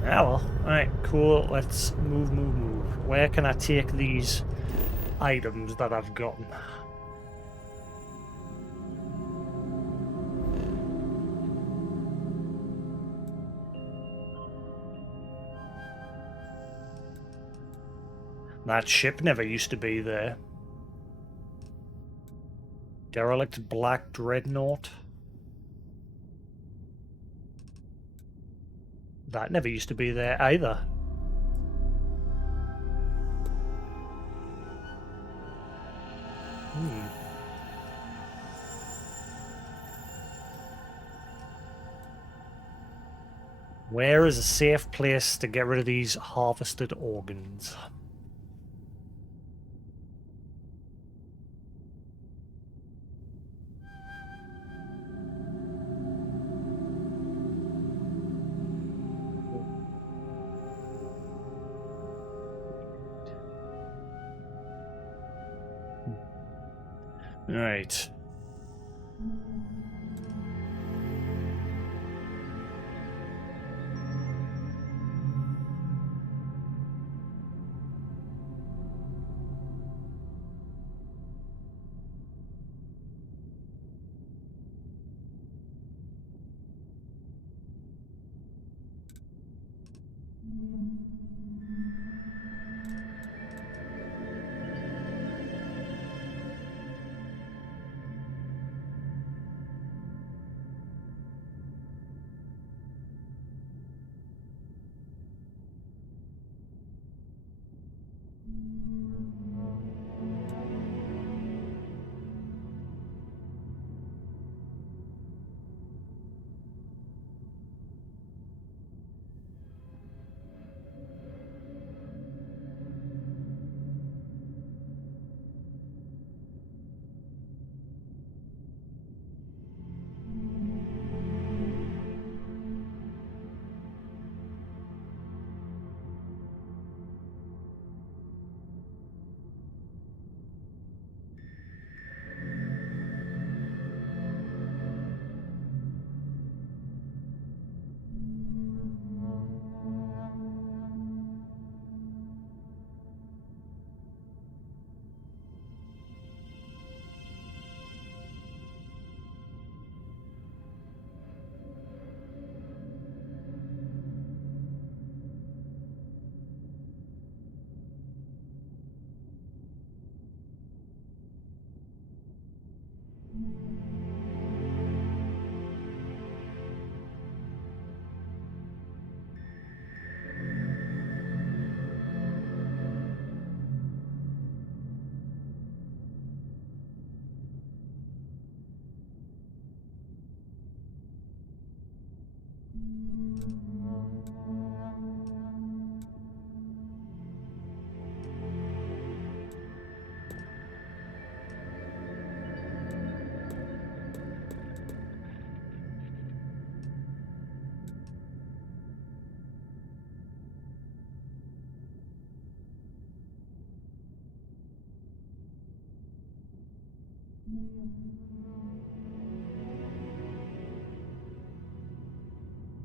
Ah well, alright, cool, let's move. Where can I take these items that I've gotten? That ship never used to be there. Derelict Black Dreadnought. That never used to be there either. Where is a safe place to get rid of these harvested organs? Right.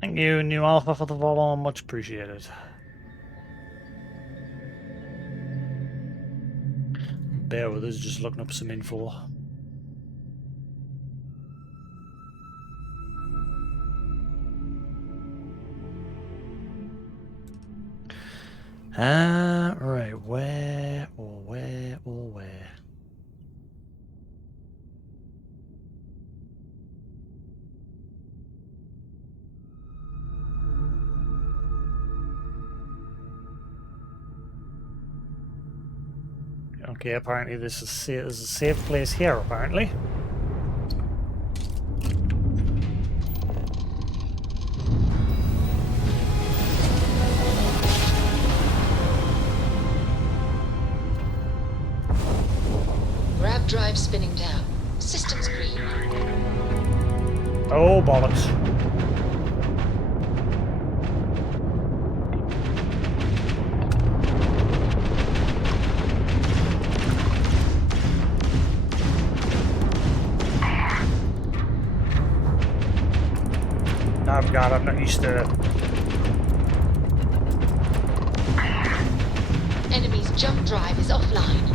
Thank you, New Alpha, for the follow. Much appreciated. Bear with us, just looking up some info. Right, where? Okay, apparently this is a safe place here, apparently. Grab drive spinning down. Systems green. Oh, bollocks. Oh god, I'm not used to it. Enemy's jump drive is offline.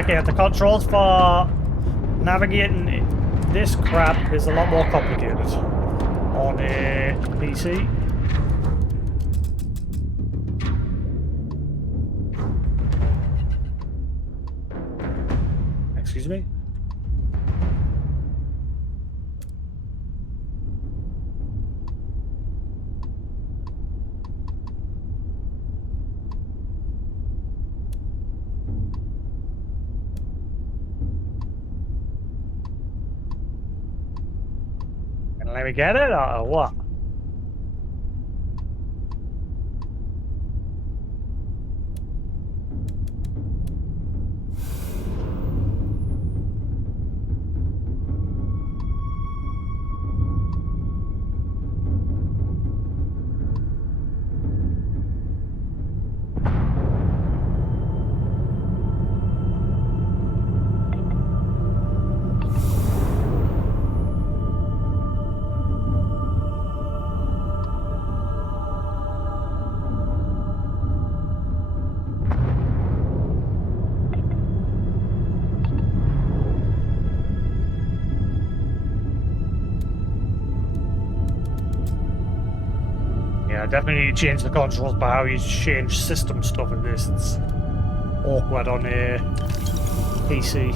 Okay, the controls for navigating this crap is a lot more complicated on a PC. Excuse me? Let me get it, or what? Yeah, definitely need to change the controls by how you change system stuff in this. It's awkward on a PC.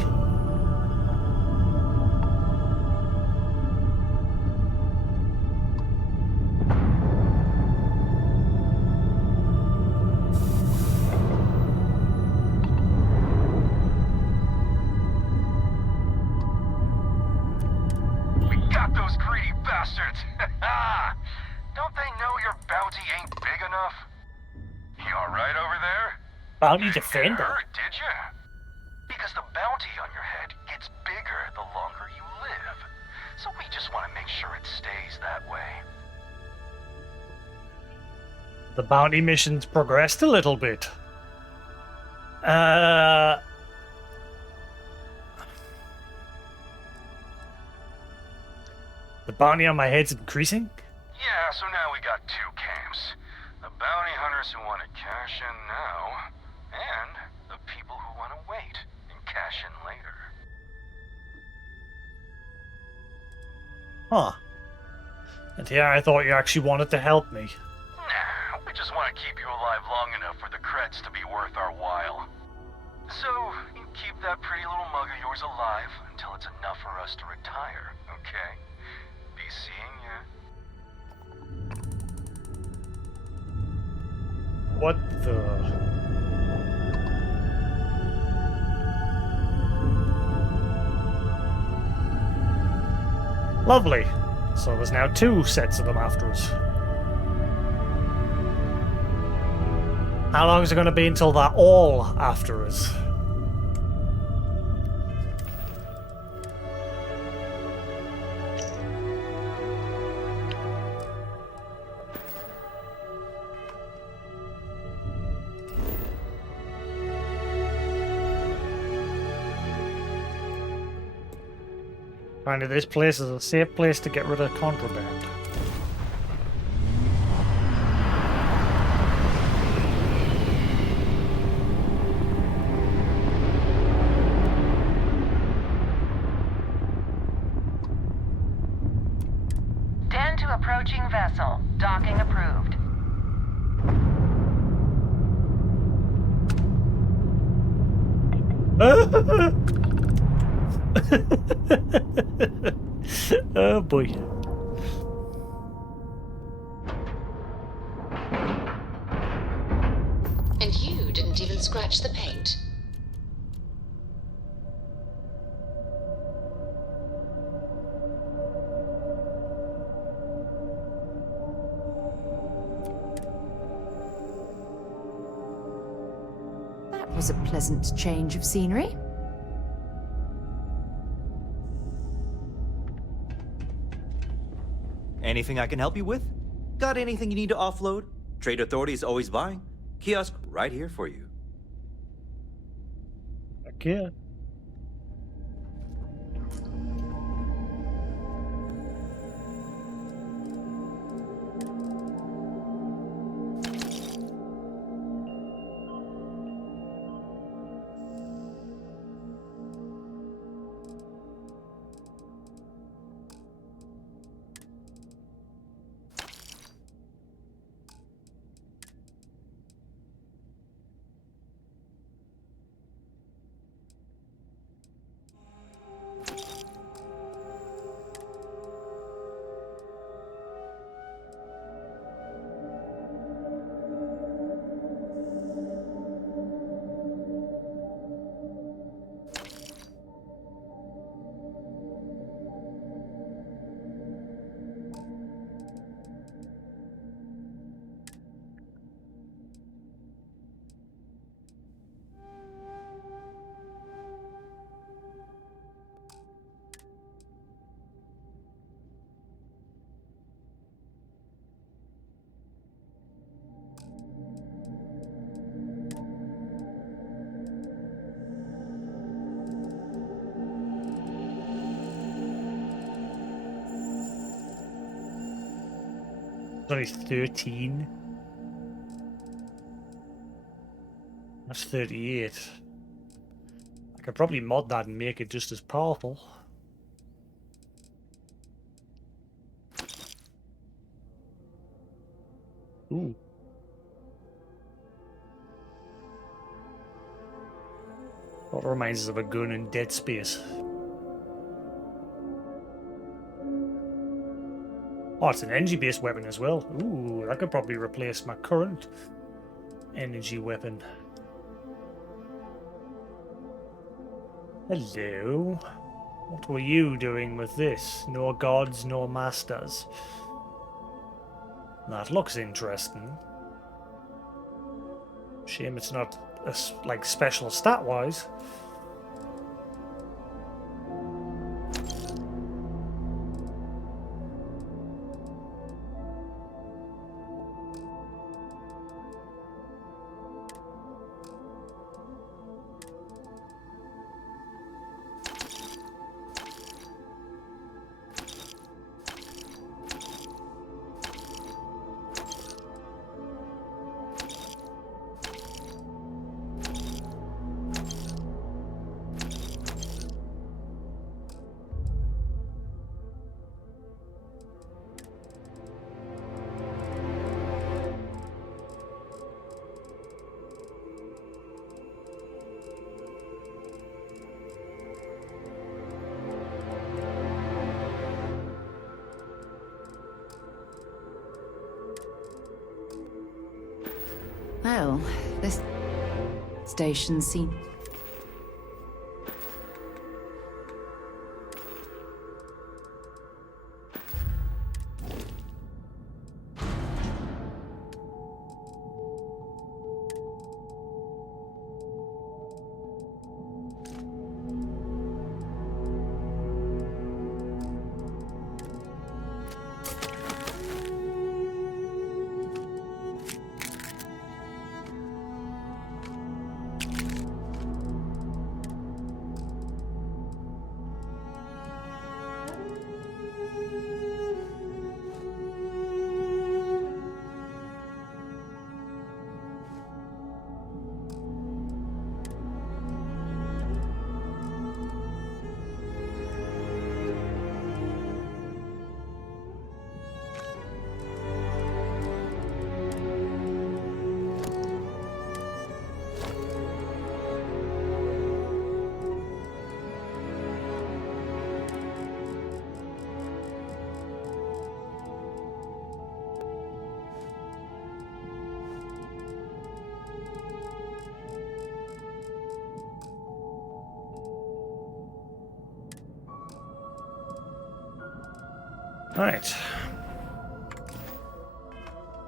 We got those greedy bastards! Don't they know your bounty ain't big enough? You alright over there? Bounty defender? Hurt, did you? Because the bounty on your head gets bigger the longer you live. So we just want to make sure it stays that way. The bounty missions progressed a little bit. The bounty on my head's increasing? Yeah, so now we got two camps. The bounty hunters who want to cash in now, and the people who want to wait and cash in later. Huh. And here I thought you actually wanted to help me. Nah, we just want to keep you alive long enough for the creds to be worth our while. So, you keep that pretty little mug of yours alive until it's enough for us to retire, okay? Be seeing ya. What the? Lovely. So there's now 2 sets of them after us. How long is it going to be until they're all after us? Apparently this place is a safe place to get rid of contraband. Tend to approaching vessel. Docking approved. Oh boy. And you didn't even scratch the paint. That was a pleasant change of scenery. Anything I can help you with? Got anything you need to offload? Trade Authority is always buying. Kiosk right here for you. Okay. Only 13. That's 38. I could probably mod that and make it just as powerful. Ooh. What reminds us of a gun in Dead Space? Oh, it's an energy-based weapon as well. Ooh, that could probably replace my current energy weapon. Hello. What were you doing with this? No gods, no masters. That looks interesting. Shame it's not like special stat-wise. Well, this station seems... Right.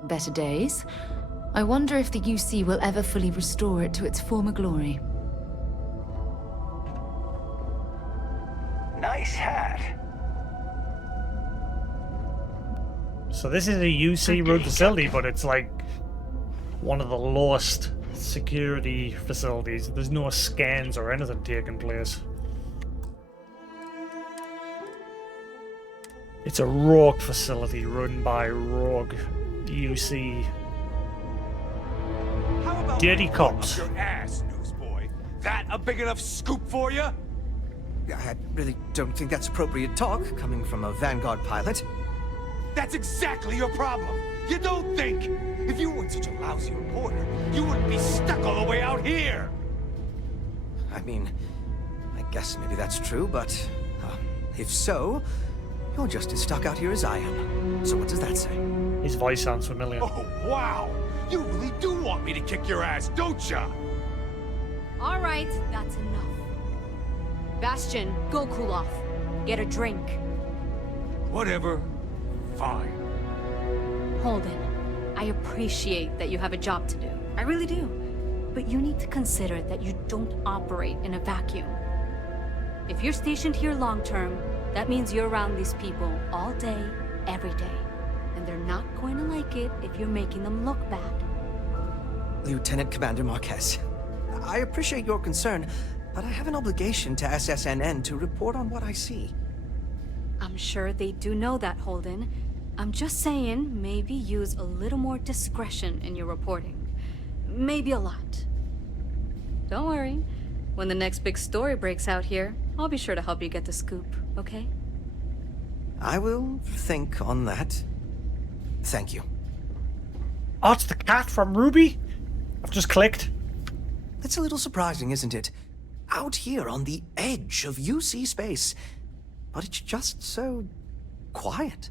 Better days. I wonder if the UC will ever fully restore it to its former glory. Nice hat. So this is a UC run facility, but it's like one of the lowest security facilities. There's no scans or anything taking place. It's a rogue facility run by rogue UC dirty cops. Your ass, newsboy. That a big enough scoop for you? I really don't think that's appropriate talk coming from a Vanguard pilot. That's exactly your problem. You don't think. If you weren't such a lousy reporter, you wouldn't be stuck all the way out here. I mean, I guess maybe that's true, but if so, you're just as stuck out here as I am. So what does that say? His voice sounds familiar. Oh, wow. You really do want me to kick your ass, don't ya? All right, that's enough. Bastion, go cool off. Get a drink. Whatever. Fine. Holden, I appreciate that you have a job to do. I really do. But you need to consider that you don't operate in a vacuum. If you're stationed here long term, that means you're around these people all day, every day. And they're not going to like it if you're making them look bad. Lieutenant Commander Marquez, I appreciate your concern, but I have an obligation to SSNN to report on what I see. I'm sure they do know that, Holden. I'm just saying, maybe use a little more discretion in your reporting. Maybe a lot. Don't worry. When the next big story breaks out here, I'll be sure to help you get the scoop, okay? I will think on that. Thank you. Oh, it's the cat from Ruby? I've just clicked. It's a little surprising, isn't it? Out here on the edge of UC space, but it's just so quiet.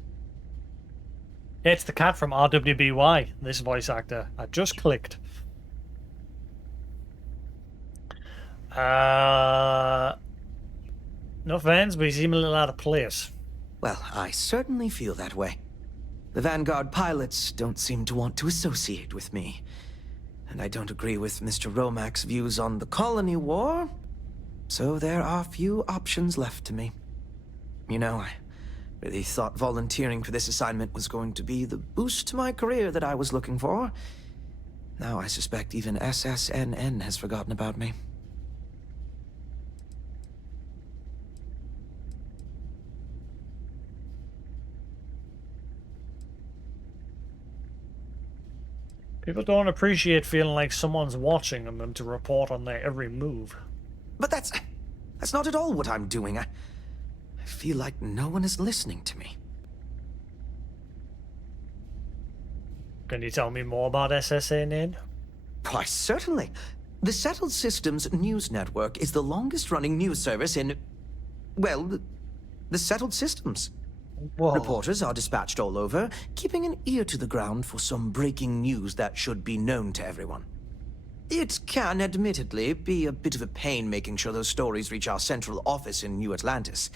Yeah, it's the cat from RWBY, this voice actor. I just clicked. No offense, but he seemed a little out of place. Well, I certainly feel that way. The Vanguard pilots don't seem to want to associate with me. And I don't agree with Mr. Romack's views on the colony war. So there are few options left to me. You know, I really thought volunteering for this assignment was going to be the boost to my career that I was looking for. Now I suspect even SSNN has forgotten about me. People don't appreciate feeling like someone's watching them and to report on their every move. But that's not at all what I'm doing. I feel like no one is listening to me. Can you tell me more about SSNN? Why, certainly. The Settled Systems News Network is the longest-running news service in, well, the Settled Systems. Whoa. Reporters are dispatched all over, keeping an ear to the ground for some breaking news that should be known to everyone. It can, admittedly, be a bit of a pain making sure those stories reach our central office in New Atlantis.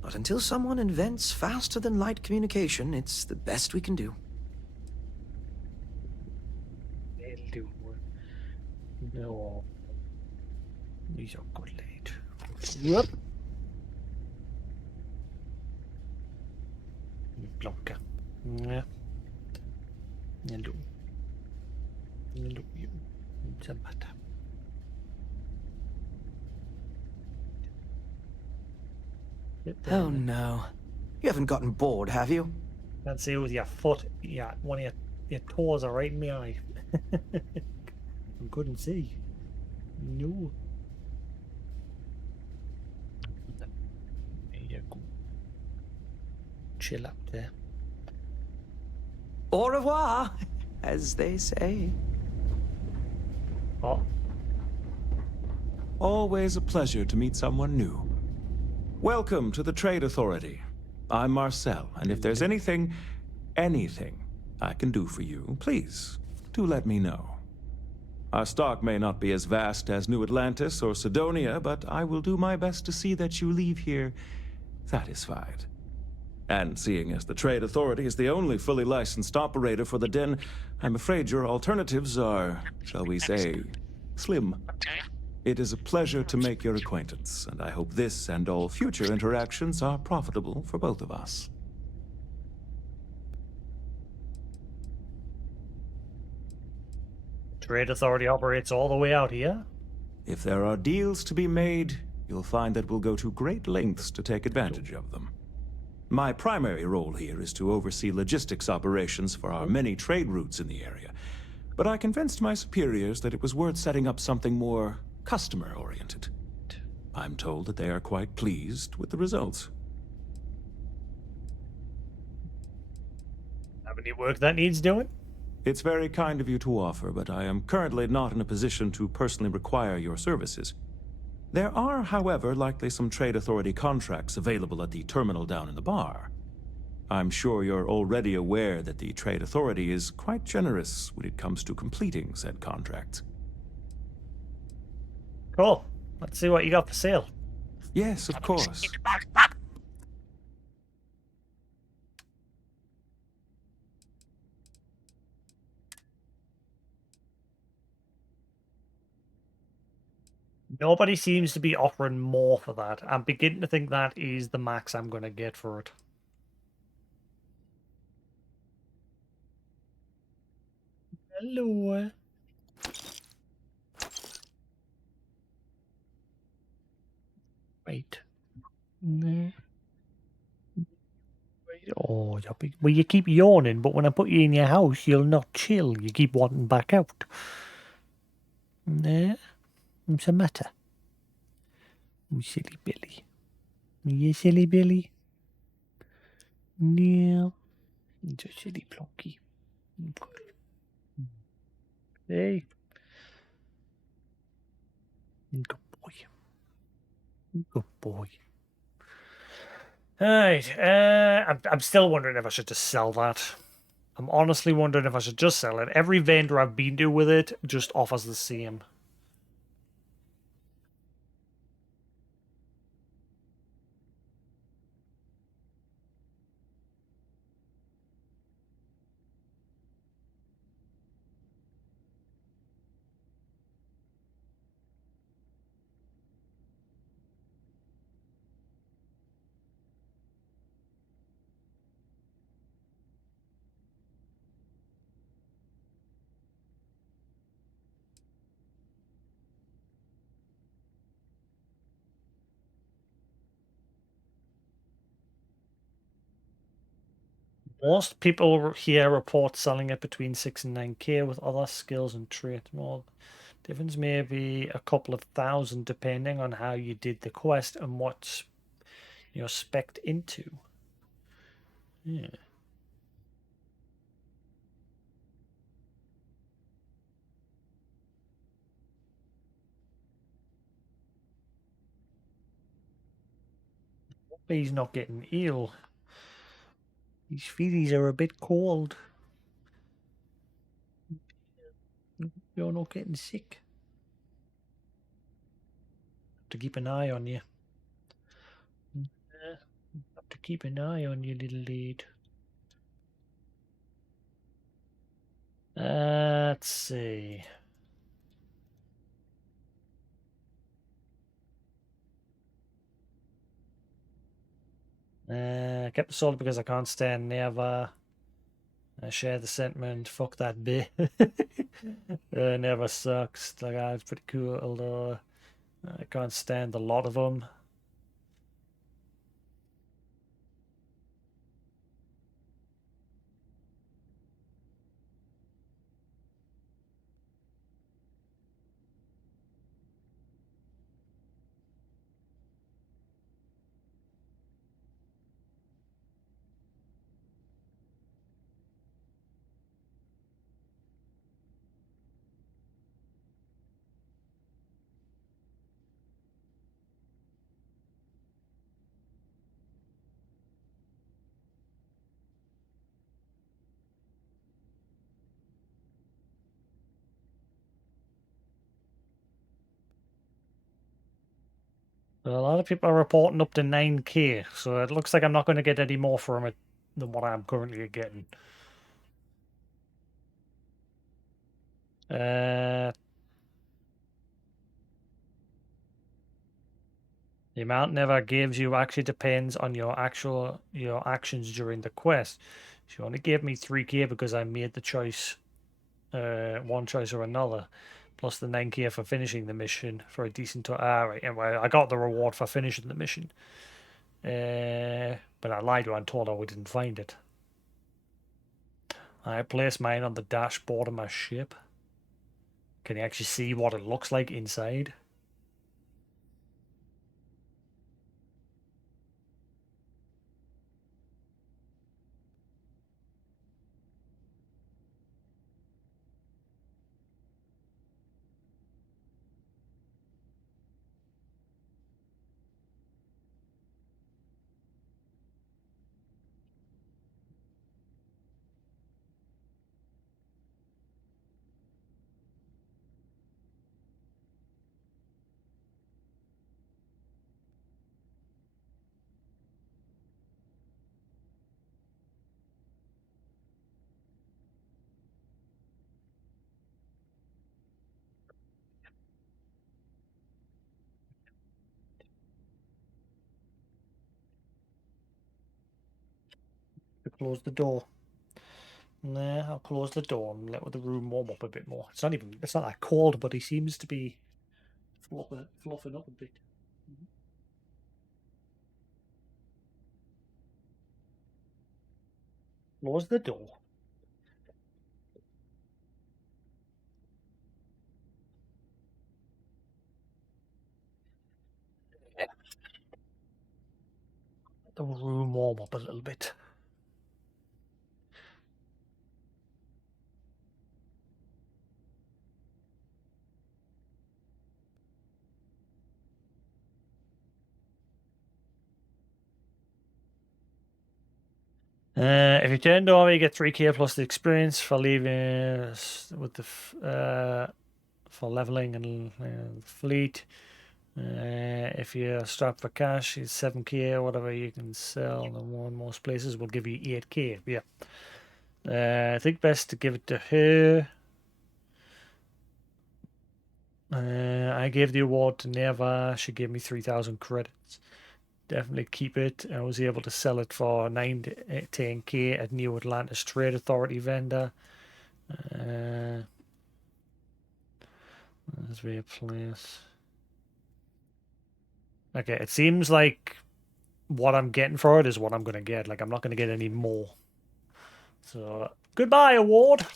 But until someone invents faster-than-light communication, it's the best we can do. No. These are good late. Yep. Blanka. Ja. Hello. Hello, you. Samata. Oh no. You haven't gotten bored, have you? Can't see with your foot. Yeah, one of your toes are right in my eye. I couldn't see. No. There you go. Chill up there. Au revoir, as they say. Oh. Always a pleasure to meet someone new. Welcome to the Trade Authority. I'm Marcel, and if there's anything I can do for you, please, do let me know. Our stock may not be as vast as New Atlantis or Sidonia, but I will do my best to see that you leave here satisfied. And seeing as the Trade Authority is the only fully licensed operator for the Den, I'm afraid your alternatives are, shall we say, slim. It is a pleasure to make your acquaintance, and I hope this and all future interactions are profitable for both of us. Trade Authority operates all the way out here. If there are deals to be made, you'll find that we'll go to great lengths to take advantage of them. My primary role here is to oversee logistics operations for our many trade routes in the area, but I convinced my superiors that it was worth setting up something more customer-oriented. I'm told that they are quite pleased with the results. Have any work that needs doing? It's very kind of you to offer, but I am currently not in a position to personally require your services. There are, however, likely some Trade Authority contracts available at the terminal down in the bar. I'm sure you're already aware that the Trade Authority is quite generous when it comes to completing said contracts. Cool. Let's see what you got for sale. Yes, of course. Nobody seems to be offering more for that. I'm beginning to think that is the max I'm going to get for it. Hello. Wait. No. Wait. Oh, well, you keep yawning, but when I put you in your house, you'll not chill. You keep wanting back out. No. What's the matter? You silly Billy. You silly Billy. No. You're a silly plonky. Hey. Good boy. Good boy. Alright, I'm still wondering if I should just sell that. I'm honestly wondering if I should just sell it. Every vendor I've been to with it just offers the same. Most people here report selling it between 6 and 9k with other skills and traits. Well, difference may be a couple of thousand depending on how you did the quest and what you're spec'd into. Yeah. He's not getting ill. These feeties are a bit cold. You're not getting sick. Have to keep an eye on you. Have to keep an eye on you, little lad. Let's see. I kept the sword because I can't stand never. I share the sentiment. Fuck that bit. Never sucks. Like, it's pretty cool, although I can't stand a lot of them. A lot of people are reporting up to 9k, so it looks like I'm not going to get any more from it than what I'm currently getting. The amount never gives you actually depends on your actions during the quest. She only gave me 3k because I made the choice, one choice or another, plus the 9k for finishing the mission for a decent. Right, anyway, I got the reward for finishing the mission. But I lied to her and told her we didn't find it. I placed mine on the dashboard of my ship. Can you actually see what it looks like inside? Close the door. Nah, I'll close the door and let the room warm up a bit more. It's not that cold, but he seems to be fluffing up a bit. Close the door. Let the room warm up a little bit. If you turn over, you get 3k plus the experience for leaving with the for leveling and fleet. If you're strapped for cash, it's 7k or whatever you can sell. And most places will give you 8k. Yeah. I think best to give it to her. I gave the award to Neva. She gave me 3,000 credits. Definitely keep it. I was able to sell it for 9 to 10k at New Atlantis Trade Authority vendor. Let's replace. Okay, it seems like what I'm getting for it is what I'm going to get. Like, I'm not going to get any more. So, goodbye, award.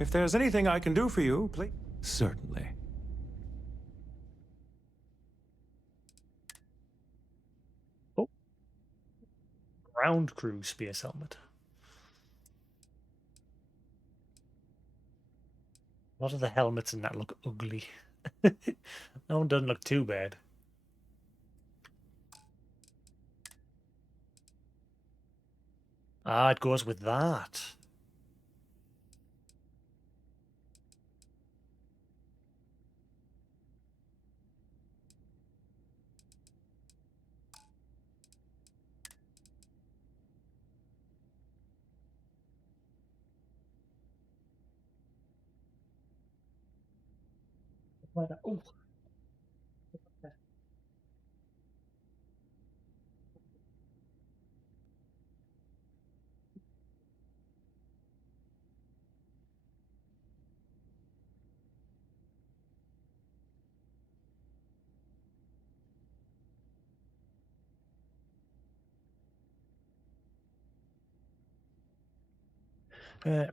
If there's anything I can do for you, please. Certainly. Oh. Ground crew space helmet. A lot of the helmets in that look ugly. That one doesn't look too bad. Ah, it goes with that. Oh.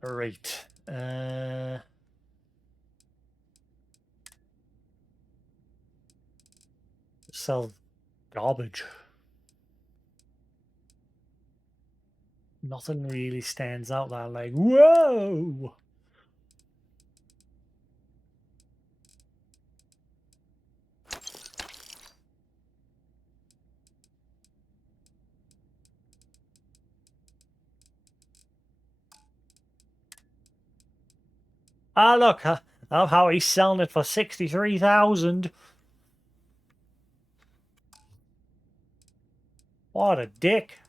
Right. Sell garbage. Nothing really stands out that like, whoa! Ah, look, how he's selling it for 63,000. What a dick.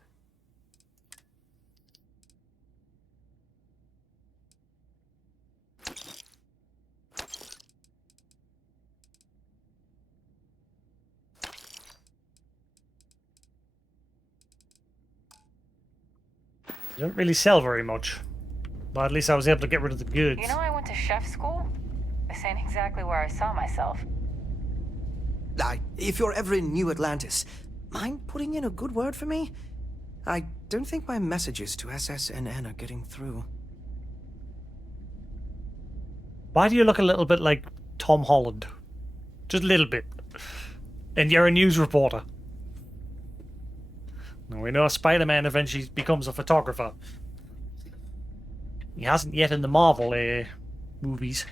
Doesn't really sell very much. But at least I was able to get rid of the goods. You know, I went to chef school. This ain't exactly where I saw myself. If you're ever in New Atlantis, mind putting in a good word for me? I don't think my messages to SSNN are getting through. Why do you look a little bit like Tom Holland? Just a little bit. And you're a news reporter. Now we know Spider-Man eventually becomes a photographer. He hasn't yet in the Marvel movies.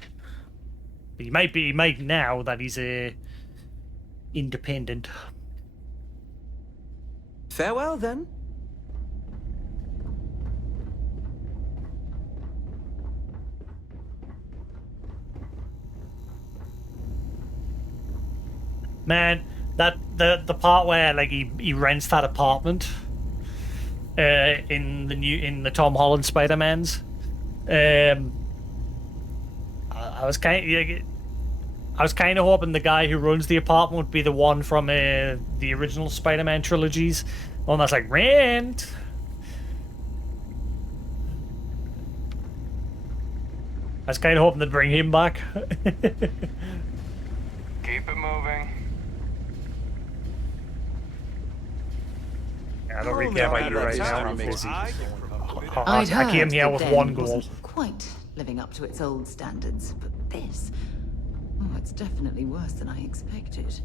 But he might now that he's independent. Farewell, then. Man, that the part where like he rents that apartment in the Tom Holland Spider-Mans. I was kind of hoping the guy who runs the apartment would be the one from the original Spider-Man trilogies. One that's like, rent. I was kind of hoping they'd bring him back. Keep it moving. I don't really care about you right now. I'm busy. I'd heard I came here the with den one goal. wasn't quite living up to its old standards, but this... Oh, it's definitely worse than I expected.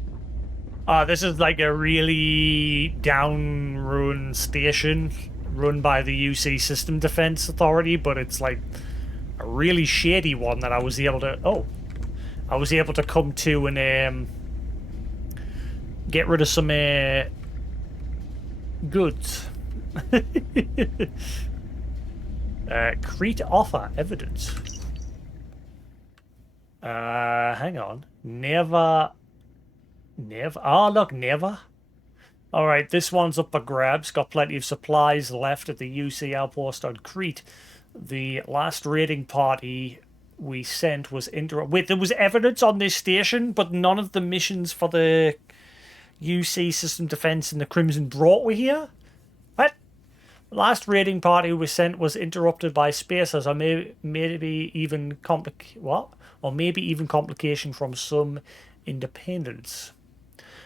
This is like a really down-run station run by the UC System Defense Authority, but it's like a really shady one that I was able to... I was able to come to and get rid of some goods. Crete offer evidence. Hang on. Never. Oh, look, never. Alright, this one's up for grabs. Got plenty of supplies left at the UC outpost on Crete. The last raiding party we sent was Wait, there was evidence on this station, but none of the missions for the UC System Defense and the Crimson Brought were here? What? The last raiding party we sent was interrupted by spacers, or maybe even complication from some independents.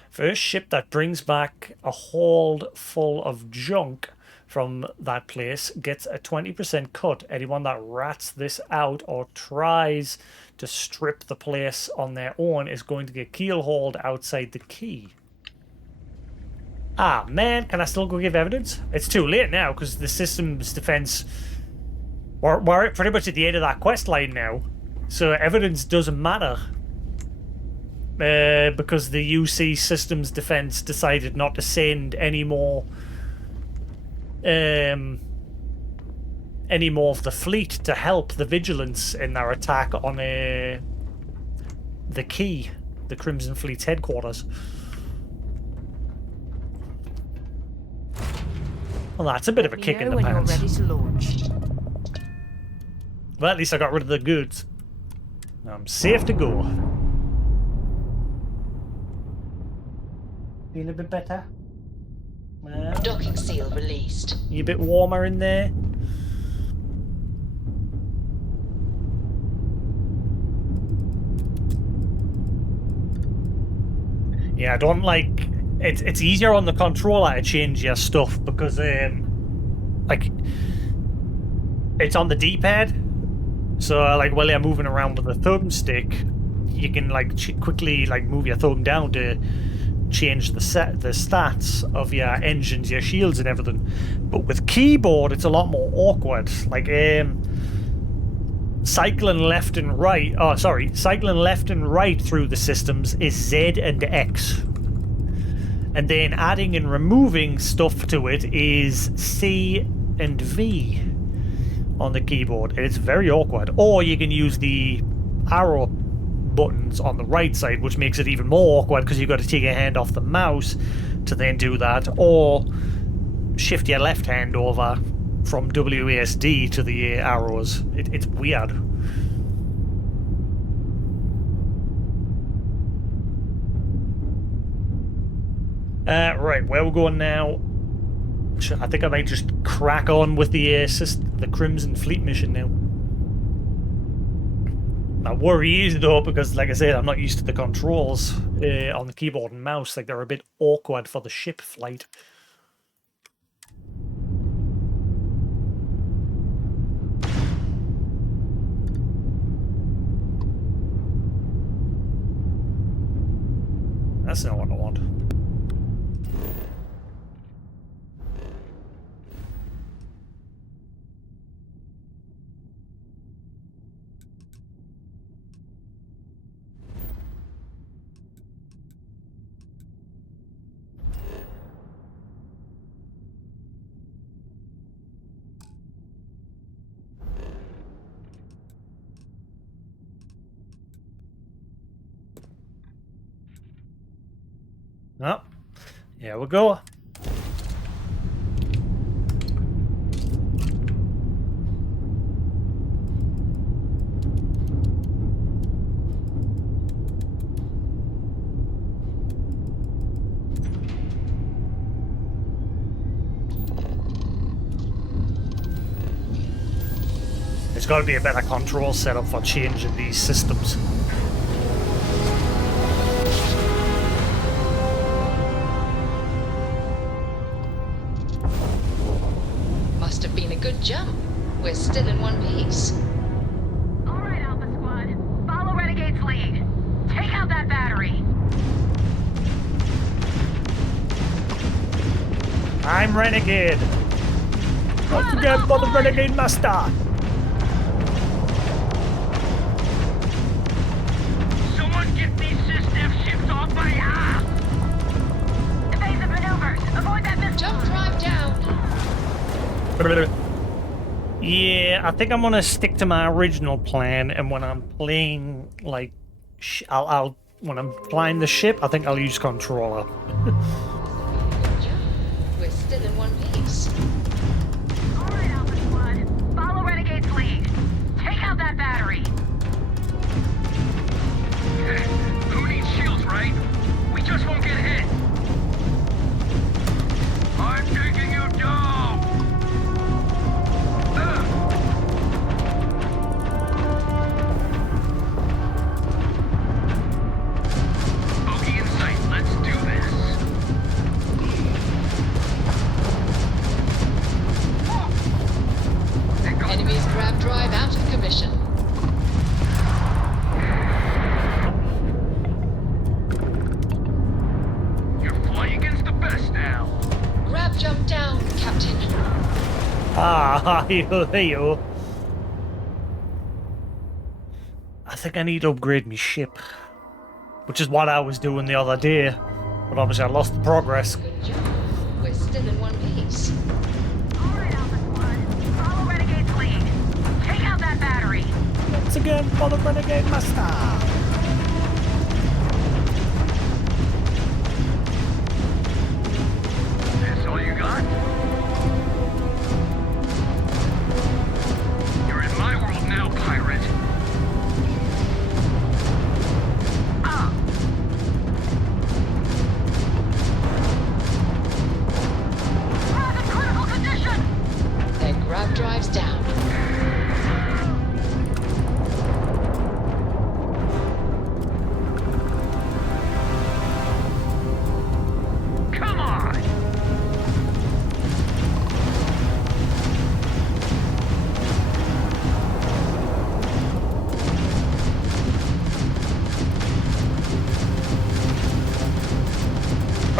First ship that brings back a hold full of junk from that place gets a 20% cut. Anyone that rats this out or tries to strip the place on their own is going to get keelhauled outside the key. Ah, man, can I still go give evidence? It's too late now, because the systems defense... We're pretty much at the end of that quest line now. So evidence doesn't matter. because the UC systems defense decided not to send any more of the fleet to help the Vigilance in their attack on the Key, the Crimson Fleet's headquarters. Well, that's a bit of a kick in the when pants. you're ready to launch. Well, at least I got rid of the goods. Now I'm safe to go. Feeling a bit better? Well, Docking seal released. you a bit warmer in there? Yeah, I don't like... It's easier on the controller to change your stuff because, like, it's on the D-pad. So, like, while you're moving around with the thumbstick, you can, like, quickly, like, move your thumb down to change the stats of your engines, your shields and everything. But with keyboard, it's a lot more awkward. Like, cycling left and right... Oh, sorry. Cycling left and right through the systems is Z and X. And then adding and removing stuff to it is C and V on the keyboard. And it's very awkward. Or you can use the arrow buttons on the right side, which makes it even more awkward because you've got to take your hand off the mouse to then do that. Or shift your left hand over from WASD to the arrows. It's weird. Right, where we're going now? I think I might just crack on with the Crimson Fleet mission now. My worry is, though, because, like I said, I'm not used to the controls on the keyboard and mouse. Like, they're a bit awkward for the ship flight. That's not what I want. Oh, here we go. There's got to be a better control setup for changing these systems. Must have been a good jump. We're still in one piece. Alright, Alpha Squad. Follow Renegade's lead. Take out that battery. I'm Renegade. Don't forget about the Renegade Master. Someone get these SysDef ships off my ass! Evasive maneuvers. Avoid that missile. Jump drive down. Yeah, I think I'm gonna stick to my original plan, and when I'm playing, like, I'll when I'm flying the ship, I think I'll use controller. We're still in one piece. Alright, Alpha Squad. Follow Renegade's lead. Take out that battery. Who needs shields, right? We just won't get hit. I'm taking you down! Bogey in sight, let's do this. Enemy's grab drive out of commission. You're flying against the best now. Grab jump down, Captain. Ah, yo. I think I need to upgrade my ship. which is what I was doing the other day. But obviously I lost the progress. Good job. We're still in one piece. Alright, Alpha Squad. Follow Renegade's lead. Take out that battery. Once again, for the Renegade Master. That's all you got? You're in my world now, pirate. We're in critical condition. Their grav drive's down. Come on!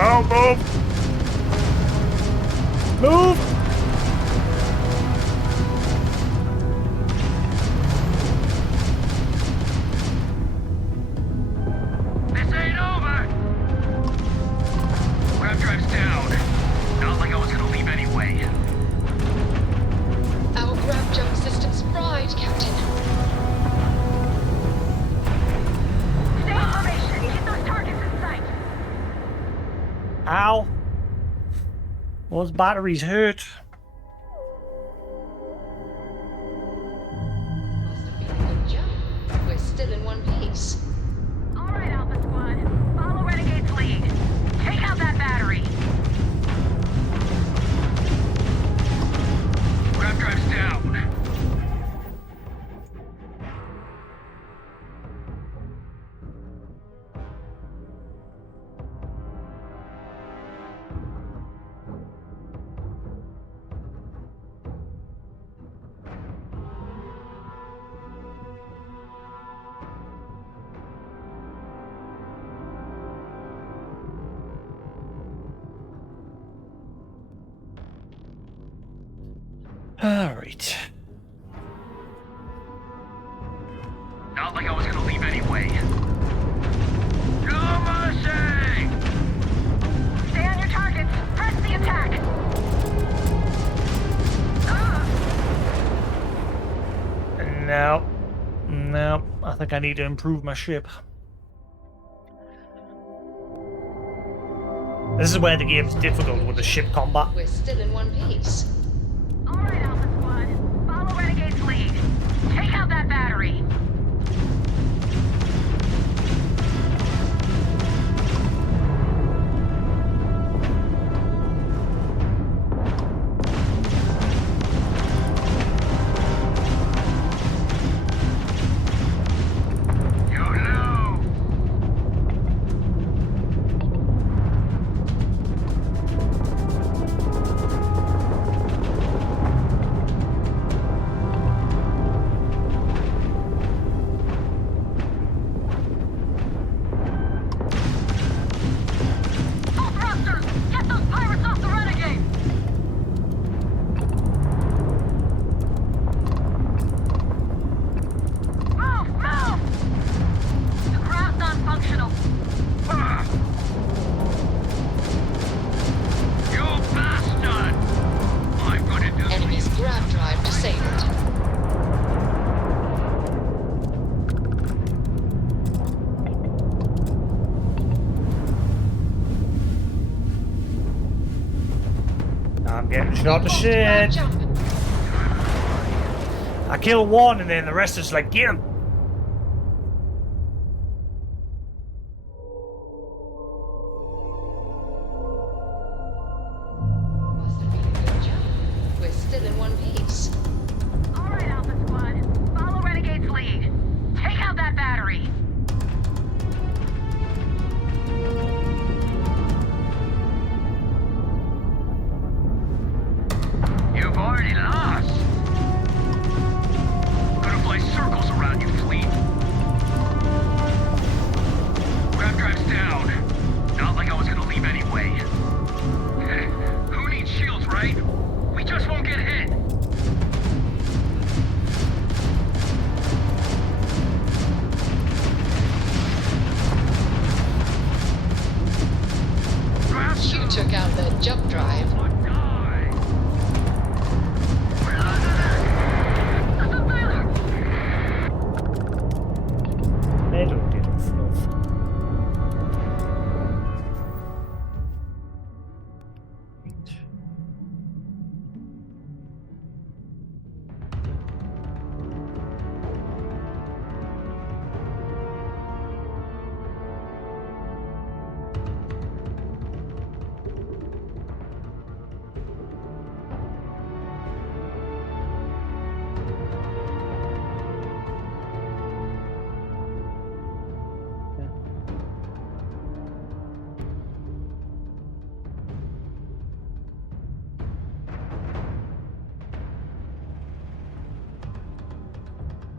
Oh, move! Move! This ain't over! Grav drive's down. Not like I was gonna leave anyway. Our grav jump system's fried, Captain. Stay in formation. Keep those targets in sight. Ow. Those batteries hurt. Good job. We're still in one piece. Alright, Alpha Squad. Follow Renegade's lead. Take out that battery. Grav drive's down. Alright. Not like I was gonna leave anyway. No mercy! Stay on your targets. Press the attack. No. No. I think I need to improve my ship. This is where the game's difficult with the ship combat. We're still in one piece. Alright, Alpha Squad. Follow Renegade's lead. Take out that battery. Getting shot to shit. I kill one and then the rest is like, get him. We're still in one piece. Alright, Alpha Squad. Follow Renegade's lead. Take out that battery. You've already lost. Gonna fly circles around you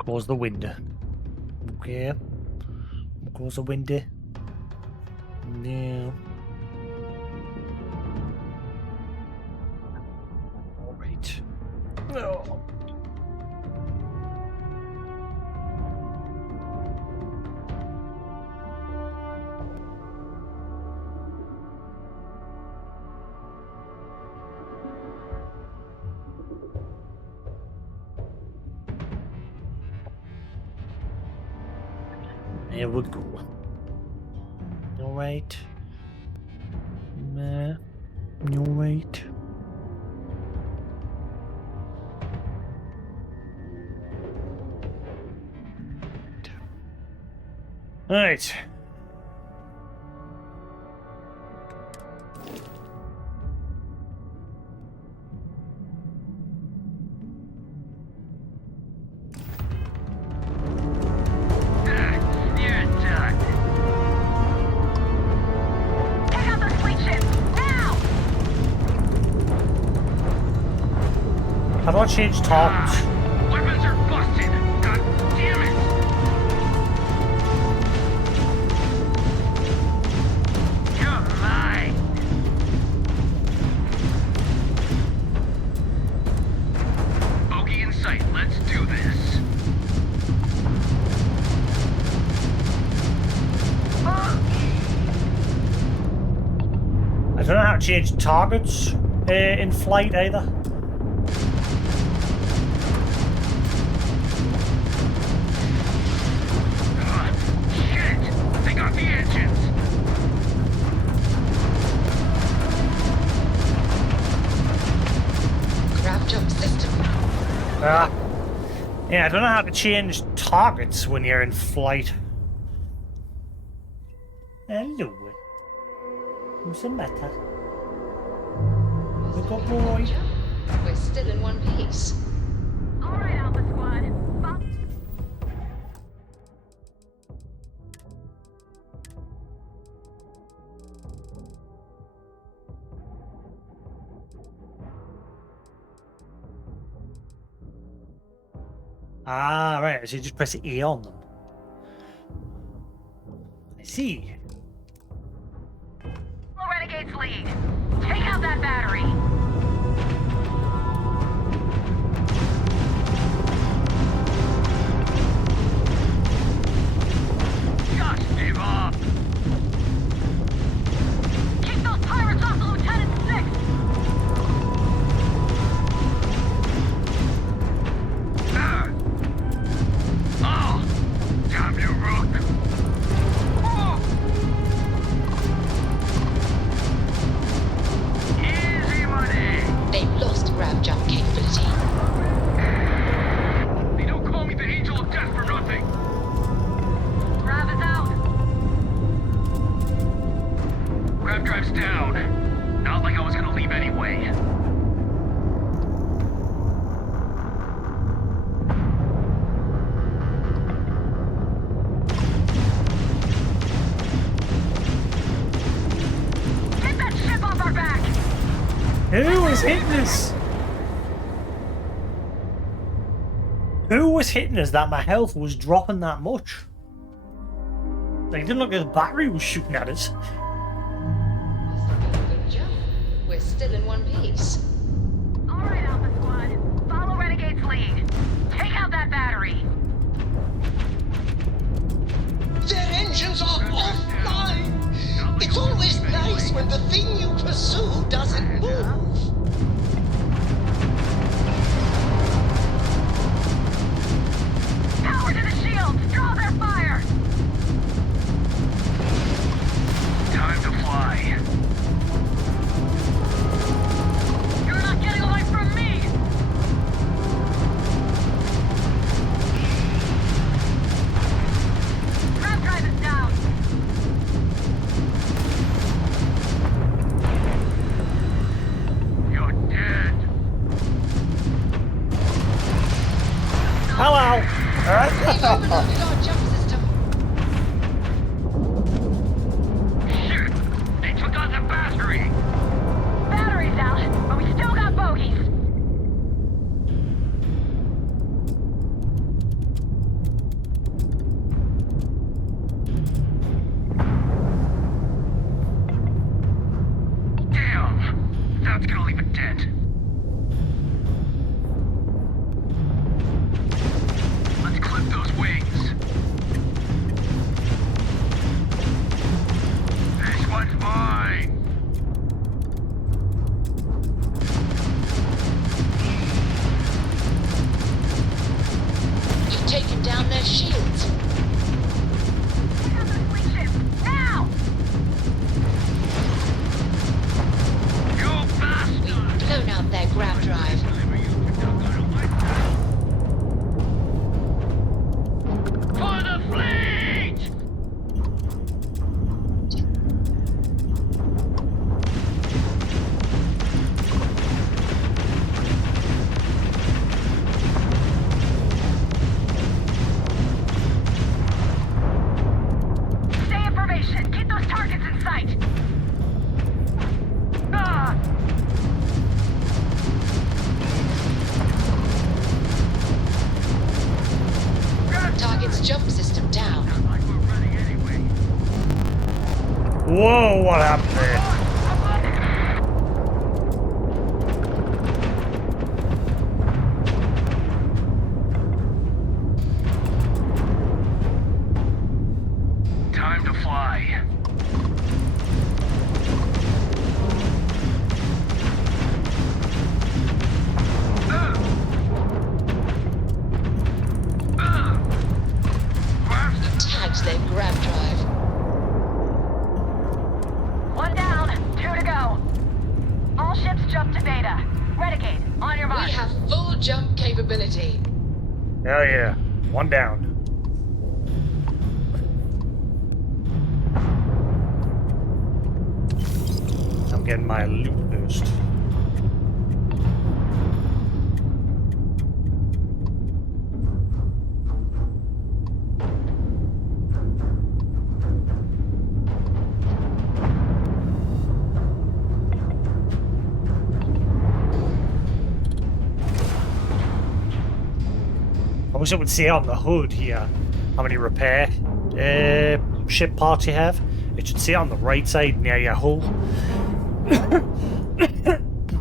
Close the window. Okay. Close the window. No. Alright. No. There we go. Alright. Alright. Alright. How do I change targets? Weapons are busted! God damn it! You're mine! Bogey in sight, let's do this. I don't know how to change targets in flight either. Yeah, I don't know how to change targets when you're in flight. Hello. What's the matter? Little boy. We're still in one piece. Alright, Alpha Squad. Ah, right, so you just press E on them. I see. Renegades lead. Take out that battery. Just give up! Keep those pirates off the Lieutenant's six! Oh! Damn you, Rook! Oh! Easy money! They've lost grab jump capability. They don't call me the Angel of Death for nothing! Grav is out. Grab drive's down. Not like I was gonna leave anyway. Get that ship off our back! Who was hitting us? Who was hitting us that my health was dropping that much? Like, it didn't look like the battery was shooting at us. Good job. We're still in one piece. Alright, Alpha Squad. Follow Renegade's lead. Take out that battery. Their engines are offline! It's always nice when the thing you pursue doesn't move. Power to the shields! Draw their fire! Time to fly. You're not getting away from me! Grab drive is down. Stay in formation. Keep those targets in sight. Ah! Target's jump system down. Whoa, what happened there? Time to fly. Tagged their grab drive. One down, 2 to go. All ships jump to beta. Renegade, on your mark. We have full jump capability. Hell yeah. One down. I'm getting my loot first. I wish it would say on the hood here how many repair ship parts you have. It should say on the right side near your hull.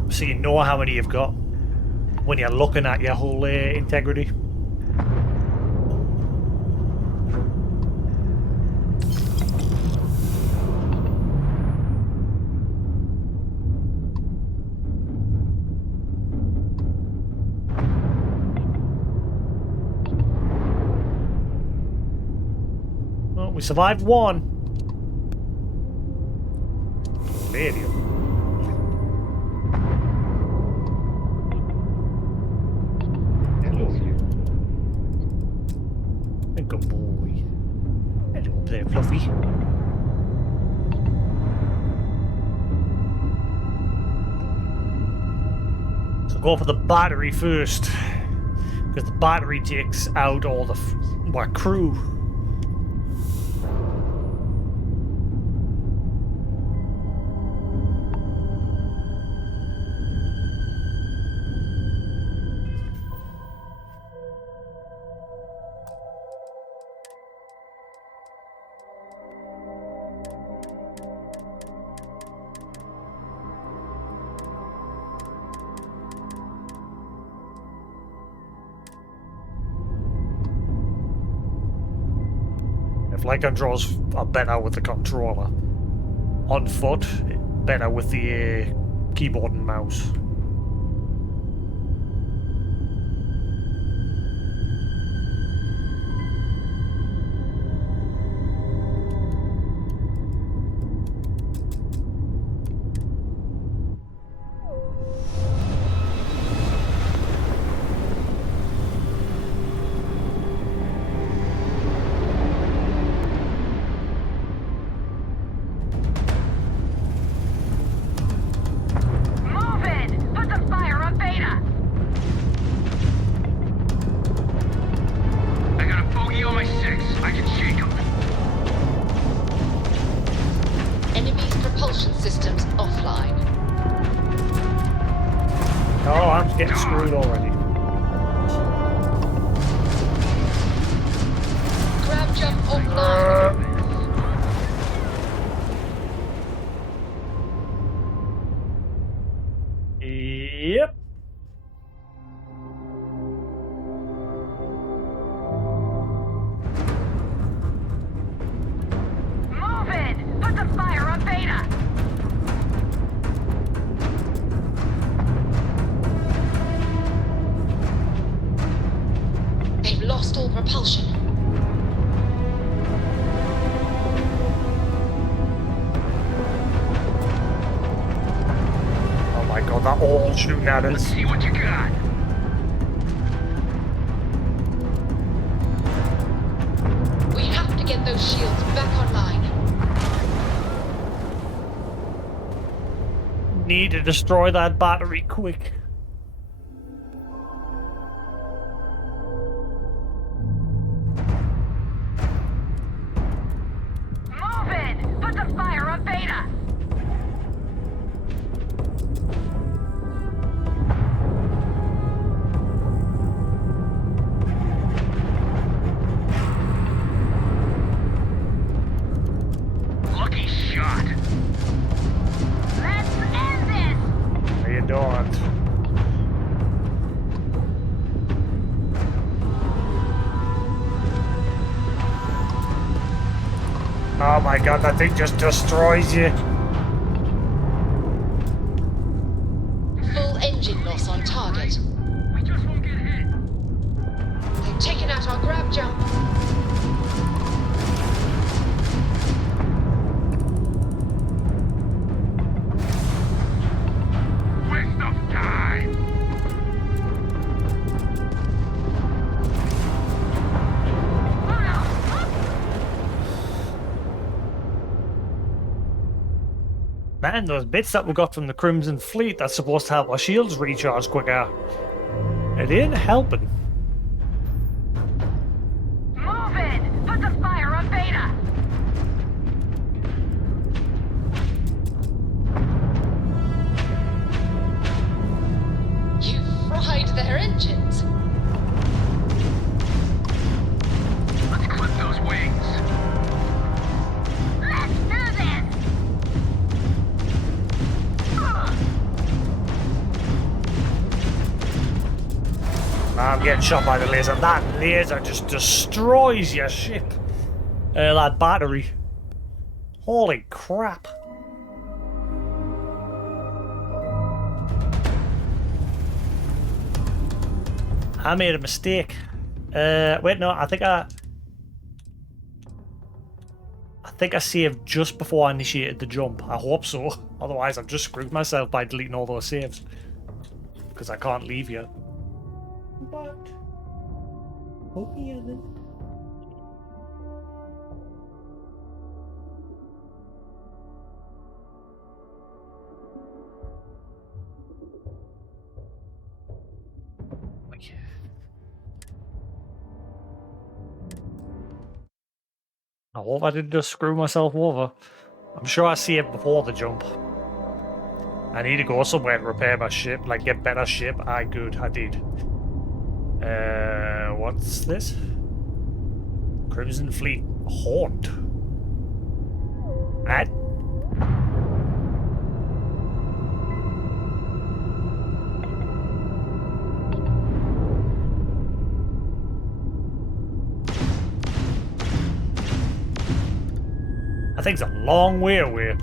So you know how many you've got when you're looking at your hull integrity. Well, we survived one. Video. Good boy. Hello there, Fluffy. So go for the battery first, because the battery takes out all the crew. Flight controls are better with the controller. On foot, better with the keyboard and mouse. Getting screwed already. Grab jump offline. Yep. Move in! Put the fire on Beta! They've lost all propulsion. Oh my god, they're all shooting at us. Let's see what you got. We have to get those shields back online. need to destroy that battery quick. Move it! Put the fire on Beta! Lucky shot. Let's end this! No, you don't. Oh my god, that thing just destroys you. Full engine loss on target. We just won't get hit. They've taken out our grab jump. Waste of time. Man, those bits that we got from the Crimson Fleet that's supposed to help our shields recharge quicker. It ain't helping. Move it! Put the fire on Beta! You fried their engines. Let's clip those wings. Let's do this! I'm getting shot by the laser. That laser just destroys your ship. That battery. Holy crap. I made a mistake. Wait, no, I think I saved just before I initiated the jump. I hope so. Otherwise, I've just screwed myself by deleting all those saves. Because I can't leave yet. What? Okay, then. I hope I didn't just screw myself over. I'm sure I saved before the jump. I need to go somewhere to repair my ship, like get better ship. Aye, good, I did. What's this? Crimson Fleet Haunt. That? That thing's a long way away.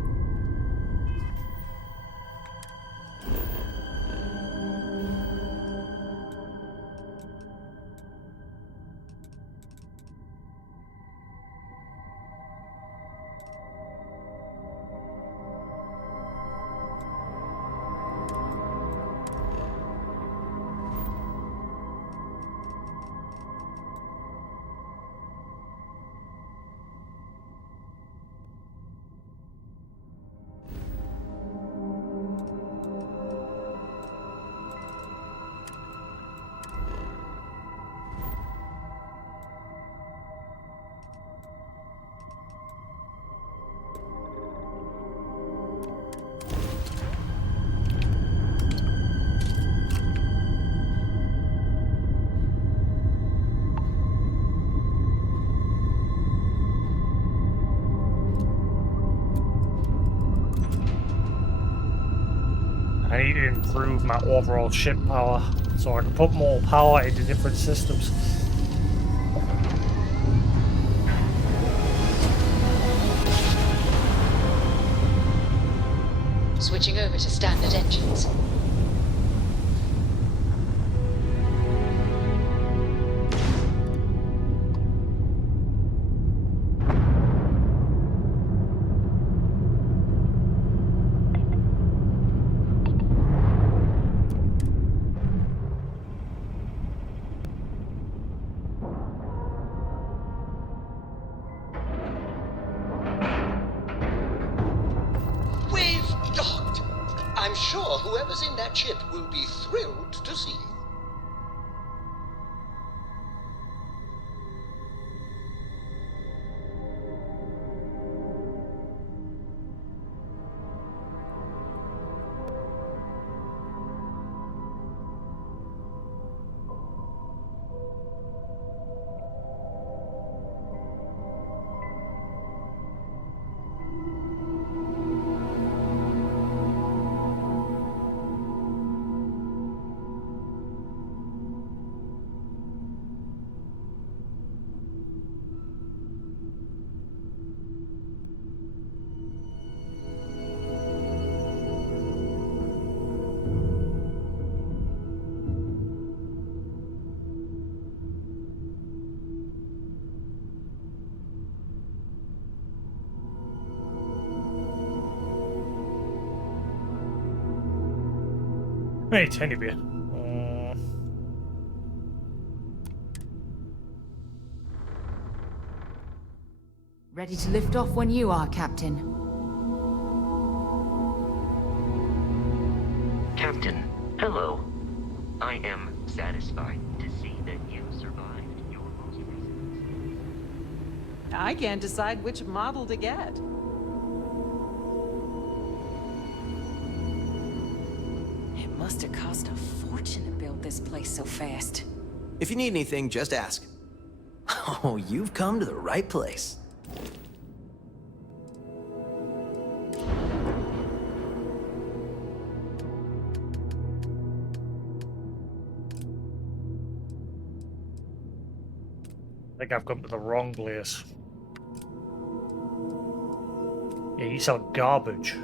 I need to improve my overall ship power so I can put more power into different systems. Switching over to standard engines. I'm sure whoever's in that ship will be thrilled to see you. Hey, tiny bit. Ready to lift off when you are, Captain. Captain, hello. I am satisfied to see that you survived your most recent. I can't decide which model to get. It must have cost a fortune to build this place so fast. If you need anything, just ask. Oh, you've come to the right place. I think I've come to the wrong place. Yeah, you sell garbage.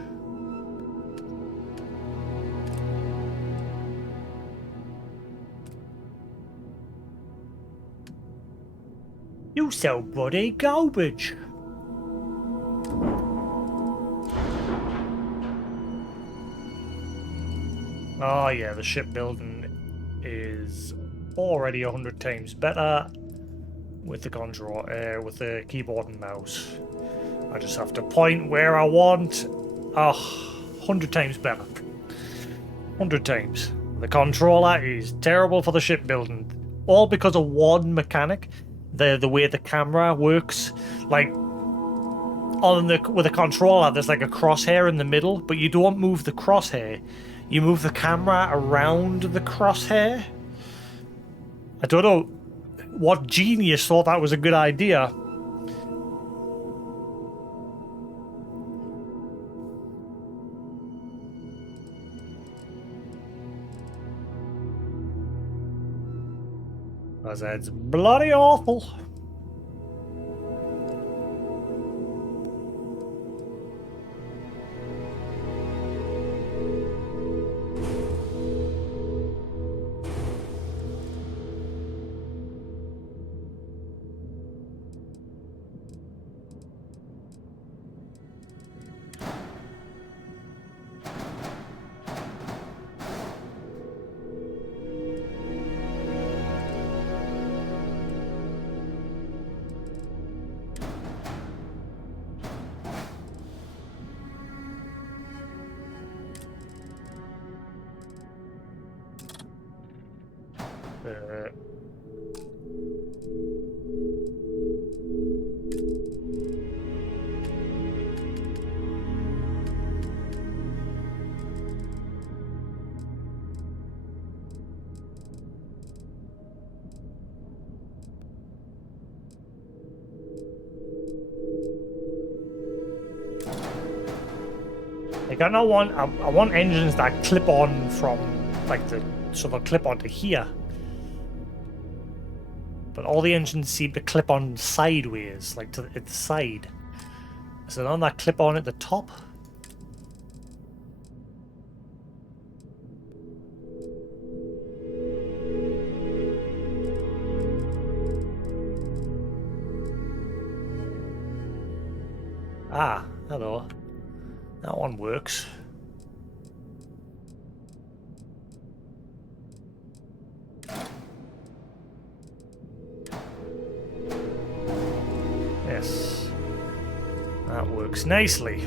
You sell bloody garbage. Oh yeah, the shipbuilding is already 100 times better with the control, with the keyboard and mouse. I just have to point where I want. 100 times better. 100 times. The controller is terrible for the shipbuilding, all because of one mechanic. The way the camera works, like with a controller, there's like a crosshair in the middle, but you don't move the crosshair. You move the camera around the crosshair. I don't know what genius thought that was a good idea. Because it's bloody awful. Like I want engines that clip on from like so they'll clip onto here. But all the engines seem to clip on sideways, like to the side. Is it on that clip on at the top? Ah, hello. That one works. Yes. That works nicely.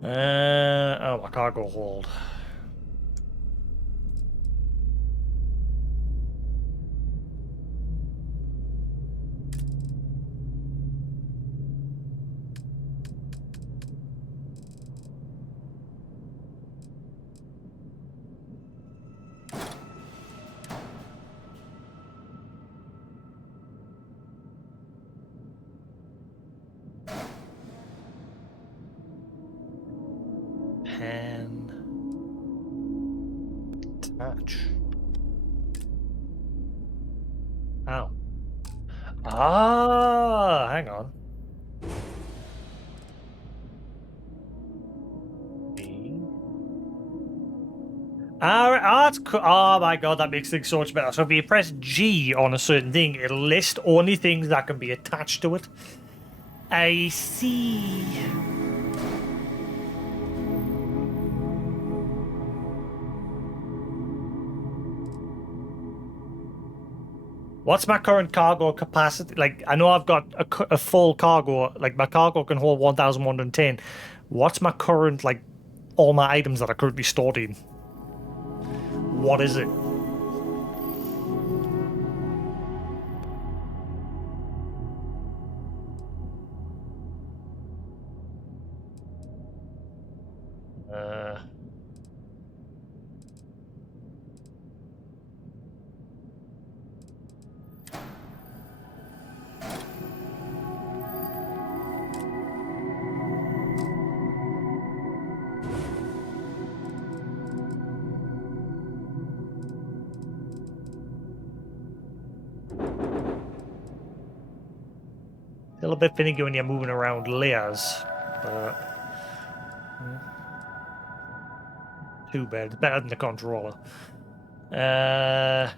Oh, my cargo hold. Pen. Attach. Ow. Ah, hang on. Oh my god, that makes things so much better. So if you press G on a certain thing, it'll list only things that can be attached to it. I see. What's my current cargo capacity? Like, I know I've got a full cargo. Like, my cargo can hold 1,110. What's my current, like, all my items that are currently stored in? What is it? A little bit finicky when you're moving around layers, but too bad. It's better than the controller. Add.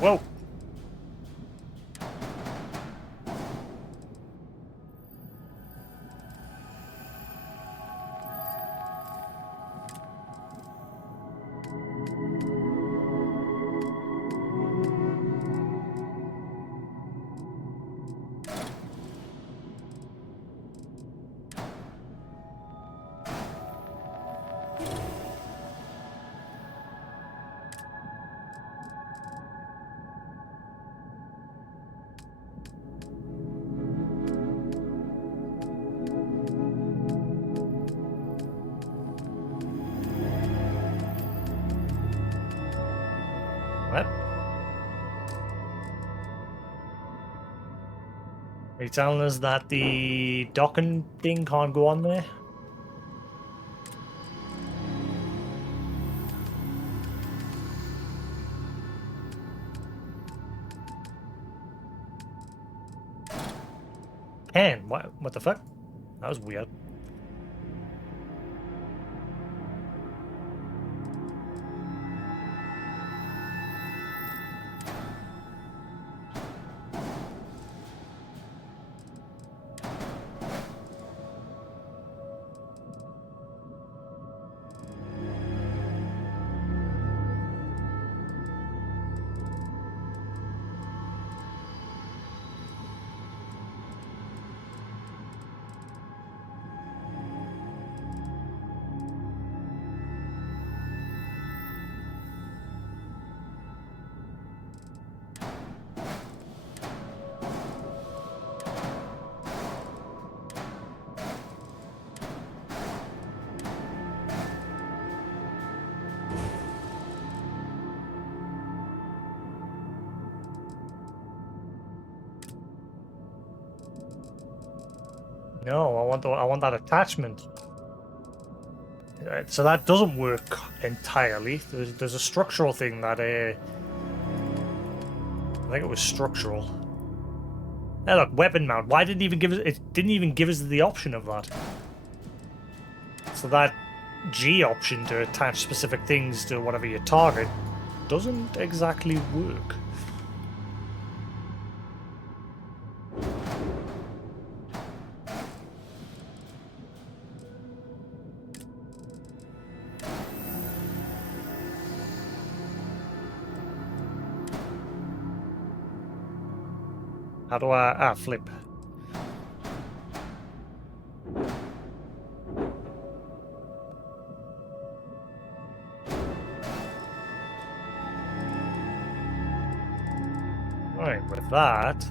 Whoa. What? Are you telling us that the docking thing can't go on there? Can? What the fuck? That was weird. No, I want that attachment. So that doesn't work entirely. There's a structural thing that I think it was structural. Hey, look, weapon mount. Why didn't it even give us? It didn't even give us the option of that. So that G option to attach specific things to whatever you target doesn't exactly work. How do I... flip. Right, with that...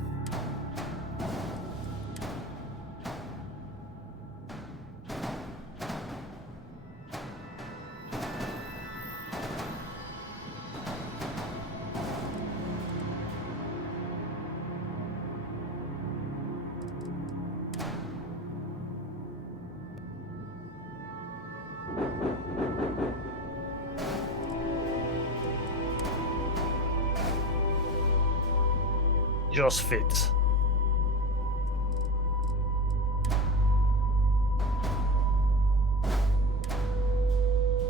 just fits.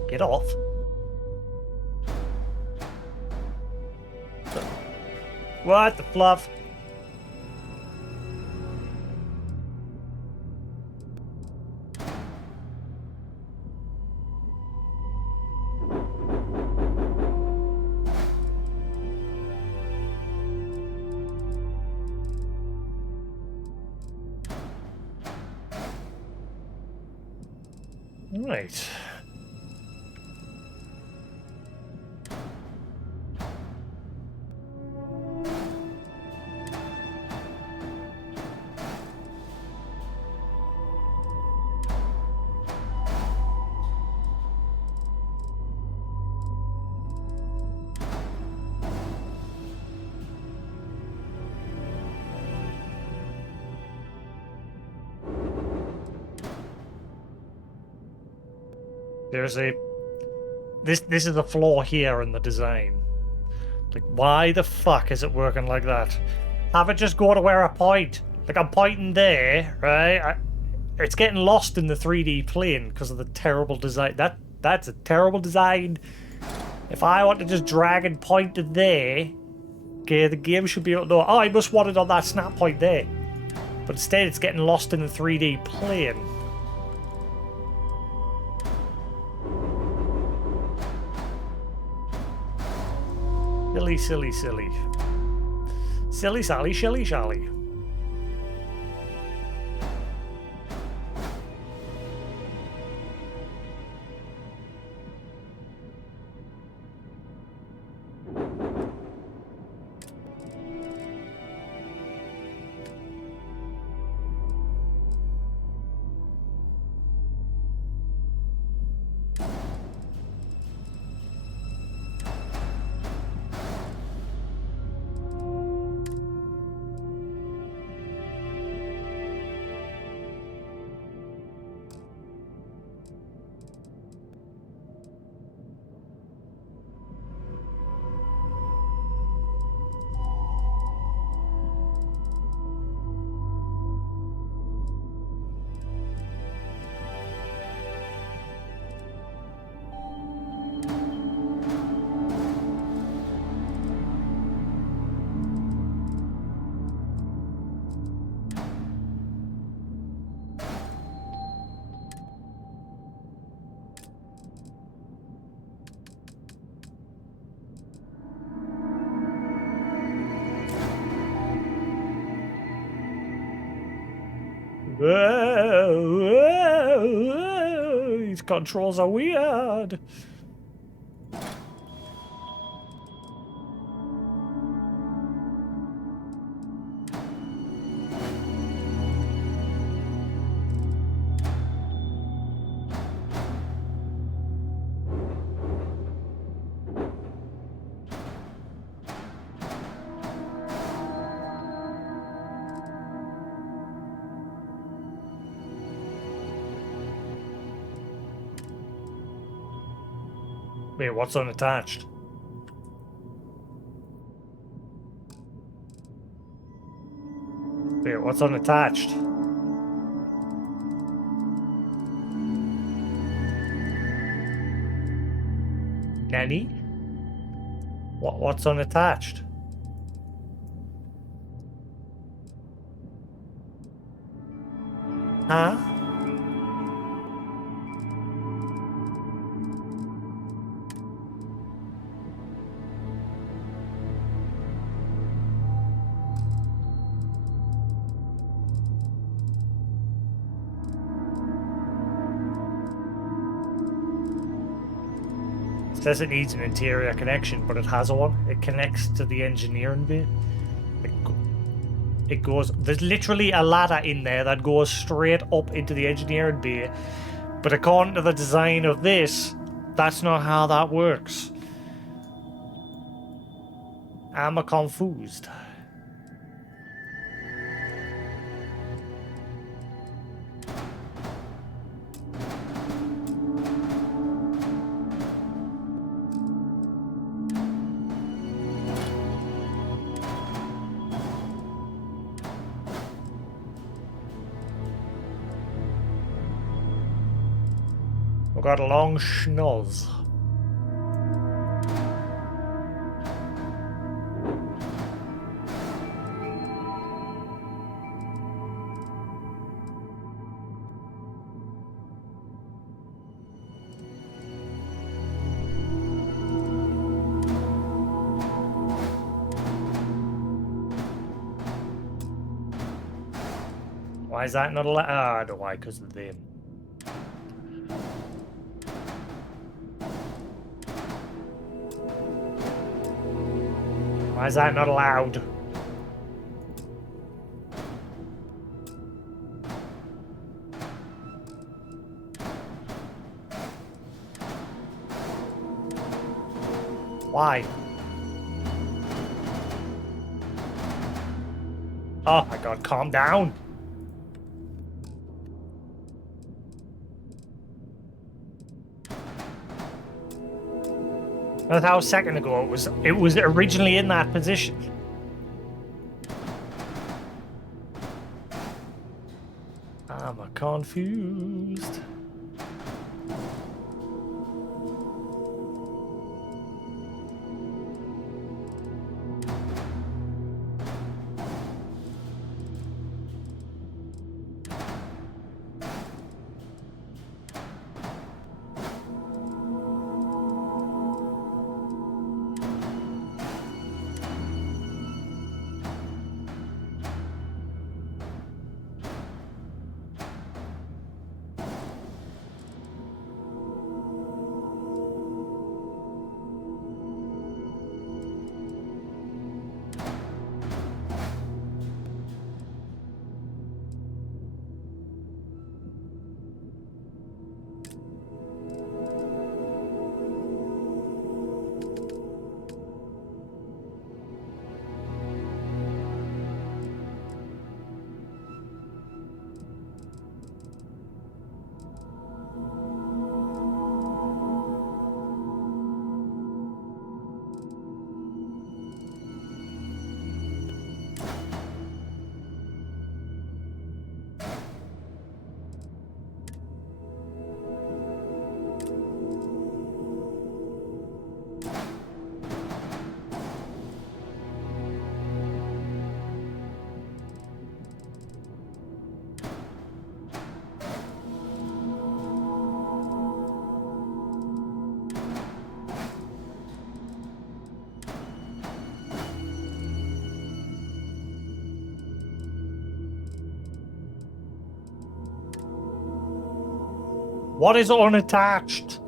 Get off. What the fluff? Right. There's a... This is a flaw here in the design. Like, why the fuck is it working like that? Have it just go to where I point. Like, I'm pointing there, right? It's getting lost in the 3D plane because of the terrible design. That's a terrible design. If I want to just drag and point it there, okay, the game should be able to know, oh, I must want it on that snap point there. But instead, it's getting lost in the 3D plane. Silly, silly, silly. Silly Sally, shilly shally. These controls are weird. Wait, what's unattached? Wait, what's unattached? Nanny? What's unattached? Huh? It says it needs an interior connection, but it has one. It connects to the engineering bit. It goes... There's literally a ladder in there that goes straight up into the engineering bay. But according to the design of this, that's not how that works. I'm confused. We've got a long schnoz. Why is that not allowed? Ah, I know why, because of them. Why is that not allowed? Why? Oh my god, calm down. That's how a second ago it was originally in that position. I'm confused. What is unattached?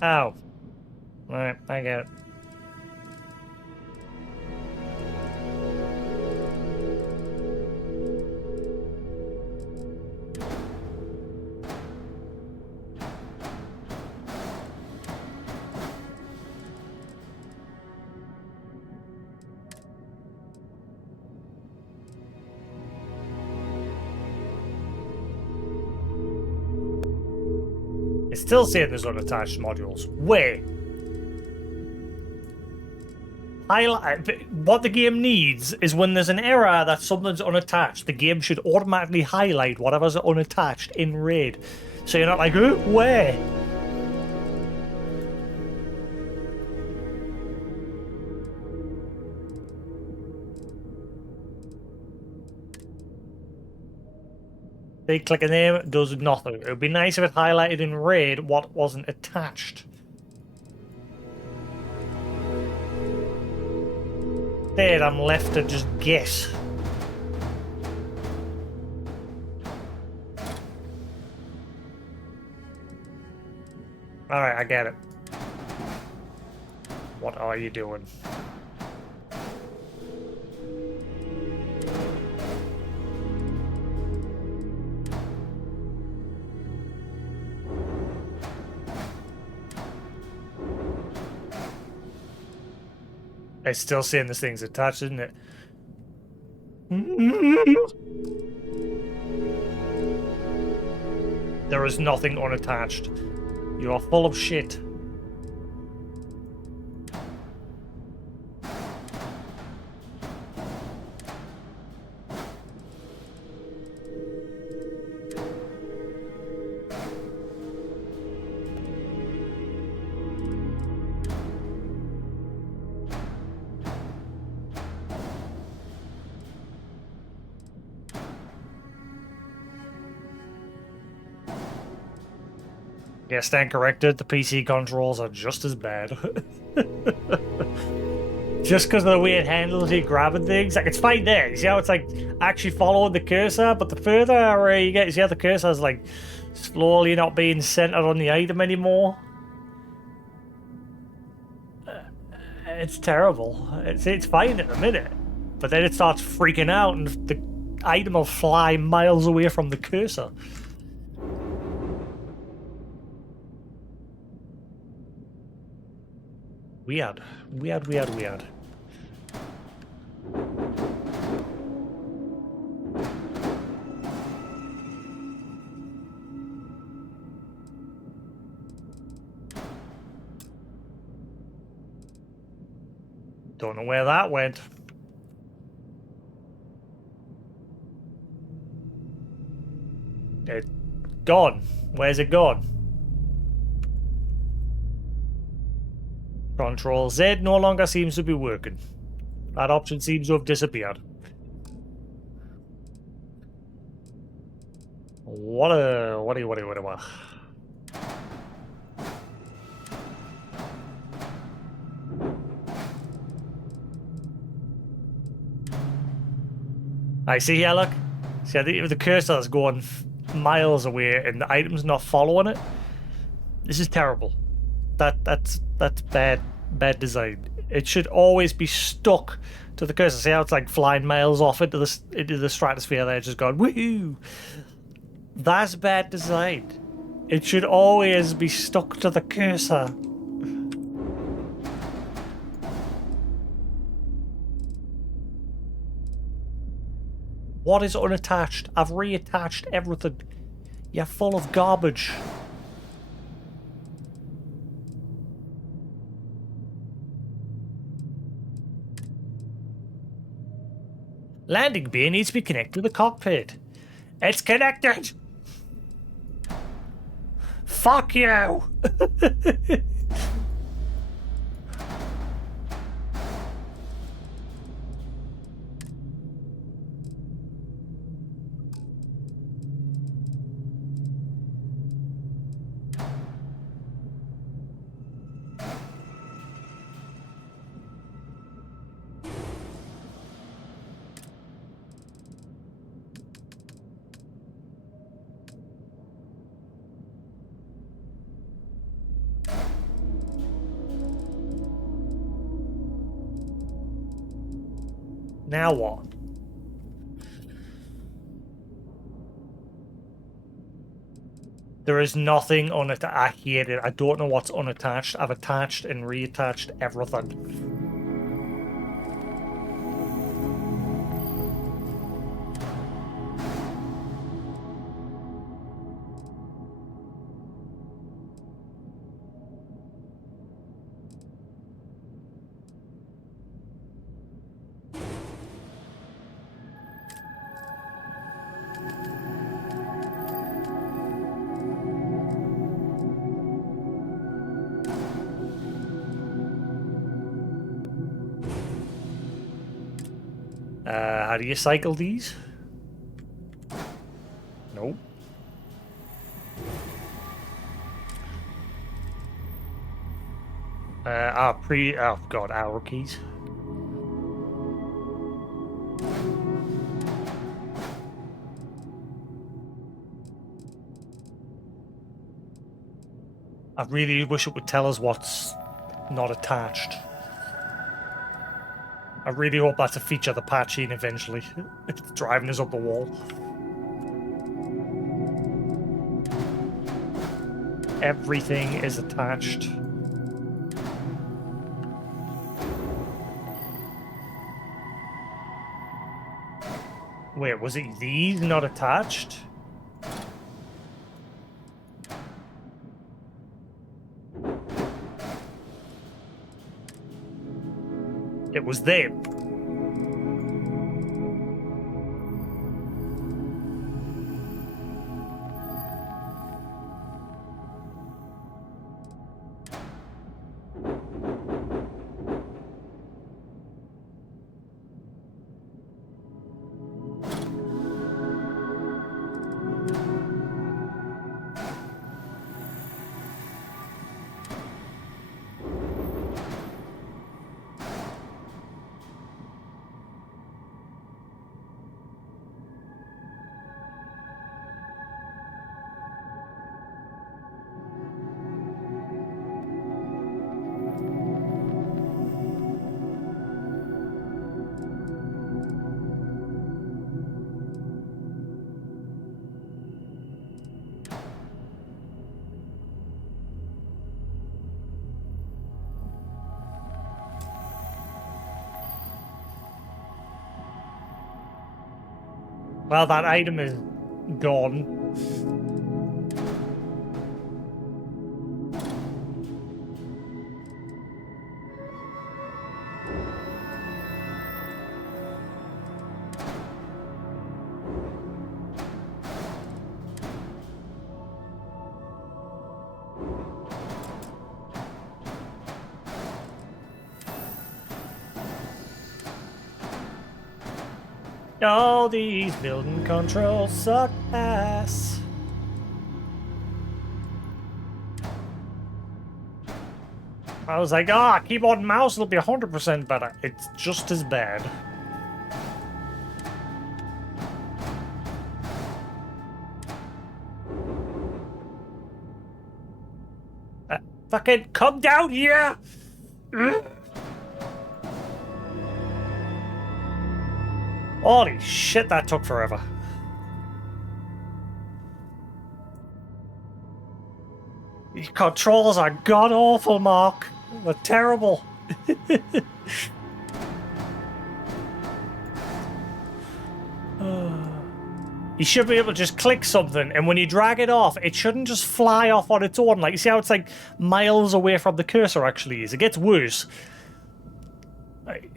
Oh. Alright, I get it. Still saying there's unattached modules. Wait. What the game needs is when there's an error that something's unattached, the game should automatically highlight whatever's unattached in RAID. So you're not like, where? They click a name, does nothing. It would be nice if it highlighted in RAID what wasn't attached. Instead, I'm left to just guess. Alright, I get it. What are you doing? It's still saying this thing's attached, isn't it? There is nothing unattached. You are full of shit. Yeah, stand corrected. The PC controls are just as bad. Just because of the way it handles you grabbing things. Like, it's fine there. You see how it's like actually following the cursor, but the further you get, you see how the cursor's like slowly not being centered on the item anymore? It's terrible. It's fine in a minute, but then it starts freaking out and the item will fly miles away from the cursor. Weird. Weird, weird, weird. Don't know where that went. It's gone. Where's it gone? Control Z no longer seems to be working. That option seems to have disappeared. What? I see here, look. See, the cursor's going miles away and the item's not following it. This is terrible. That's bad design. It should always be stuck to the cursor. See how it's like flying miles off into the stratosphere there, just going woohoo. That's bad design. It should always be stuck to the cursor. What is unattached? I've reattached everything. You're full of garbage. Landing bay needs to be connected to the cockpit. It's connected! Fuck you! Now what? There is nothing unattached. I hate it. I don't know what's unattached. I've attached and reattached everything. How do you cycle these? Nope. Oh god, arrow keys. I really wish it would tell us what's not attached. I really hope that's a feature the patch in eventually. It's driving us up the wall. Everything is attached. Wait, was it these not attached? It was them. Well, that item is gone. All these building controls suck ass. I was like, keyboard and mouse will be 100% better. It's just as bad. Fucking come down here! Holy shit, that took forever. These controls are god-awful, Mark. They're terrible. You should be able to just click something, and when you drag it off, it shouldn't just fly off on its own. Like, you see how it's like miles away from the cursor actually is? It gets worse.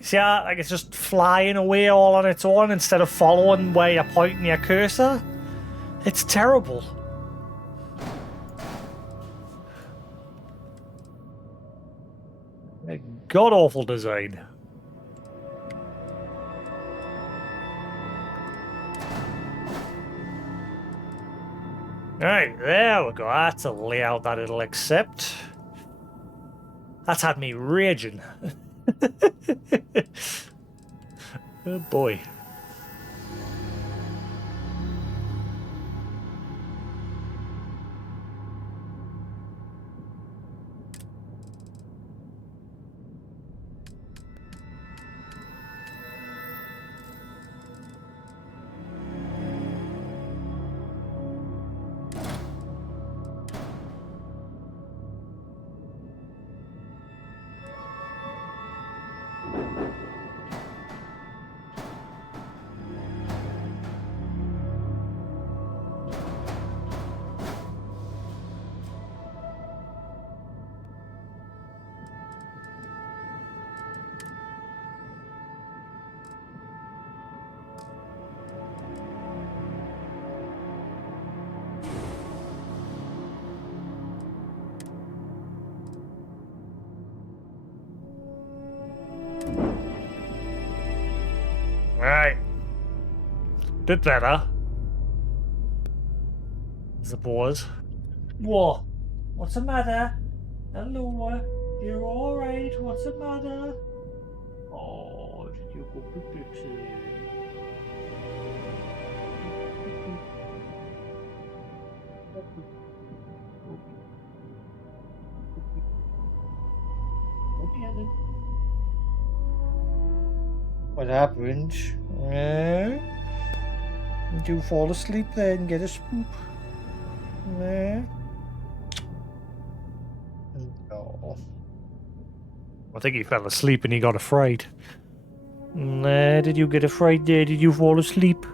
See how like it's just flying away all on its own instead of following where you're pointing your cursor? It's terrible. A god-awful design. Alright, there we go. That's a layout that it'll accept. That's had me raging. Oh boy. Bit better. I suppose. What? What's the matter? Hello? You're alright? What's the matter? Oh, did you go poo-poo? What happened? Did you fall asleep there and get a spook? No. I think he fell asleep and he got afraid. Did you get afraid there? Did you fall asleep?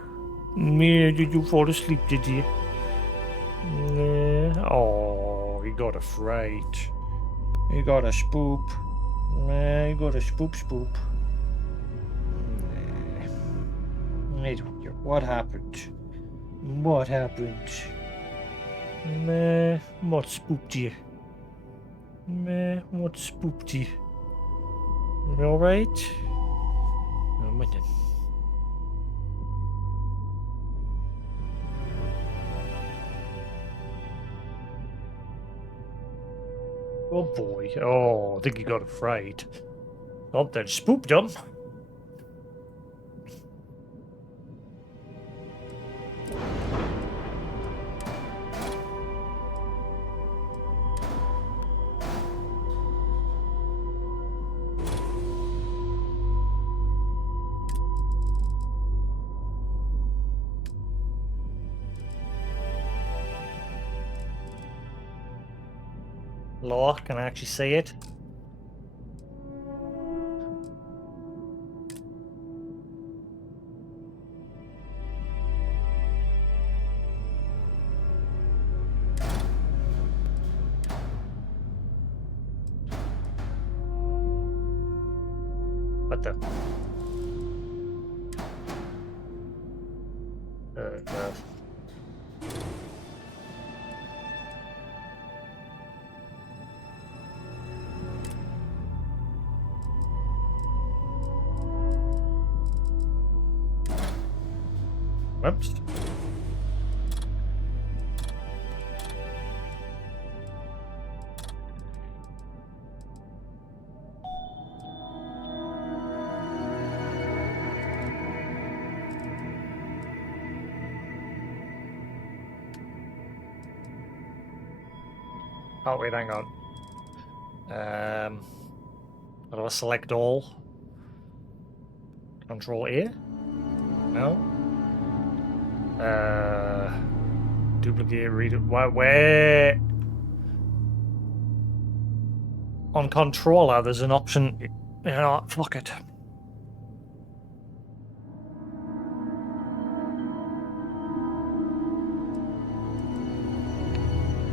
Did you fall asleep, did you? Oh, he got afraid. He got a spoop. He got a spoop. I don't know. What happened? What happened? What spooked you? What spooked you? You alright? Oh, my God. Oh boy. Oh, I think he got afraid. Something spooked him. Law, can I actually see it? What the? Whoops. Oh wait, hang on. How do I select all? Control A? No? Duplicate, read it. Where? On controller, there's an option. You know, fuck it.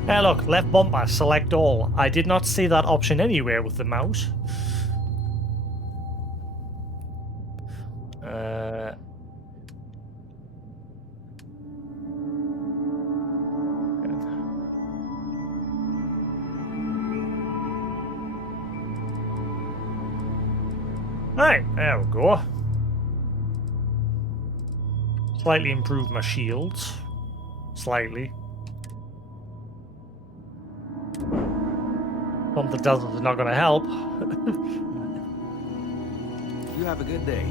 Hey, look, left bumper, select all. I did not see that option anywhere with the mouse. Right, there we go. Slightly improved my shields. Slightly. Something doesn't is not going to help. You have a good day.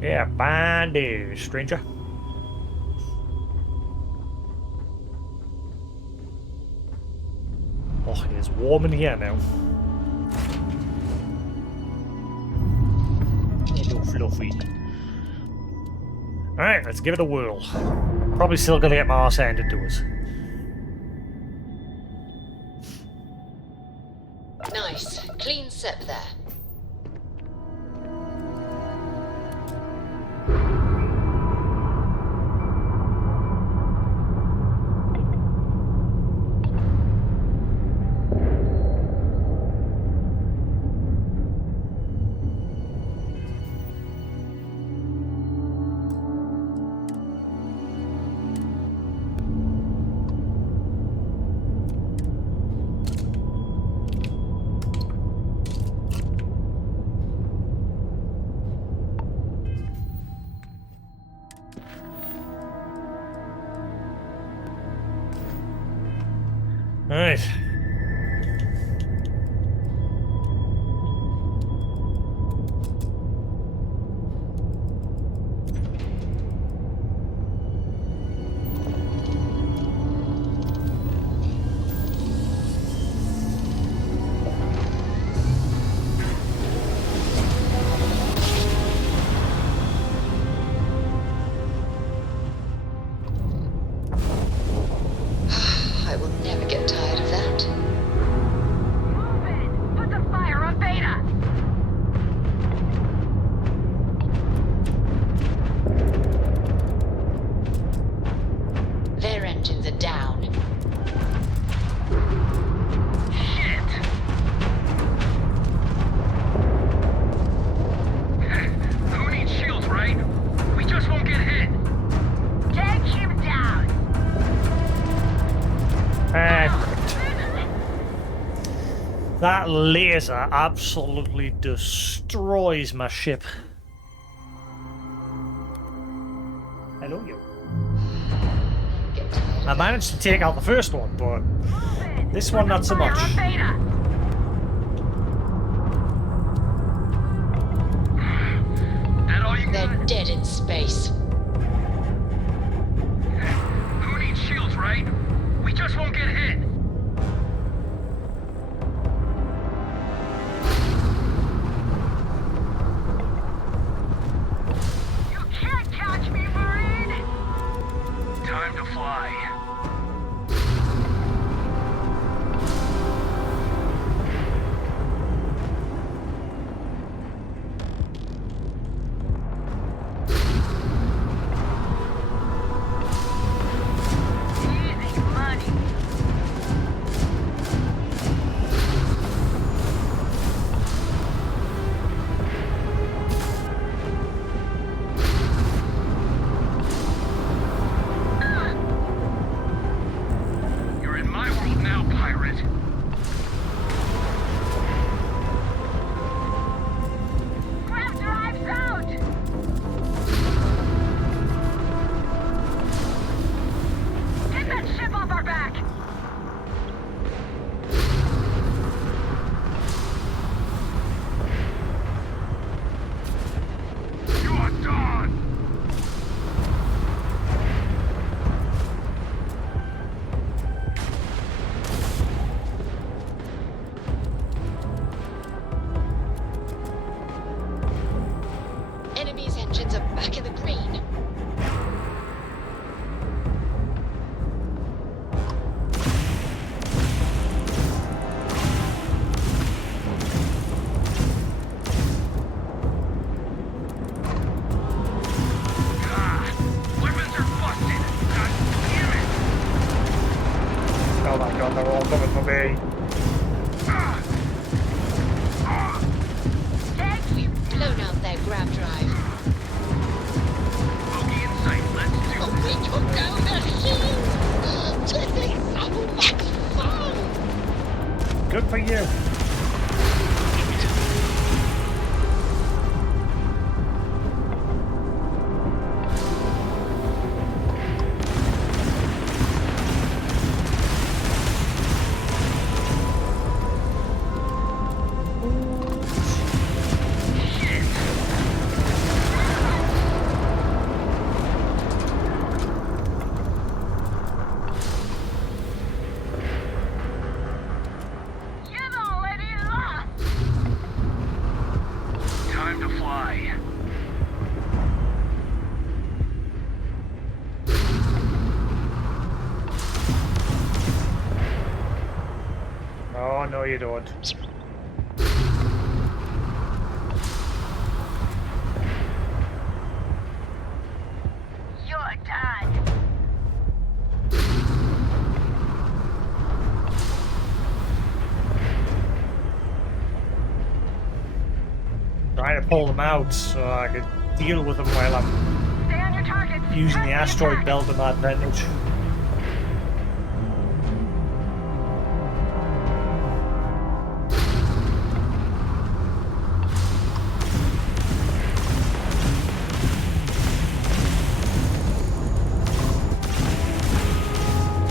Yeah, fine day, stranger. Oh, it's warm in here now. Hello, Fluffy. Alright, let's give it a whirl. Probably still gonna get my arse handed to us. Nice. Clean set there. That laser absolutely destroys my ship. Hello, you. I managed to take out the first one, but this one not so much. They're dead in space. Who needs shields, right? We just won't get hit. You can't catch me, Marine! Time to fly. Easy money. You're in my world now, pirate. Grab drives out! Get that ship off our back! You are done. Enemy's engines are back in the green. Weapons are busted. God damn it. Oh my god, they're all coming for me. We've blown out their grab drive. Bogey in sight. Let's do Oh, we took down their shield! This is so much fun! Good for you. You've already lost! time to fly. Oh, no, you don't. You're done! Trying to pull them out so I could deal with them while I'm Stay on your targets! using the Press asteroid attack. belt to my advantage.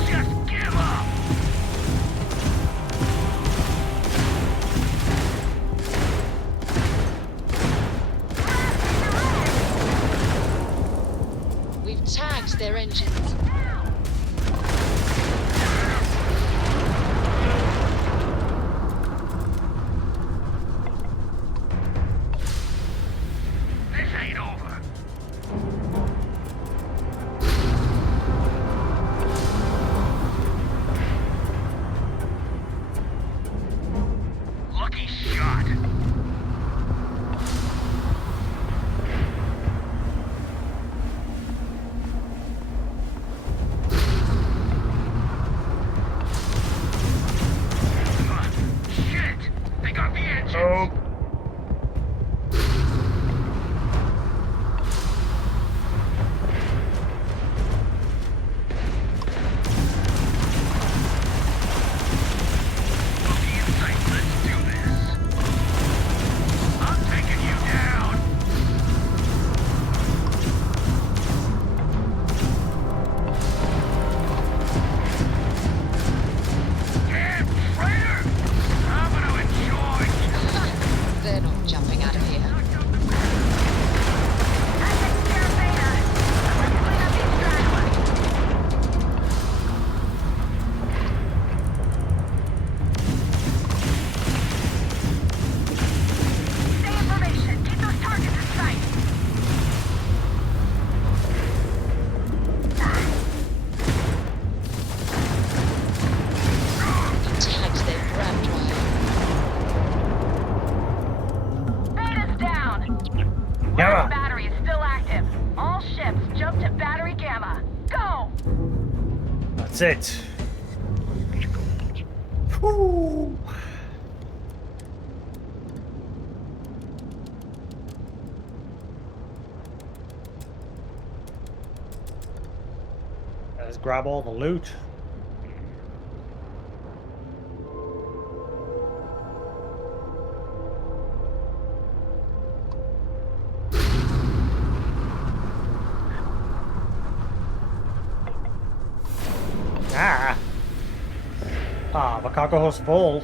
Just give up. We've tagged their engines. This ain't over. Lucky shot. Shit! They got the engines. Oh. Bogey in sight. Let's do this. That's it. Whew. Let's grab all the loot. My cargo's full.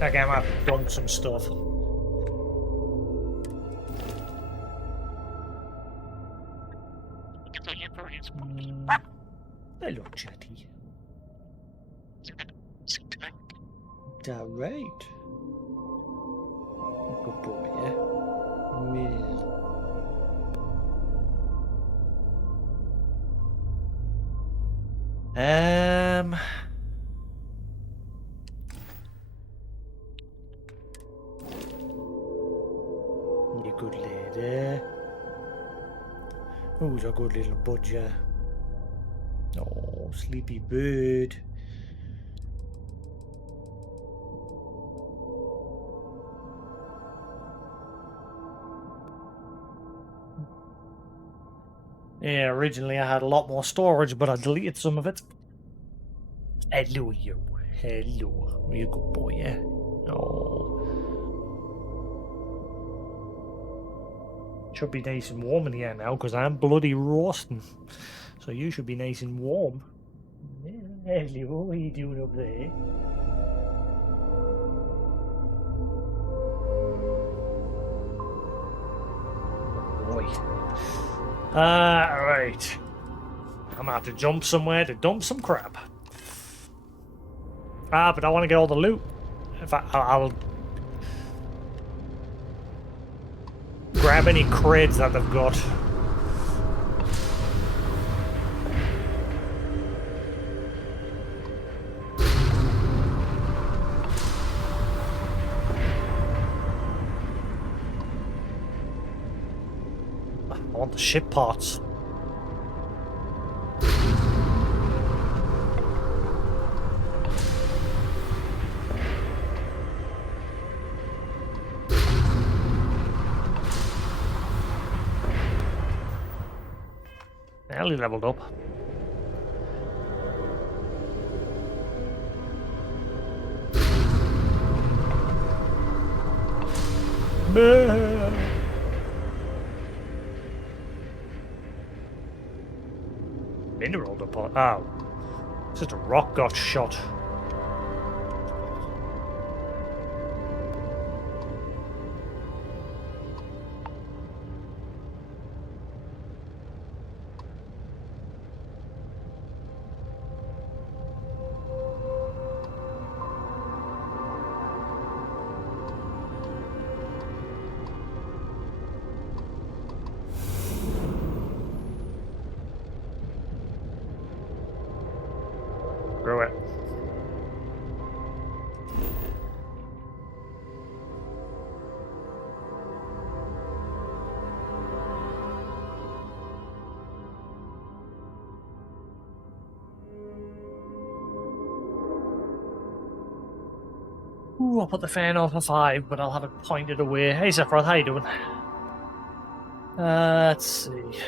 Again, I've done some stuff. Hello, Chatty. That right? Good boy, yeah? You good lady. Who's a good little budger? Oh, sleepy bird. Yeah, originally I had a lot more storage, but I deleted some of it. Hello, you. Hello. You good boy, yeah? Oh. Should be nice and warm in here now, because I'm bloody roasting. So you should be nice and warm. Yeah, hello, what are you doing up there? Right. I'm gonna have to jump somewhere to dump some crap. But I want to get all the loot. If I'll grab any creds that they've got. I want the ship parts. Nearly leveled up. Mineral deposit. Oh. Just a rock got shot. Screw it. Ooh, I'll put the fan on for 5, but I'll have it pointed away. Hey, Sephiroth, how you doing? Let's see.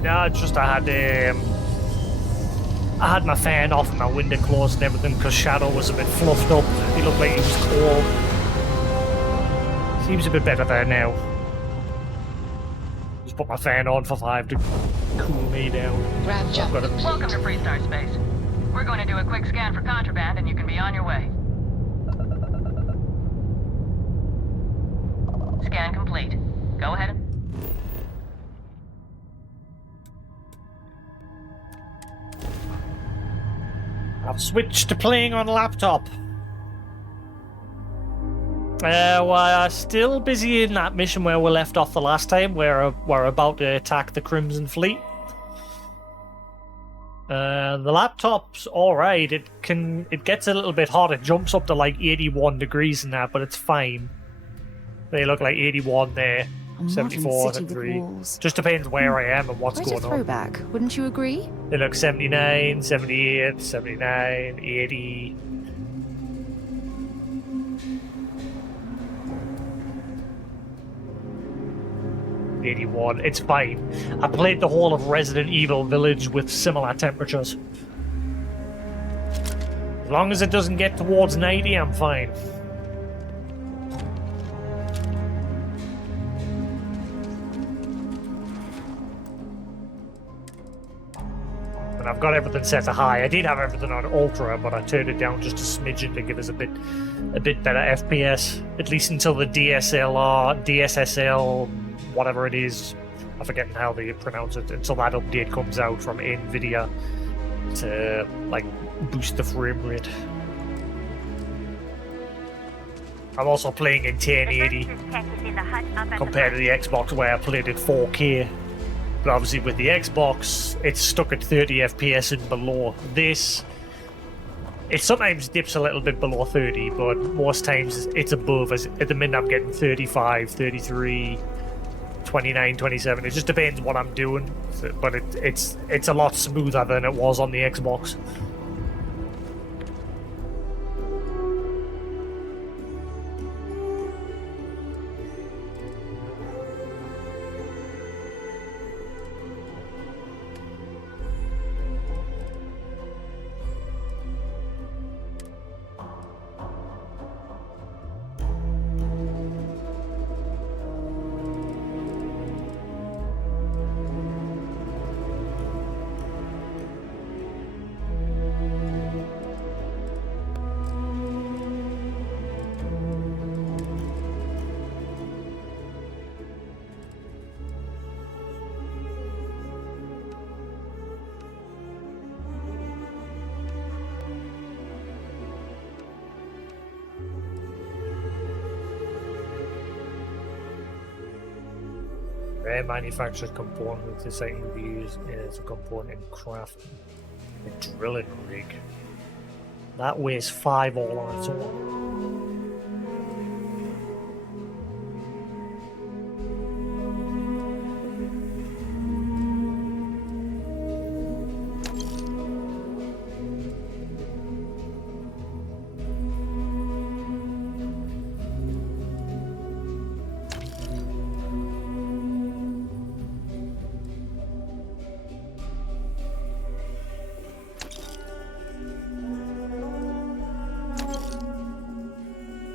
No, it's just I had my fan off and my window closed and everything because Shadow was a bit fluffed up. He looked like he was cold. Seems a bit better there now. Just put my fan on for 5 to cool me down. Welcome to Freestar Space. We're going to do a quick scan for contraband and you can be on your way. Scan complete. Go ahead. I've switched to playing on a laptop. We're still busy in that mission where we left off the last time. We're about to attack the Crimson Fleet. The laptop's alright. It gets a little bit hot. It jumps up to like 81 degrees and that, but it's fine. They look like 81 there. 74, 73. Just depends where I am and what's Quite going a throwback, wouldn't you agree? They look 79, 78, 79, 80. '81. It's fine. I played the whole of Resident Evil Village with similar temperatures. As long as it doesn't get towards 90, I'm fine. And I've got everything set to high. I did have everything on ultra, but I turned it down just a smidgen to give us a bit better FPS, at least until the DSSL, whatever it is. I'm forgetting how they pronounce it. Until that update comes out from Nvidia to like boost the frame rate. I'm also playing in 1080 compared to the Xbox where I played at 4K. But obviously with the Xbox, it's stuck at 30 FPS and below. This, it sometimes dips a little bit below 30, but most times it's above. At the minute I'm getting 35, 33, 29, 27. It just depends what I'm doing. But it's a lot smoother than it was on the Xbox. Rare manufactured component. This item can be used as a component in crafting. A drilling rig. That weighs 5 all on its own.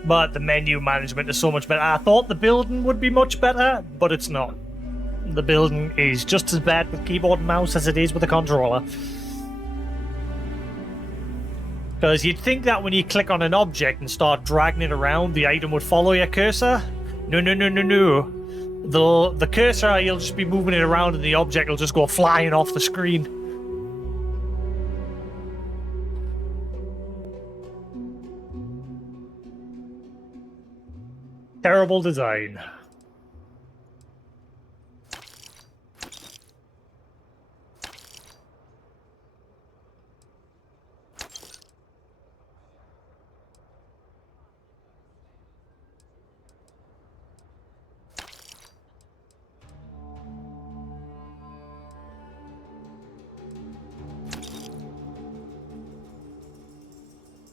But the menu management is so much better. I thought the building would be much better, but it's not. The building is just as bad with keyboard and mouse as it is with a controller. Because you'd think that when you click on an object and start dragging it around, the item would follow your cursor. No, no, no, no, no. The cursor, you'll just be moving it around and the object will just go flying off the screen. Terrible design.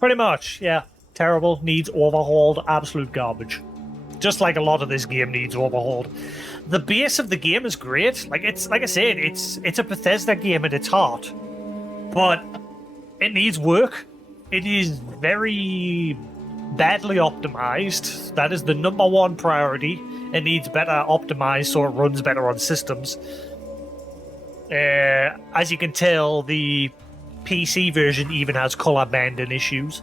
Pretty much, yeah. Terrible, needs overhauled, absolute garbage. Just like a lot of this game needs overhauled. the base of the game is great. Like I said, it's a Bethesda game at its heart, but it needs work. It is very badly optimized. That is the number one priority. It needs better optimized so it runs better on systems. As you can tell, the PC version even has color banding issues.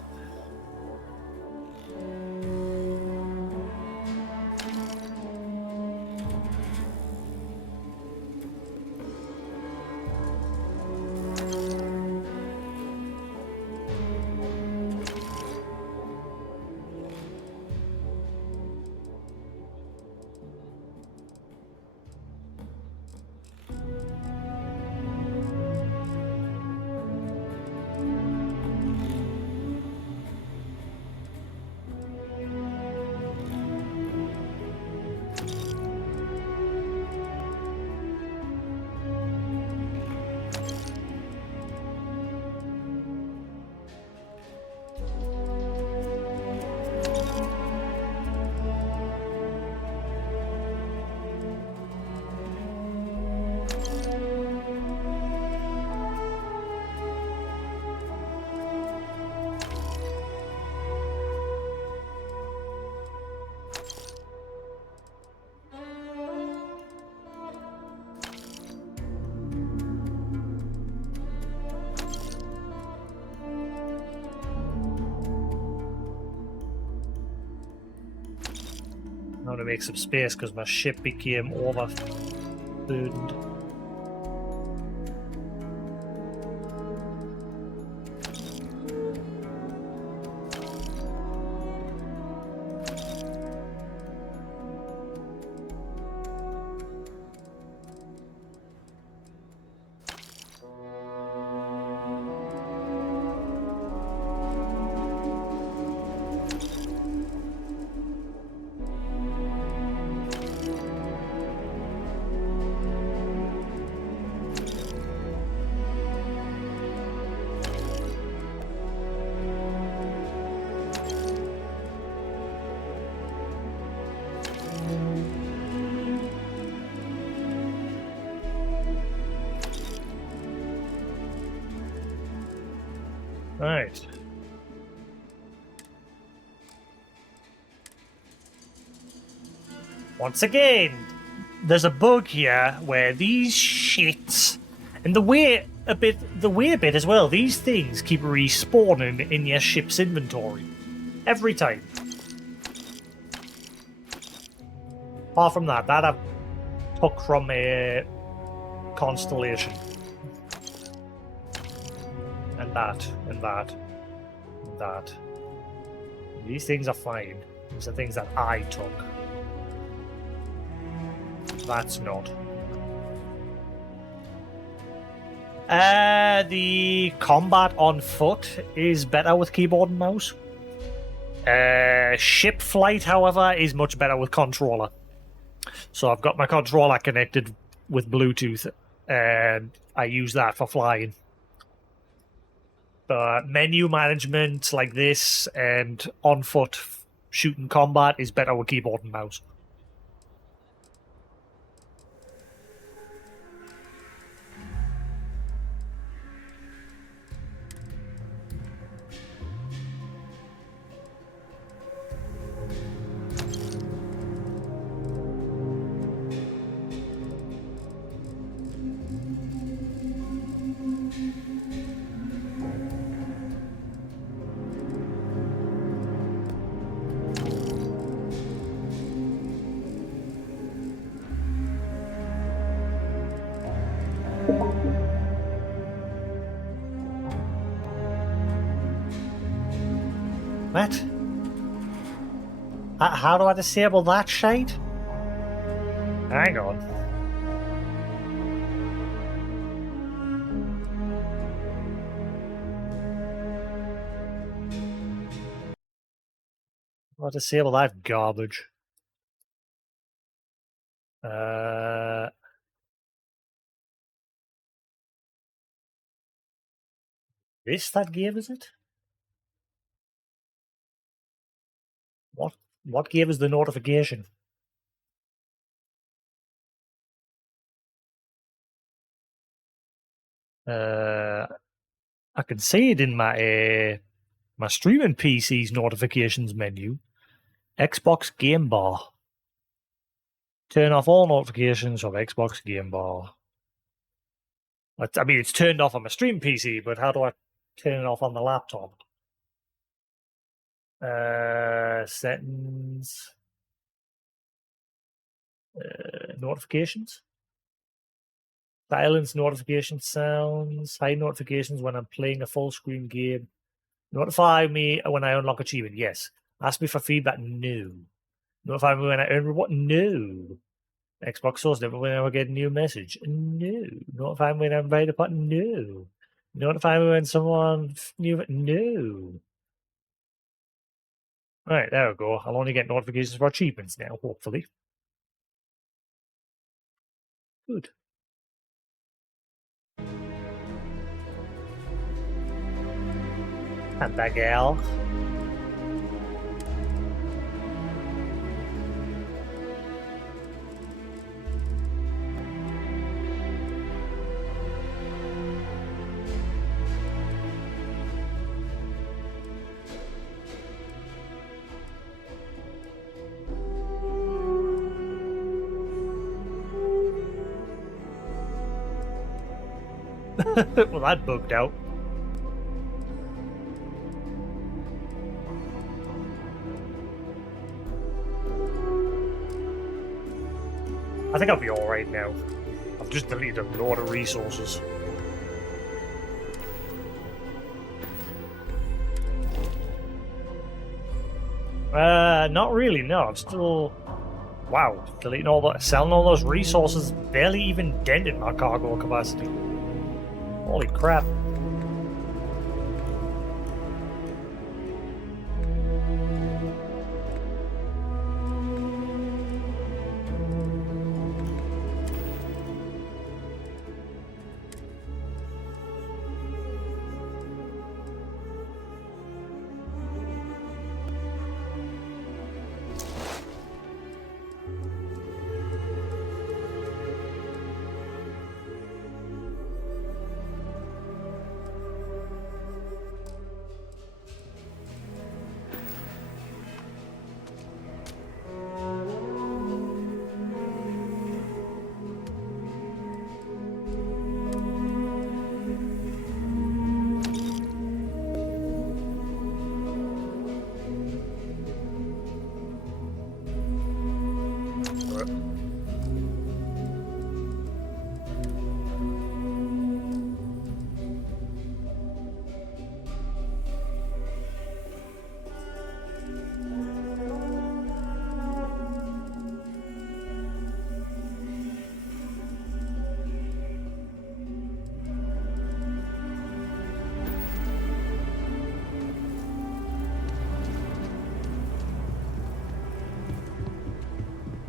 I want to make some space because my ship became overburdened. Right. Once again, there's a bug here where these shits, and the way a bit as well, these things keep respawning in your ship's inventory. Every time. Apart from that I've took from a constellation. And that, and that, and that. These things are fine. These are things that I took. That's not. The combat on foot is better with keyboard and mouse. Ship flight, however, is much better with controller. So I've got my controller connected with Bluetooth, and I use that for flying. But menu management like this and on foot shooting combat is better with keyboard and mouse. What? How do I disable that shade? Hang on. I'll disable that garbage. This that gave us it? What gave us the notification? I can see it in my my streaming PC's notifications menu. Xbox Game Bar. Turn off all notifications of Xbox Game Bar. I mean, it's turned off on my stream PC, but how do I turn it off on the laptop? Settings. Notifications. Silence notification sounds. Hide notifications when I'm playing a full screen game. Notify me when I unlock achievement. Yes. Ask me for feedback. No. Notify me when I earn reward. No. Xbox source never when I get a new message. No. Notify me when I invite a button. No. Notify me when someone new. No. Right, there we go. I'll only get notifications for achievements now, hopefully. Good. And that gal. Well, that bugged out. I think I'll be alright now. I've just deleted a lot of resources. Not really, no. I'm still... Wow, deleting all that, selling all those resources barely even dented my cargo capacity. Holy crap.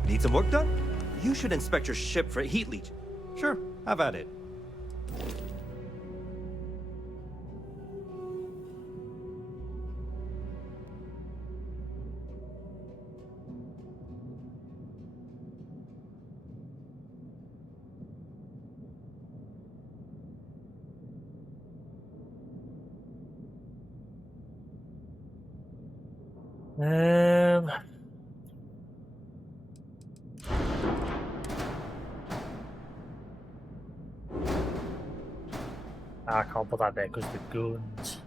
Need some work done? You should inspect your ship for heat leach. Sure, have at it. I can't put that there because the guns.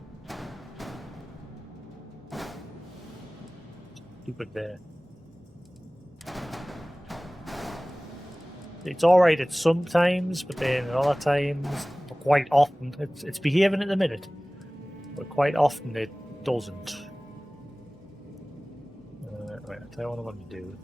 Stupid there. It's alright at some times, but then at other times, quite often, it's behaving at the minute, but quite often it doesn't. Right, I'll tell you what I'm going to do.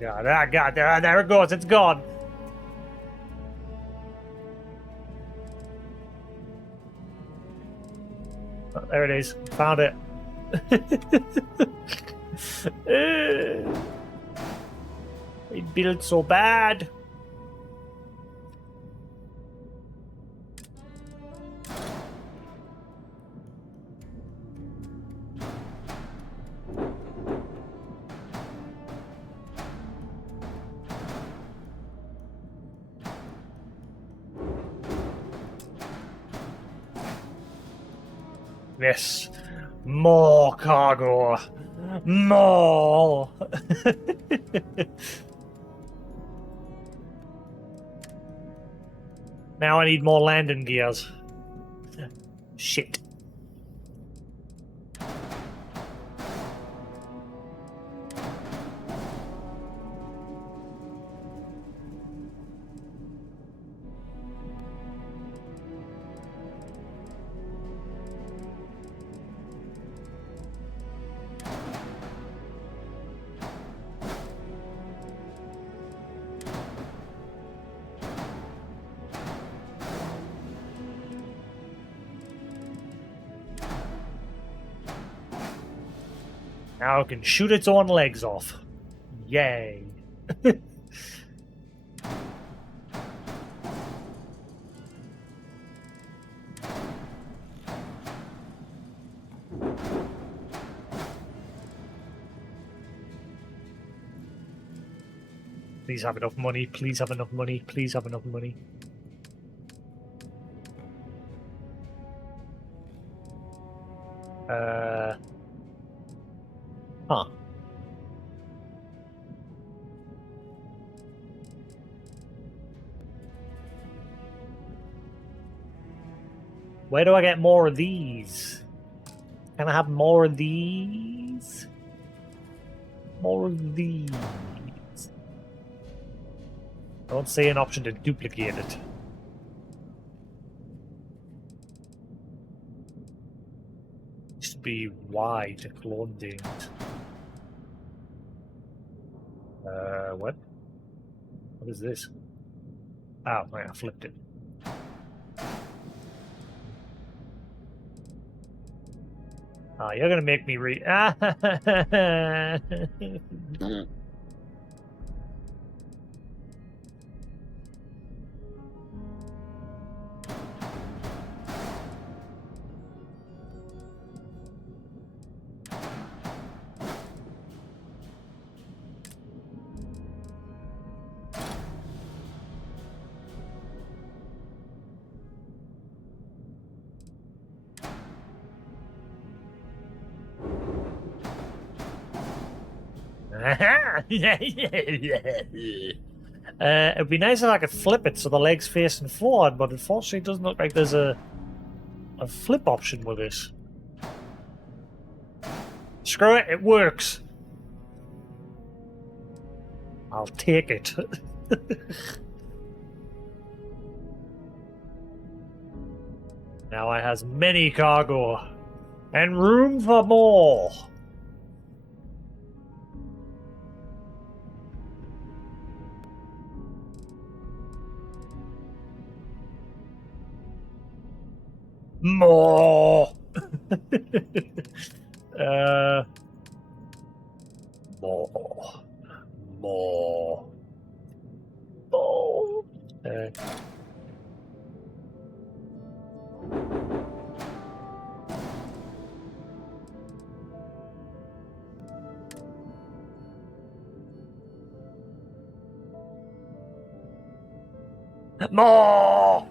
God, there it goes. It's gone. Oh, there it is. Found it. It built so bad. Yes. More cargo. More. Now I need more landing gears. Shit. Now it can shoot its own legs off. Yay. Please have enough money. Please have enough money. Please have enough money. Huh. Where do I get more of these? Can I have more of these? More of these. I don't see an option to duplicate it. Used to be Y to clone things. What? What is this? Oh, right, I flipped it. Oh, you're gonna make me read. It'd be nice if I could flip it so the leg's facing forward, but unfortunately it doesn't look like there's a flip option with this. Screw it, it works. I'll take it. Now I has many cargo and room for more. More. More. More. More. More.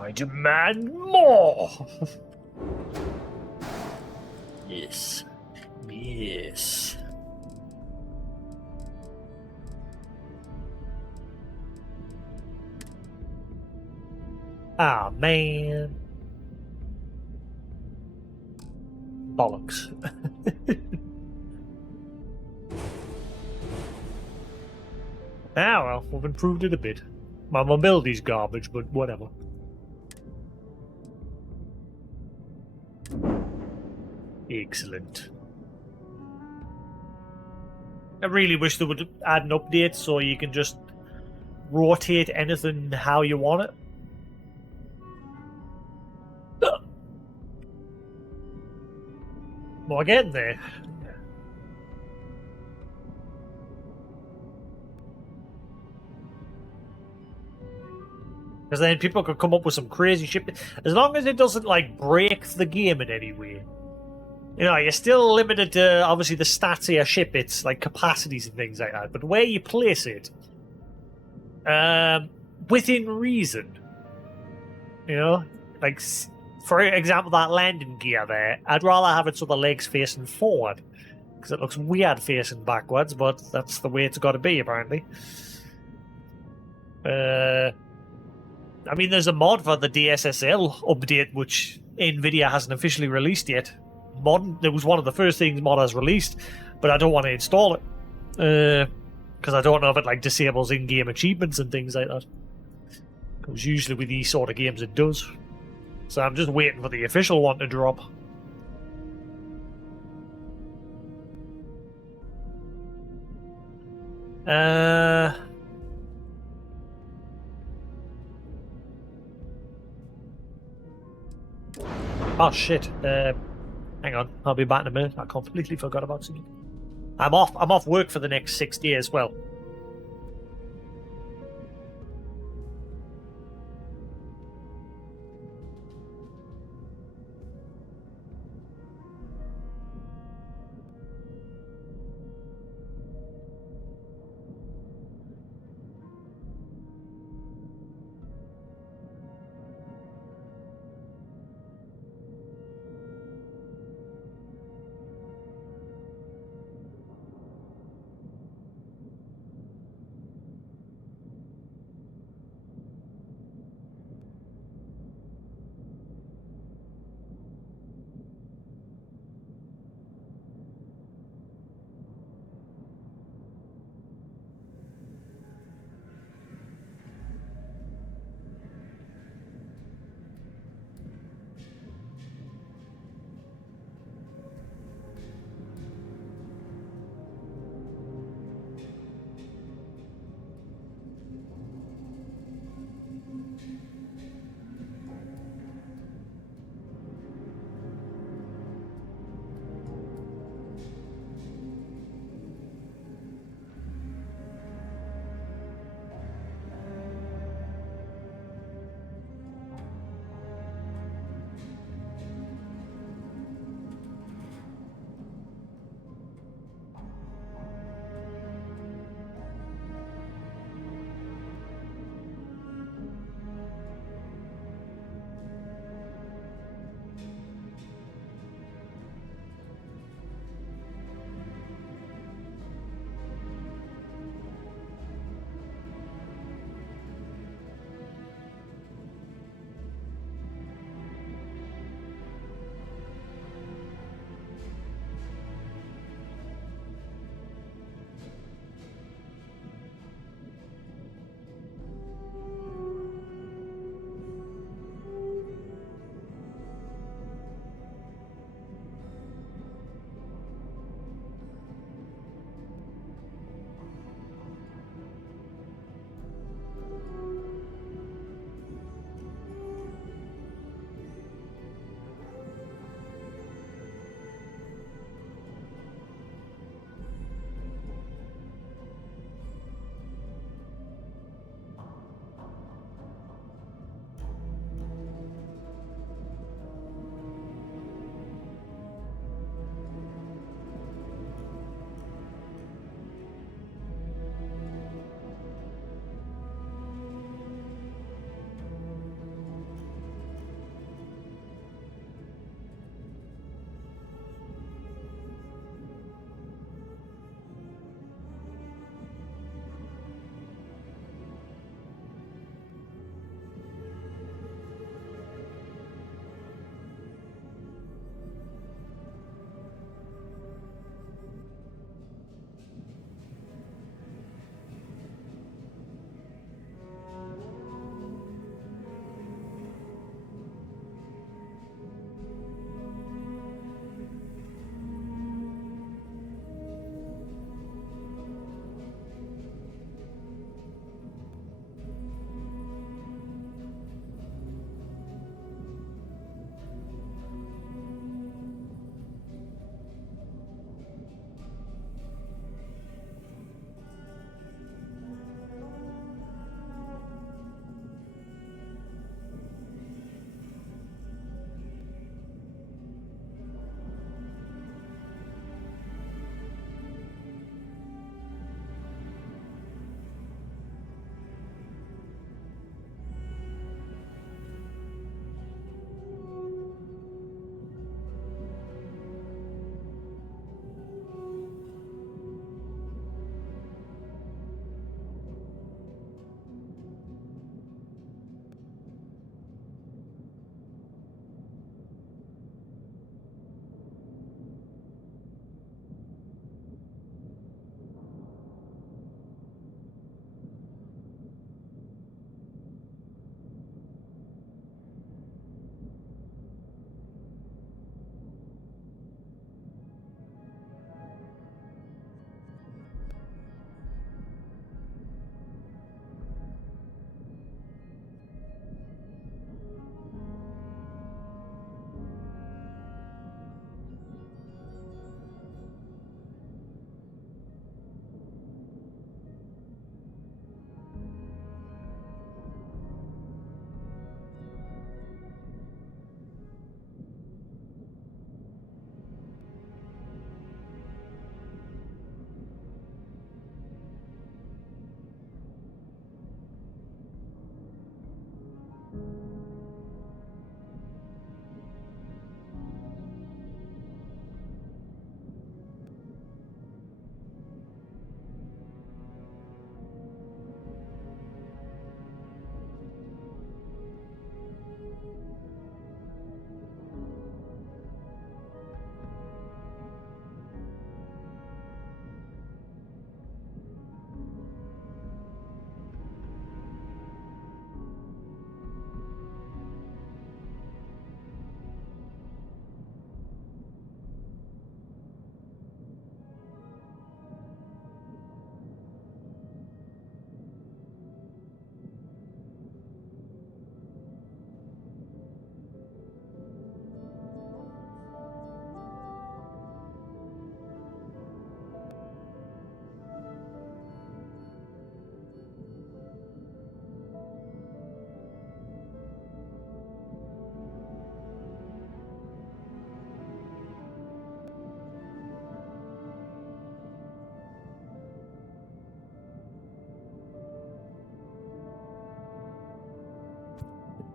I demand more. Yes. Yes. Ah, man. Bollocks. Ah, well, we've improved it a bit. My mobility's garbage, but whatever. Excellent. I really wish they would add an update so you can just rotate anything how you want it. Well, getting there. Because then people could come up with some crazy shit. As long as it doesn't, like, break the game in any way. You know, you're still limited to, obviously, the stats of your ship. It's, like, capacities and things like that. But where you place it, within reason. You know? Like, for example, that landing gear there, I'd rather have it so the legs facing forward. Because it looks weird facing backwards, but that's the way it's got to be, apparently. I mean, there's a mod for the DSSL update, which NVIDIA hasn't officially released yet. It was one of the first things mod has released, but I don't want to install it. Because I don't know if it, like, disables in-game achievements and things like that. Because usually with these sort of games it does. So I'm just waiting for the official one to drop. Oh shit. Hang on, I'll be back in a minute. I completely forgot about something. I'm off work for the next 6 days as well.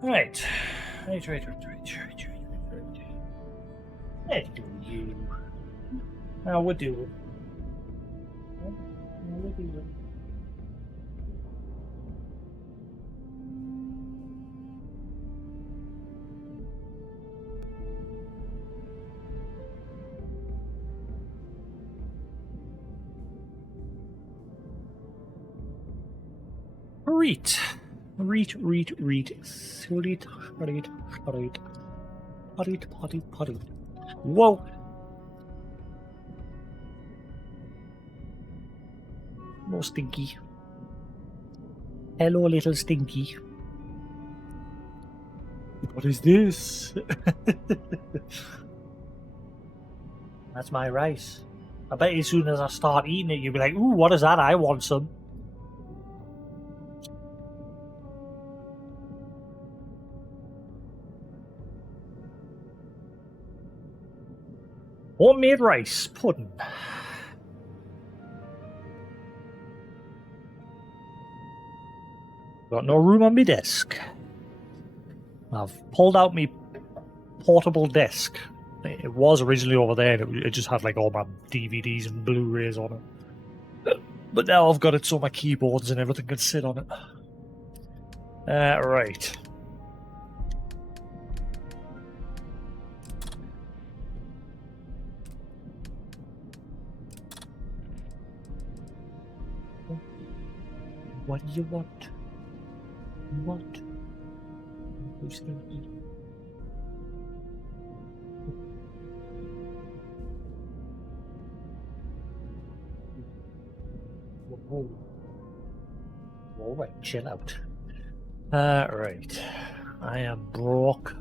Right. Right. Let's do you. How we doing? How we doing? Reet. Potty. Whoa. No Stinky. Hello, little Stinky. What is this? That's my rice. I bet as soon as I start eating it, you'll be like, ooh, what is that? I want some. Homemade rice pudding. Got no room on my desk. I've pulled out my portable desk. It was originally over there, and it just had like all my DVDs and Blu-rays on it. But now I've got it so my keyboards and everything can sit on it. Right. What do you want? What? Who's gonna eat? Whoa. Alright, chill out. Right. I am broke.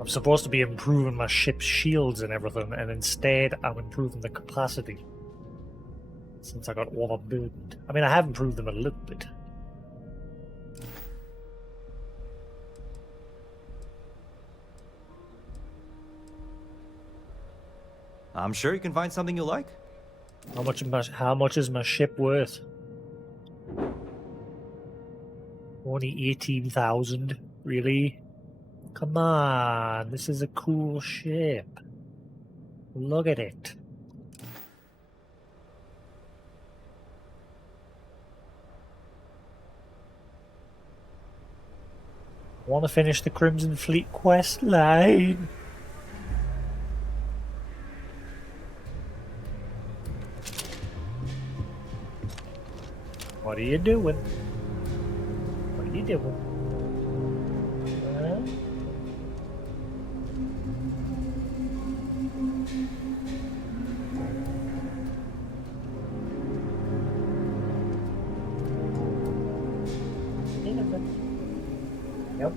I'm supposed to be improving my ship's shields and everything, and instead I'm improving the capacity. Since I got overburdened. I mean, I have improved them a little bit. I'm sure you can find something you like. How much is my ship worth? Only 18,000? Really? Come on, this is a cool ship. Look at it. Want to finish the Crimson Fleet quest line? What are you doing? What are you doing? Huh? Nope.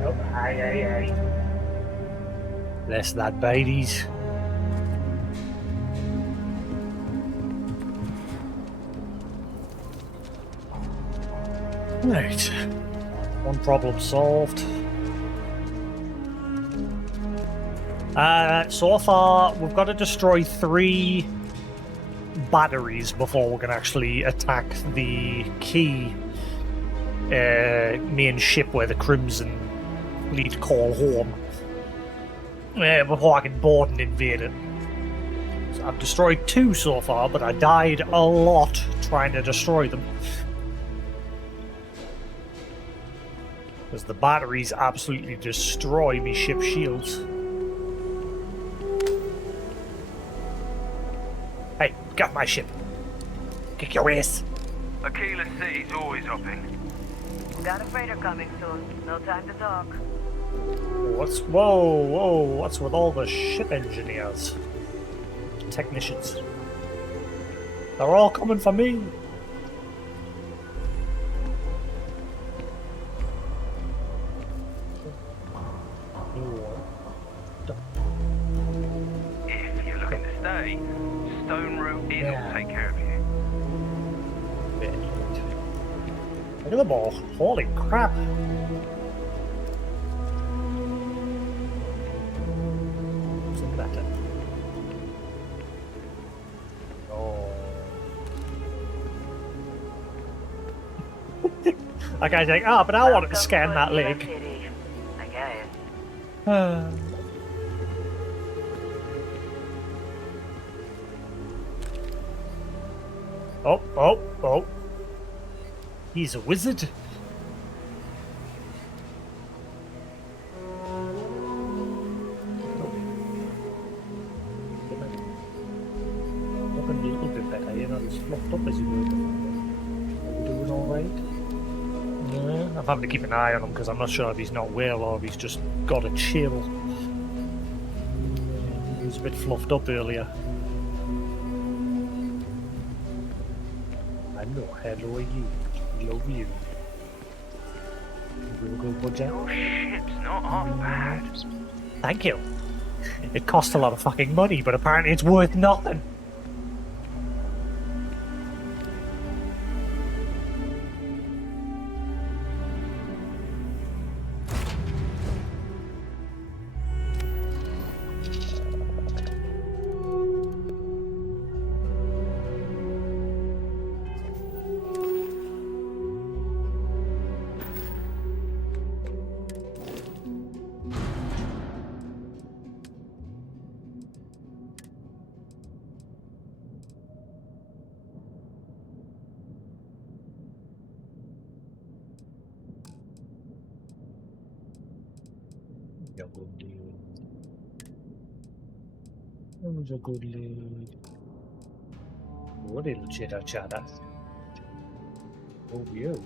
Nope. Aye. Less that babies. Right. One problem solved. So far, we've got to destroy 3 batteries before we can actually attack the key main ship where the Crimson Fleet call home. Before I can board and invade it. So I've destroyed 2 so far, but I died a lot trying to destroy them. Because the batteries absolutely destroy me ship shields. Hey, get my ship. Kick your ass. Aquila City's always open. Got a freighter coming soon. No time to talk. What's with all the ship engineers? Technicians. They're all coming for me. If you're looking to stay, Stone Root Inn will take care of you. Look at the ball. Holy crap. What's that? Oh. That guy's like, but I wanted to scan that leg. I guess. Oh. He's a wizard. Looking a little bit better, you know, he's fluffed up as you were before. Are we doing alright? Yeah, I'm having to keep an eye on him because I'm not sure if he's not well or if he's just got a chill. He was a bit fluffed up earlier. I know, hello you. Love you. We'll go budget. Your ship's not half bad. Thank you. It cost a lot of fucking money, but apparently it's worth nothing. You're good dude. Who's a good lead? What little chitter chatter? Oh, you.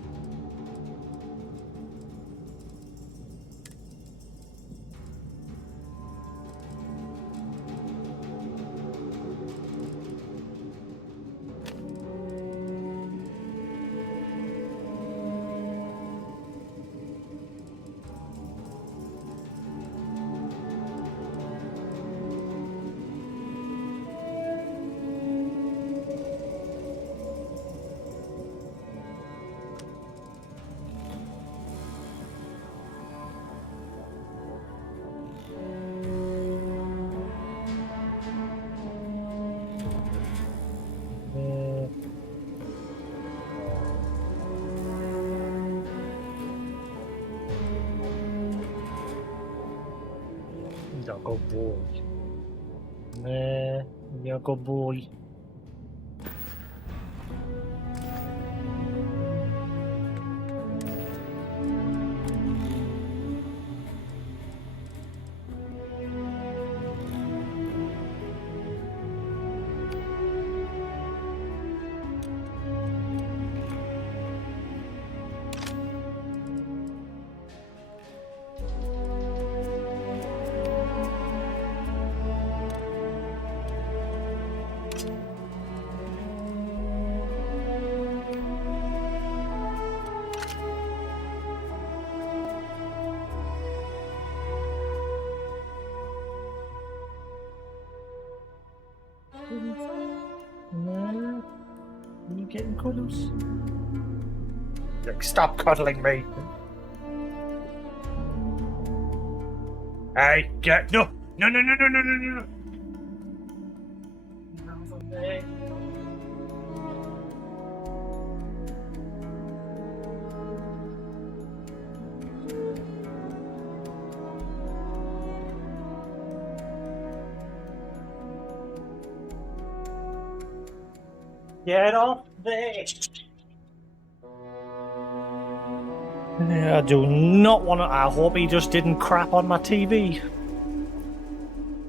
He's a good boy. Nah, you're a good boy. Nah, are you getting cuddles? Like, stop cuddling me. Hey, get no. Get off there. Yeah, I do not want to. I hope he just didn't crap on my TV.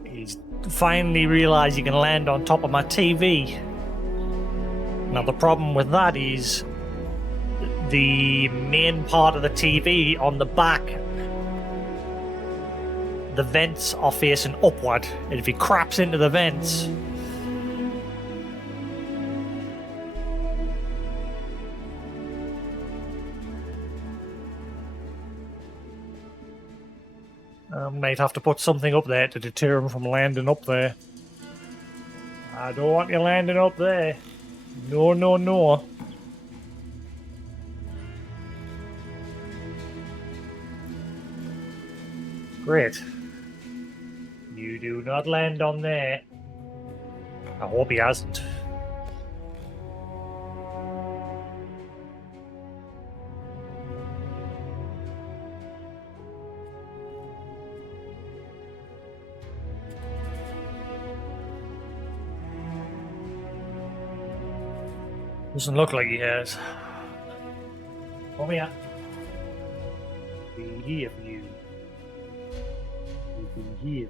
He's finally realised he can land on top of my TV. Now, the problem with that is the main part of the TV on the back, the vents are facing upward, and if he craps into the vents, I might have to put something up there to deter him from landing up there. I don't want you landing up there. No. Great. You do not land on there. I hope he hasn't. Doesn't look like he has. Come here. Be here for you. Be here.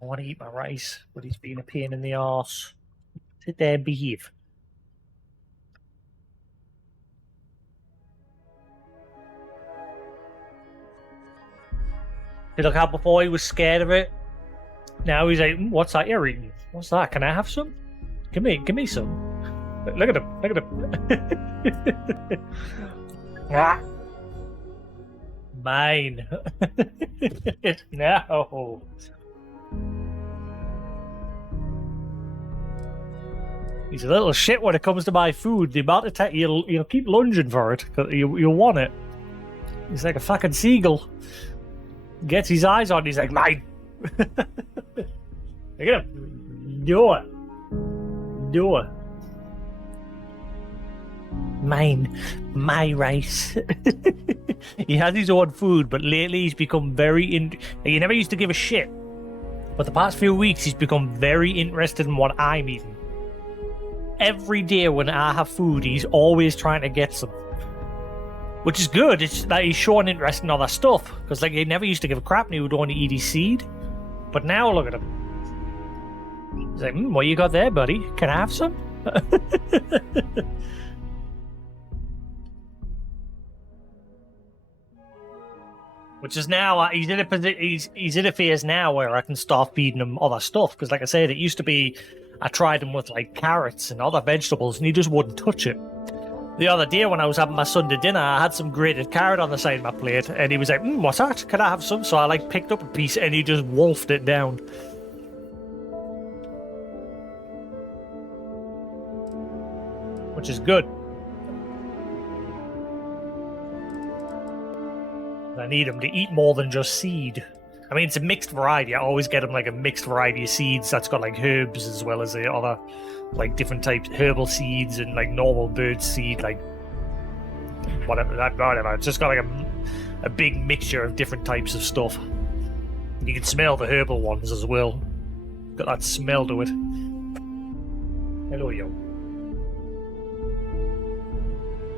I want to eat my rice, but he's being a pain in the arse. Sit there and behave. See, look how before he was scared of it. Now he's like, what's that you're eating? What's that? Can I have some? Give me some. Look at him. Look at him. Ah. Mine. No. He's a little shit when it comes to my food. The amount of time you'll keep lunging for it because you'll want it. He's like a fucking seagull. Gets his eyes on. He's like, mine. Look at him. Do it. Do it. Mine. My rice. He has his own food, but lately he's become very he never used to give a shit. But the past few weeks he's become very interested in what I'm eating. Every day when I have food, he's always trying to get some. Which is good. It's that he's showing interest in other stuff. Because like he never used to give a crap and he would only eat his seed. But now look at him. He's like, what you got there, buddy? Can I have some? Which is now he's in a phase now where I can start feeding him other stuff. Because like I said, it used to be I tried him with like carrots and other vegetables, and he just wouldn't touch it. The other day when I was having my Sunday dinner, I had some grated carrot on the side of my plate, and he was like, what's that? Can I have some? So I like picked up a piece, and he just wolfed it down. Which is good. I need him to eat more than just seed. I mean, it's a mixed variety. I always get him like a mixed variety of seeds that's got like herbs as well as the other, like different types, herbal seeds and like normal bird seed, like whatever. It's just got like a big mixture of different types of stuff. You can smell the herbal ones as well. Got that smell to it. Hello, yo.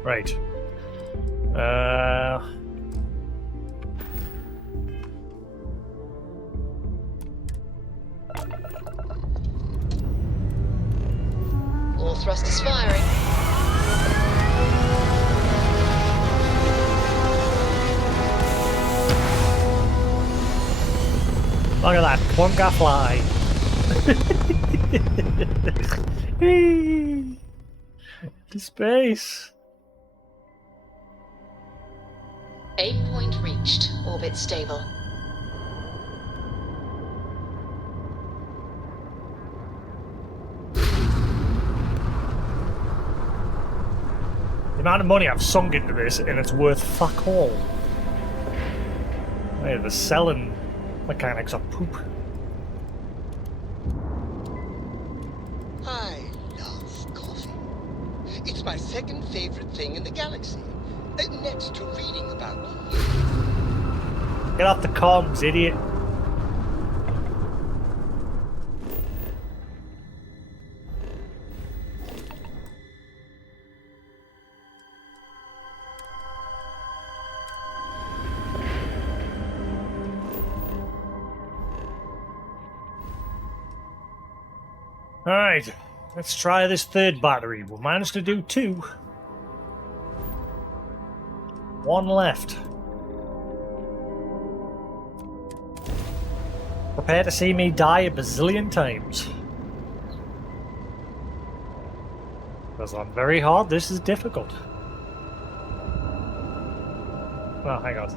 Right. All thrusters firing. Look at that plunker fly. To space. Aim point reached. Orbit stable. The amount of money I've sunk into this, and it's worth fuck all. Hey, the selling mechanics are poop. I love coffee. It's my second favorite thing in the galaxy, next to reading about you. Get off the comms, idiot. Alright, let's try this third battery. We'll manage to do 2. 1 left. Prepare to see me die a bazillion times. Because I'm very hard, this is difficult. Oh, hang on.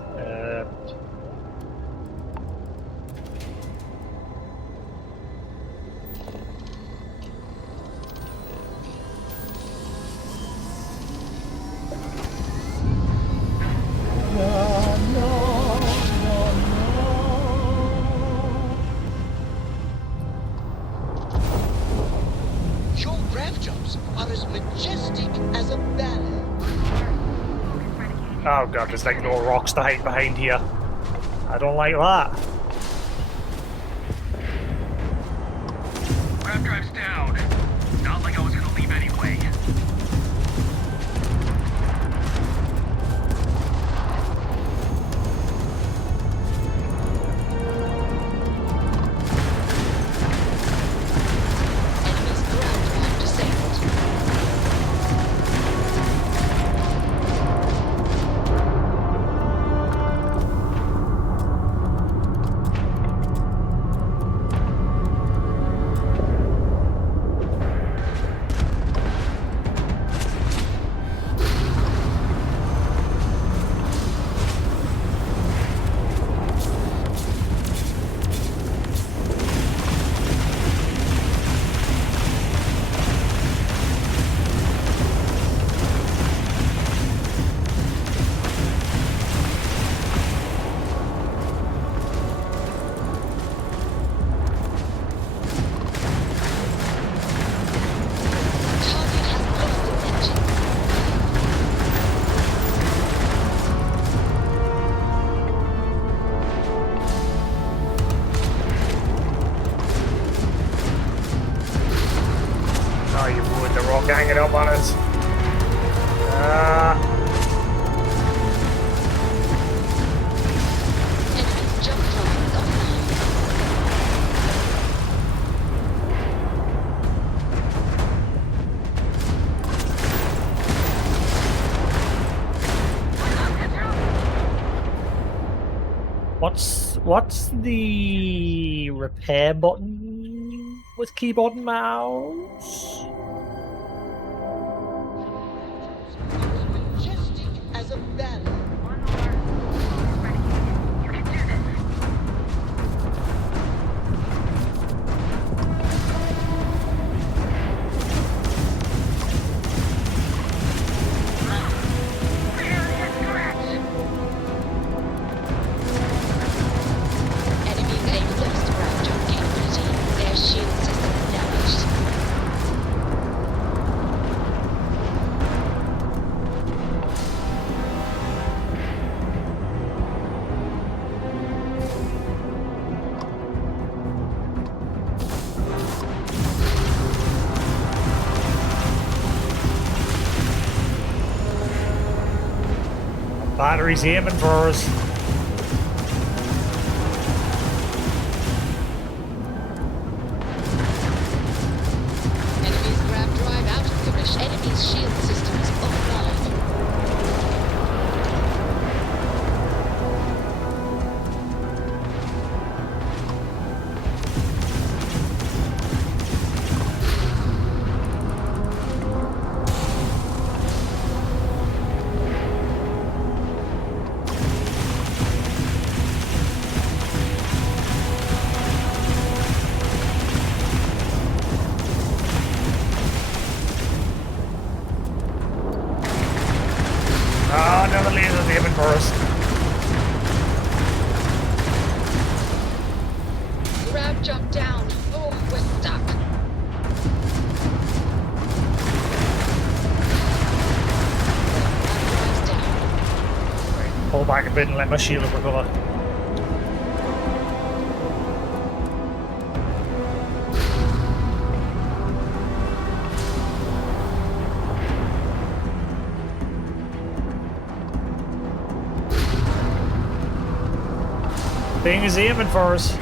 Your grav jumps are as majestic as a ballet. Oh god, there's like no rocks to hide behind here. I don't like that. Grab drive's down. Not like I was gonna leave anyway. Hanging up on us. What's the repair button with keyboard and mouse? As a valley. You can do this. Enemies aim first around your capability. Their shield system is damaged. Battery's aiming for us. Enemies grab drive out of commission. Enemies shield system is offline. Oh, now the laser's aiming for us. Grab jump down. Oh, we're stuck. Pull back a bit and let my shield recover. Thing is aiming for us.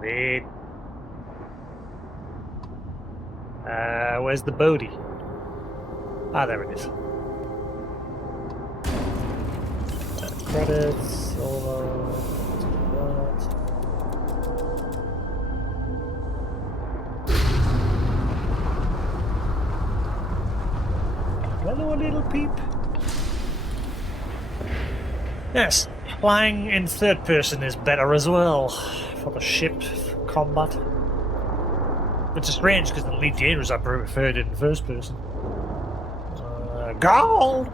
Wait. Where's the Bodhi? Ah, there it is. Credits, solo. Hello, little peep. Yes, flying in third person is better as well for the ship combat. Which is strange because in Elite Dangerous I preferred it in first person. Gold!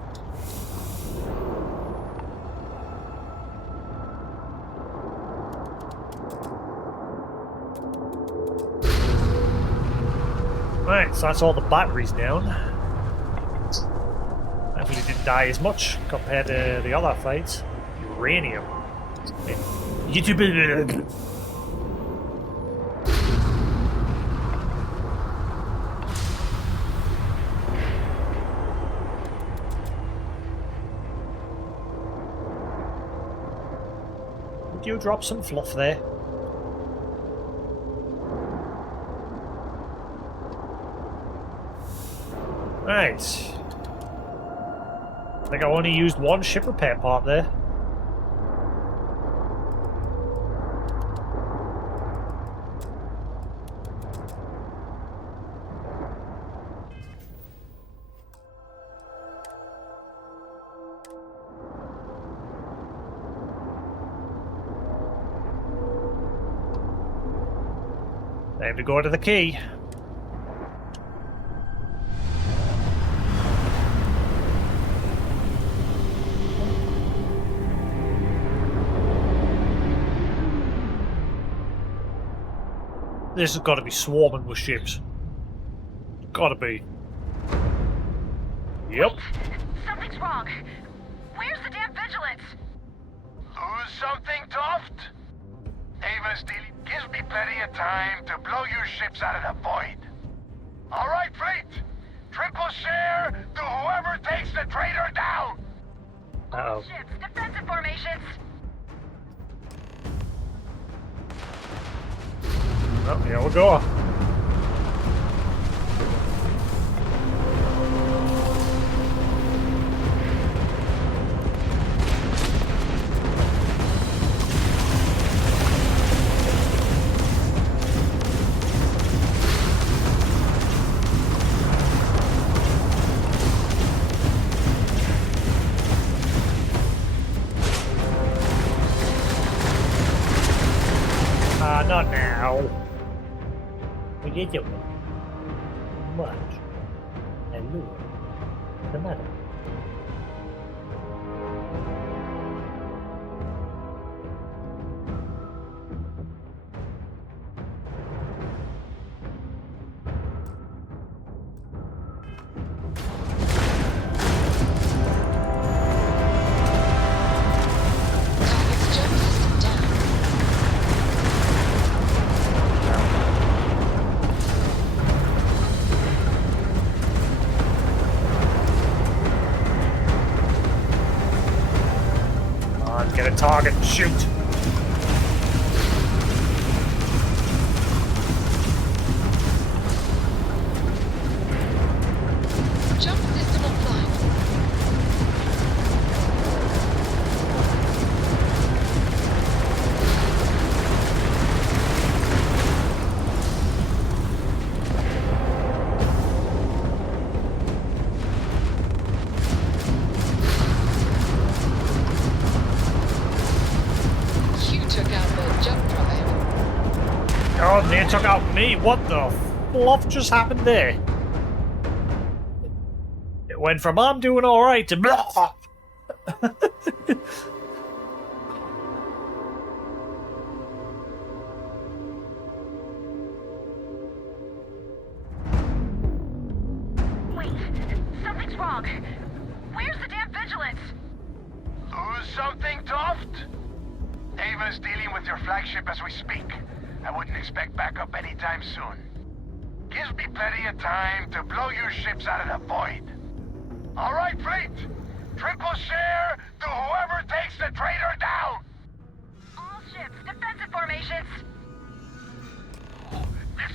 Right, so that's all the batteries down. Hopefully didn't die as much compared to the other fights. Uranium. YouTube. Would you drop some fluff there? Right. I think I only used one ship repair part there. Time to go to the key. This has got to be swarming with ships. Gotta be. Yep. Wait, something's wrong. Where's the damn vigilance? Lose something, Toft? Ava Steele gives me plenty of time to blow your ships out of the void. All right, fleet. Triple share to whoever takes the traitor down. Uh-oh. Ships, defensive formations. Well, here we go. Not now. What are you doing? What? Hello. What's the matter? Get a target and shoot. Jump system offline. Oh, they took out me. What the fluff just happened there? It went from I'm doing alright to blah. Wait, something's wrong. Where's the damn vigilance? Lose something, Toft? Ava's dealing with your flagship as we speak. I wouldn't expect backup anytime soon. Gives me plenty of time to blow your ships out of the void. All right, fleet. Triple share to whoever takes the traitor down. All ships, defensive formations.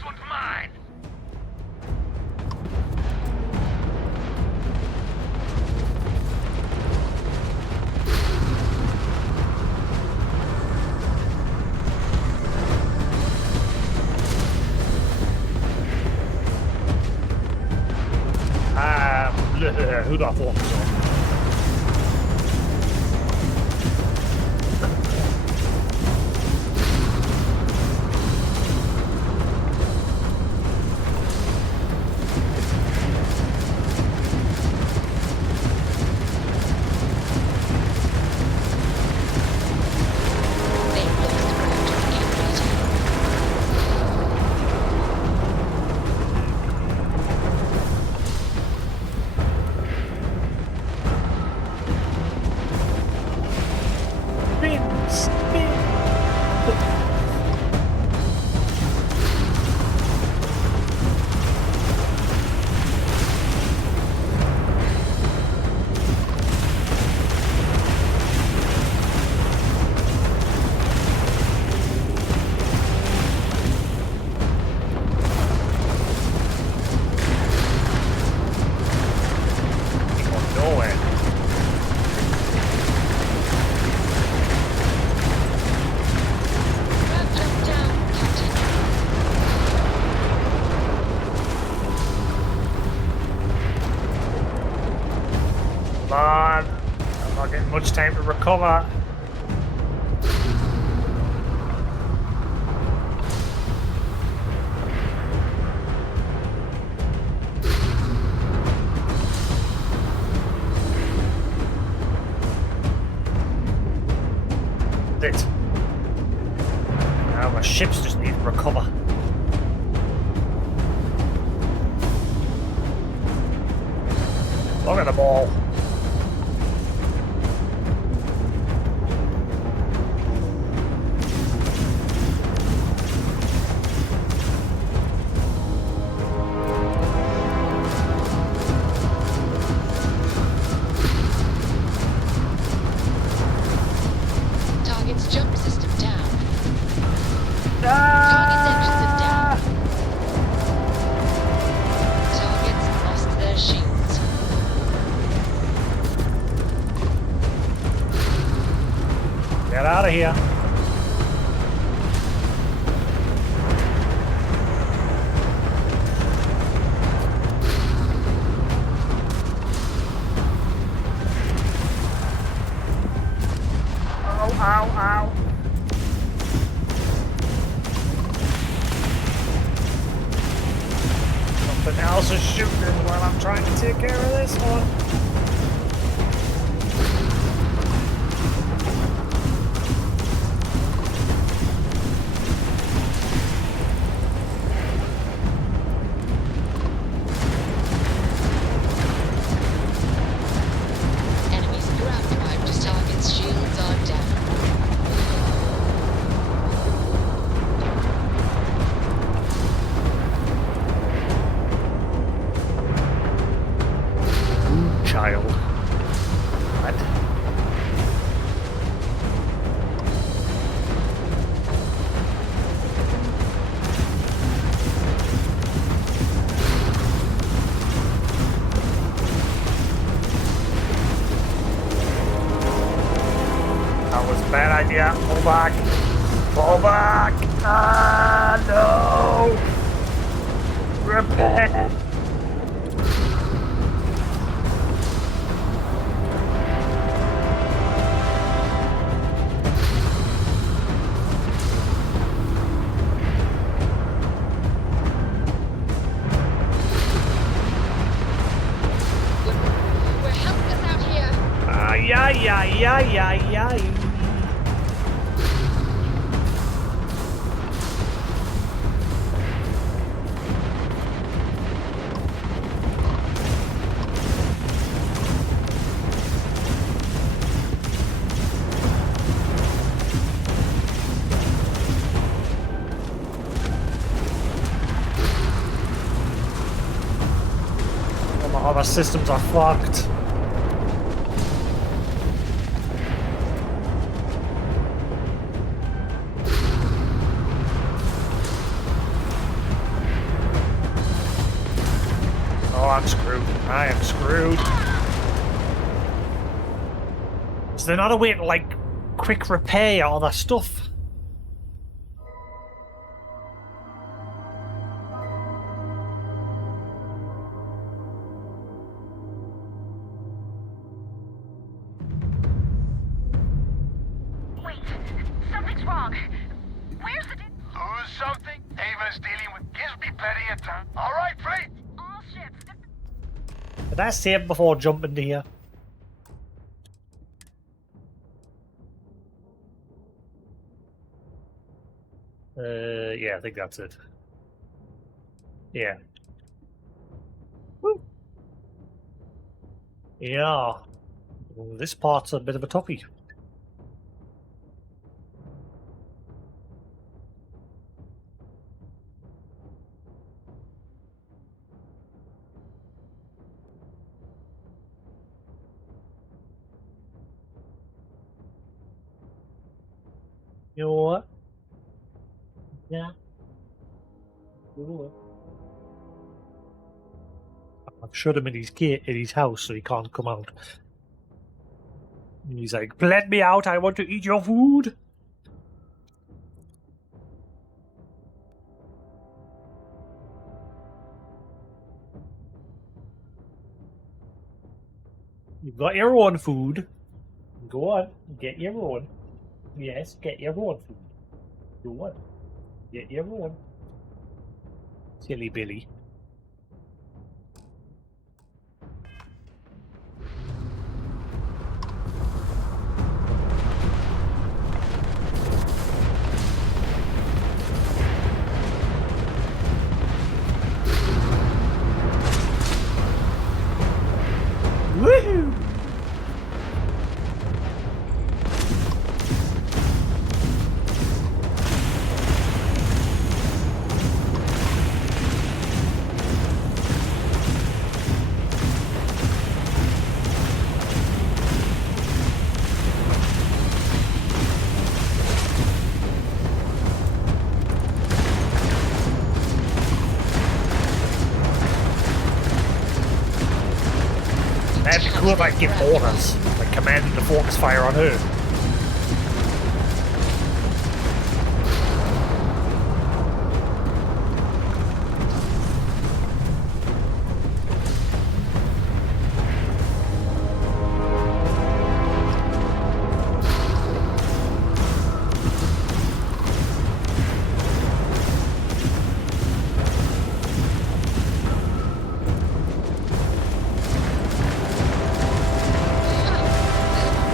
und mine. Who do I focus on? Much time to recover. It. Now my ships just need to recover. Look at them all. Get out of here. Ow, ow, ow. Something else is shooting while I'm trying to take care of this one. Child. What? That was a bad idea. Pull back. Pull back. Ah, no. Repent. Ay, ay, ay, ay, ay. All my other systems are fucked. I'm screwed. I am screwed. Is there not a way to, like, quick repair all that stuff? Wait, something's wrong. Where's the... Lose something? Ava's dealing with... Gives me plenty of time. All right, Fleet. All ships... Did I save before jumping to here? Yeah, I think that's it. Yeah. Woo. Yeah. Well, this part's a bit of a toughie. You know what? Yeah. You know what? I've shut him in his gate in his house so he can't come out. And he's like, "Let me out, I want to eat your food." You've got your own food. Go on, get your own. Yes, get your own food. Go on, get your own. Silly Billy. Woohoo! That'd be cool if I could give orders, like commanding the focus fire on her.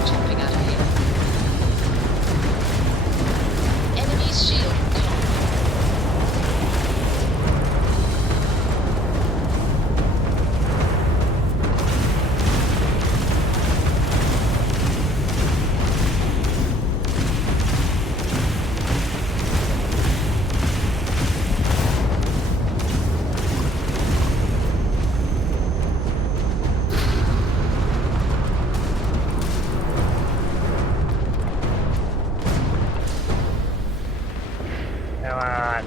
Jumping out of here. Enemy's shield gone. Come on.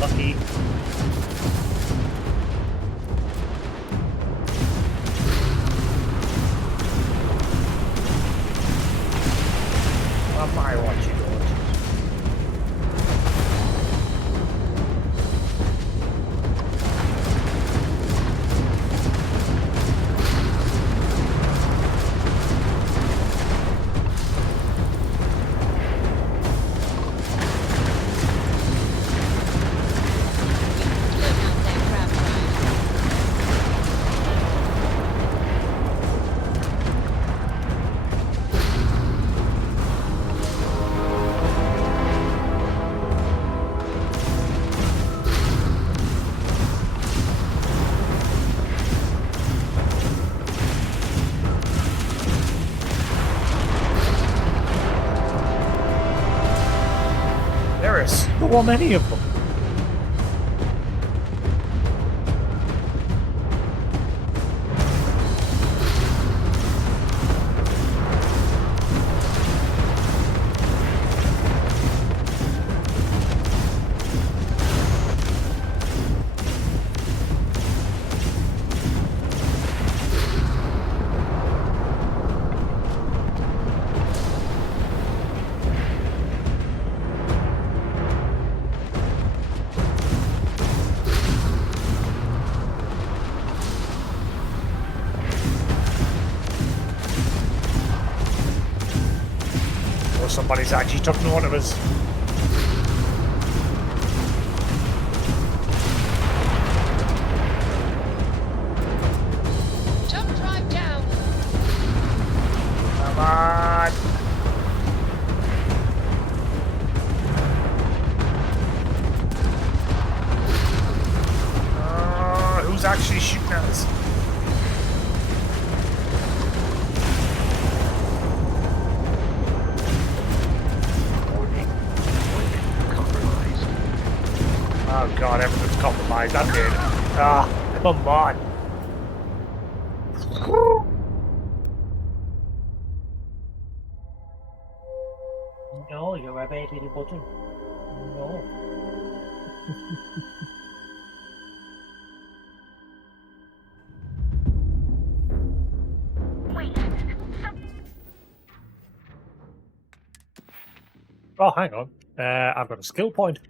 Lucky. Well, I want you to. There are so many of them. somebody's actually took note of us. Jump drive down. Come on. Who's actually shooting at us? Oh god, everything's compromised. I'm dead. Ah, come on. No, you're a bad little button. No. Oh, hang on. I've got a skill point.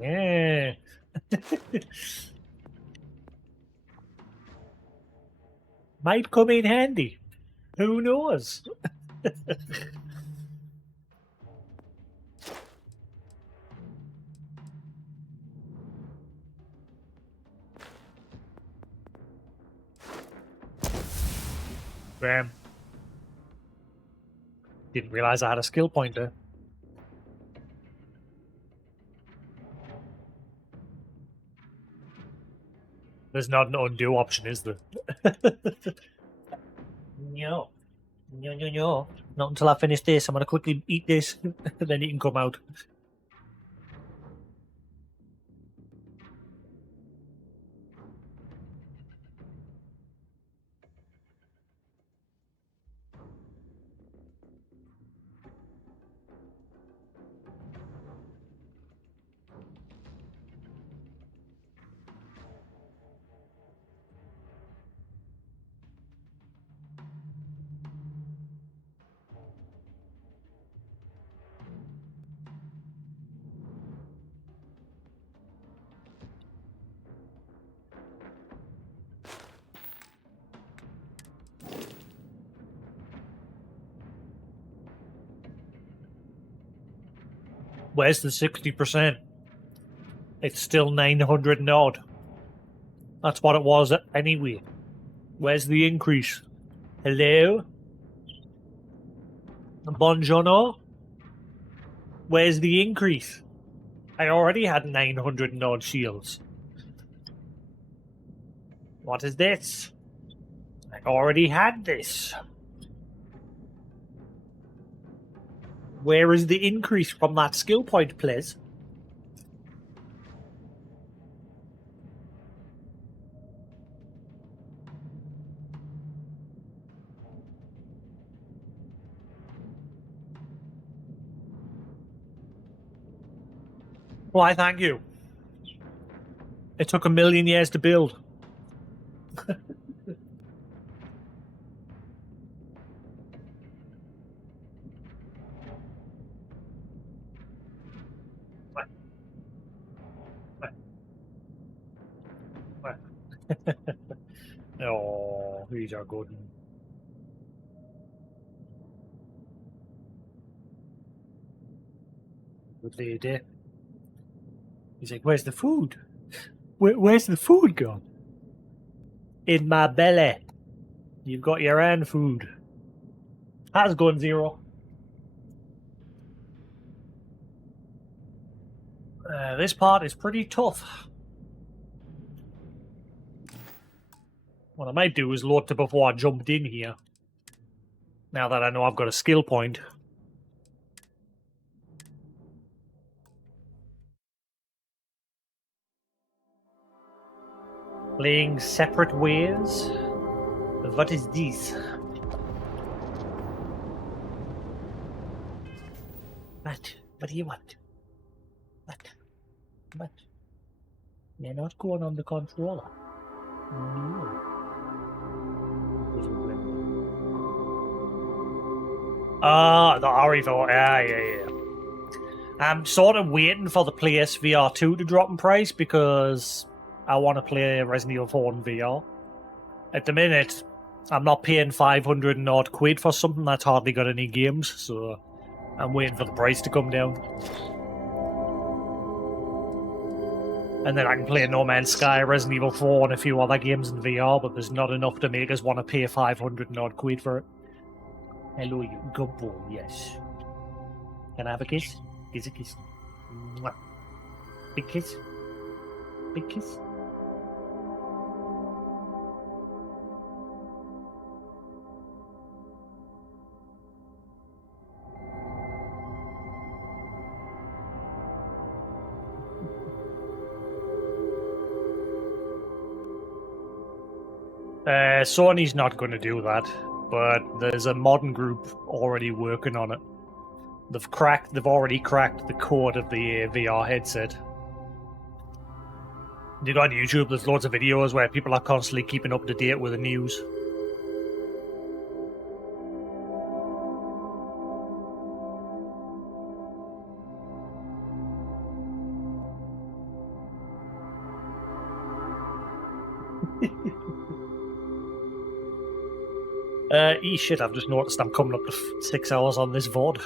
Yeah. Might come in handy. Who knows? Bam. Didn't realize I had a skill pointer. There's not an undo option, is there? No. No. Not until I finish this. I'm going to quickly eat this, then it can come out. Where's the 60%? It's still 900 and odd. That's what it was anyway. Where's the increase? Hello? Buongiorno? Where's the increase? I already had 900 and odd shields. What is this? I already had this. Where is the increase from that skill point, please? Why, thank you. It took 1,000,000 years to build. Oh, these are good. Good lady. He's like, where's the food? Where's the food gone? In my belly. You've got your own food. That's gone zero. This part is pretty tough. What I might do is load it before I jumped in here. Now that I know I've got a skill point. Playing separate ways? What is this? What do you want? What? You're not going on the controller. No. The Arivo. Yeah. I'm sort of waiting for the PlaySVR 2 to drop in price because I want to play Resident Evil 4 in VR. At the minute, I'm not paying 500 and odd quid for something that's hardly got any games, so I'm waiting for the price to come down. And then I can play No Man's Sky, Resident Evil 4, and a few other games in VR, but there's not enough to make us want to pay 500 and odd quid for it. Hello, you good boy, yes. Can I have a kiss? Kiss a kiss. Mwah. Big kiss. Big kiss. Sony's not going to do that, but there's a modern group already working on it. They've already cracked the code of the VR headset. You go on YouTube, there's loads of videos where people are constantly keeping up to date with the news. Shit, I've just noticed I'm coming up to 6 hours on this VOD.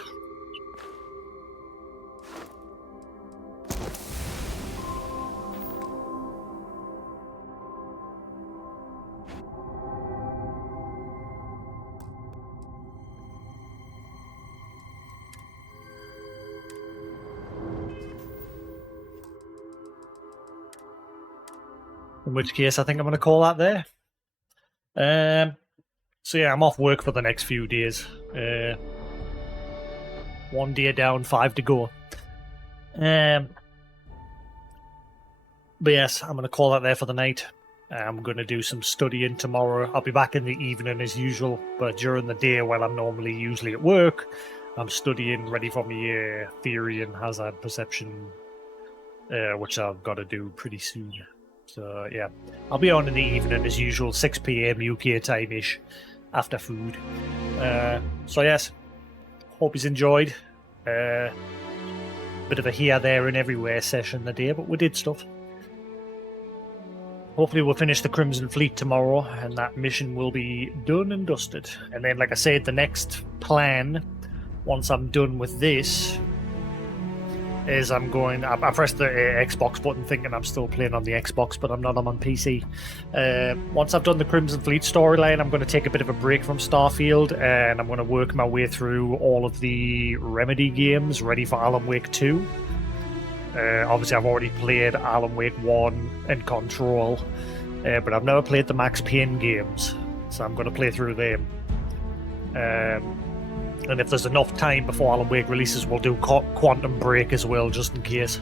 In which case, I think I'm going to call that there. So yeah, I'm off work for the next few days. 1 day down, 5 to go. But yes, I'm going to call that there for the night. I'm going to do some studying tomorrow. I'll be back in the evening as usual, but during the day, while I'm usually at work, I'm studying, ready for my theory and hazard perception, which I've got to do pretty soon. So yeah, I'll be on in the evening as usual, 6 PM UK time-ish, after food. So yes, hope he's enjoyed. Bit of a here, there and everywhere session today, but we did stuff. Hopefully we'll finish the Crimson Fleet tomorrow and that mission will be done and dusted. And then, like I said, the next plan, once I'm done with this, is I pressed the Xbox button thinking I'm still playing on the Xbox, but I'm not. I'm on PC. Once I've done the Crimson Fleet storyline, I'm going to take a bit of a break from Starfield, and I'm going to work my way through all of the Remedy games, ready for Alan Wake 2. Obviously, I've already played Alan Wake 1 and Control, but I've never played the Max Payne games, so I'm going to play through them. And if there's enough time before Alan Wake releases, we'll do Quantum Break as well, just in case.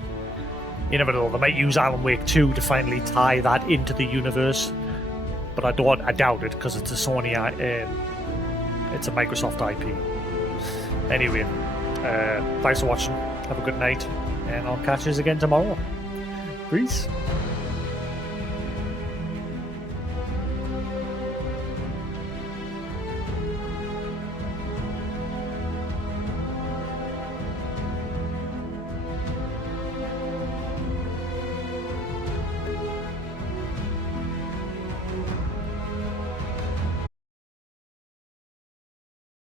You never know, they might use Alan Wake 2 to finally tie that into the universe. But I doubt it, because it's a Sony, it's a Microsoft IP. Anyway, thanks for watching, have a good night, and I'll catch you again tomorrow. Peace.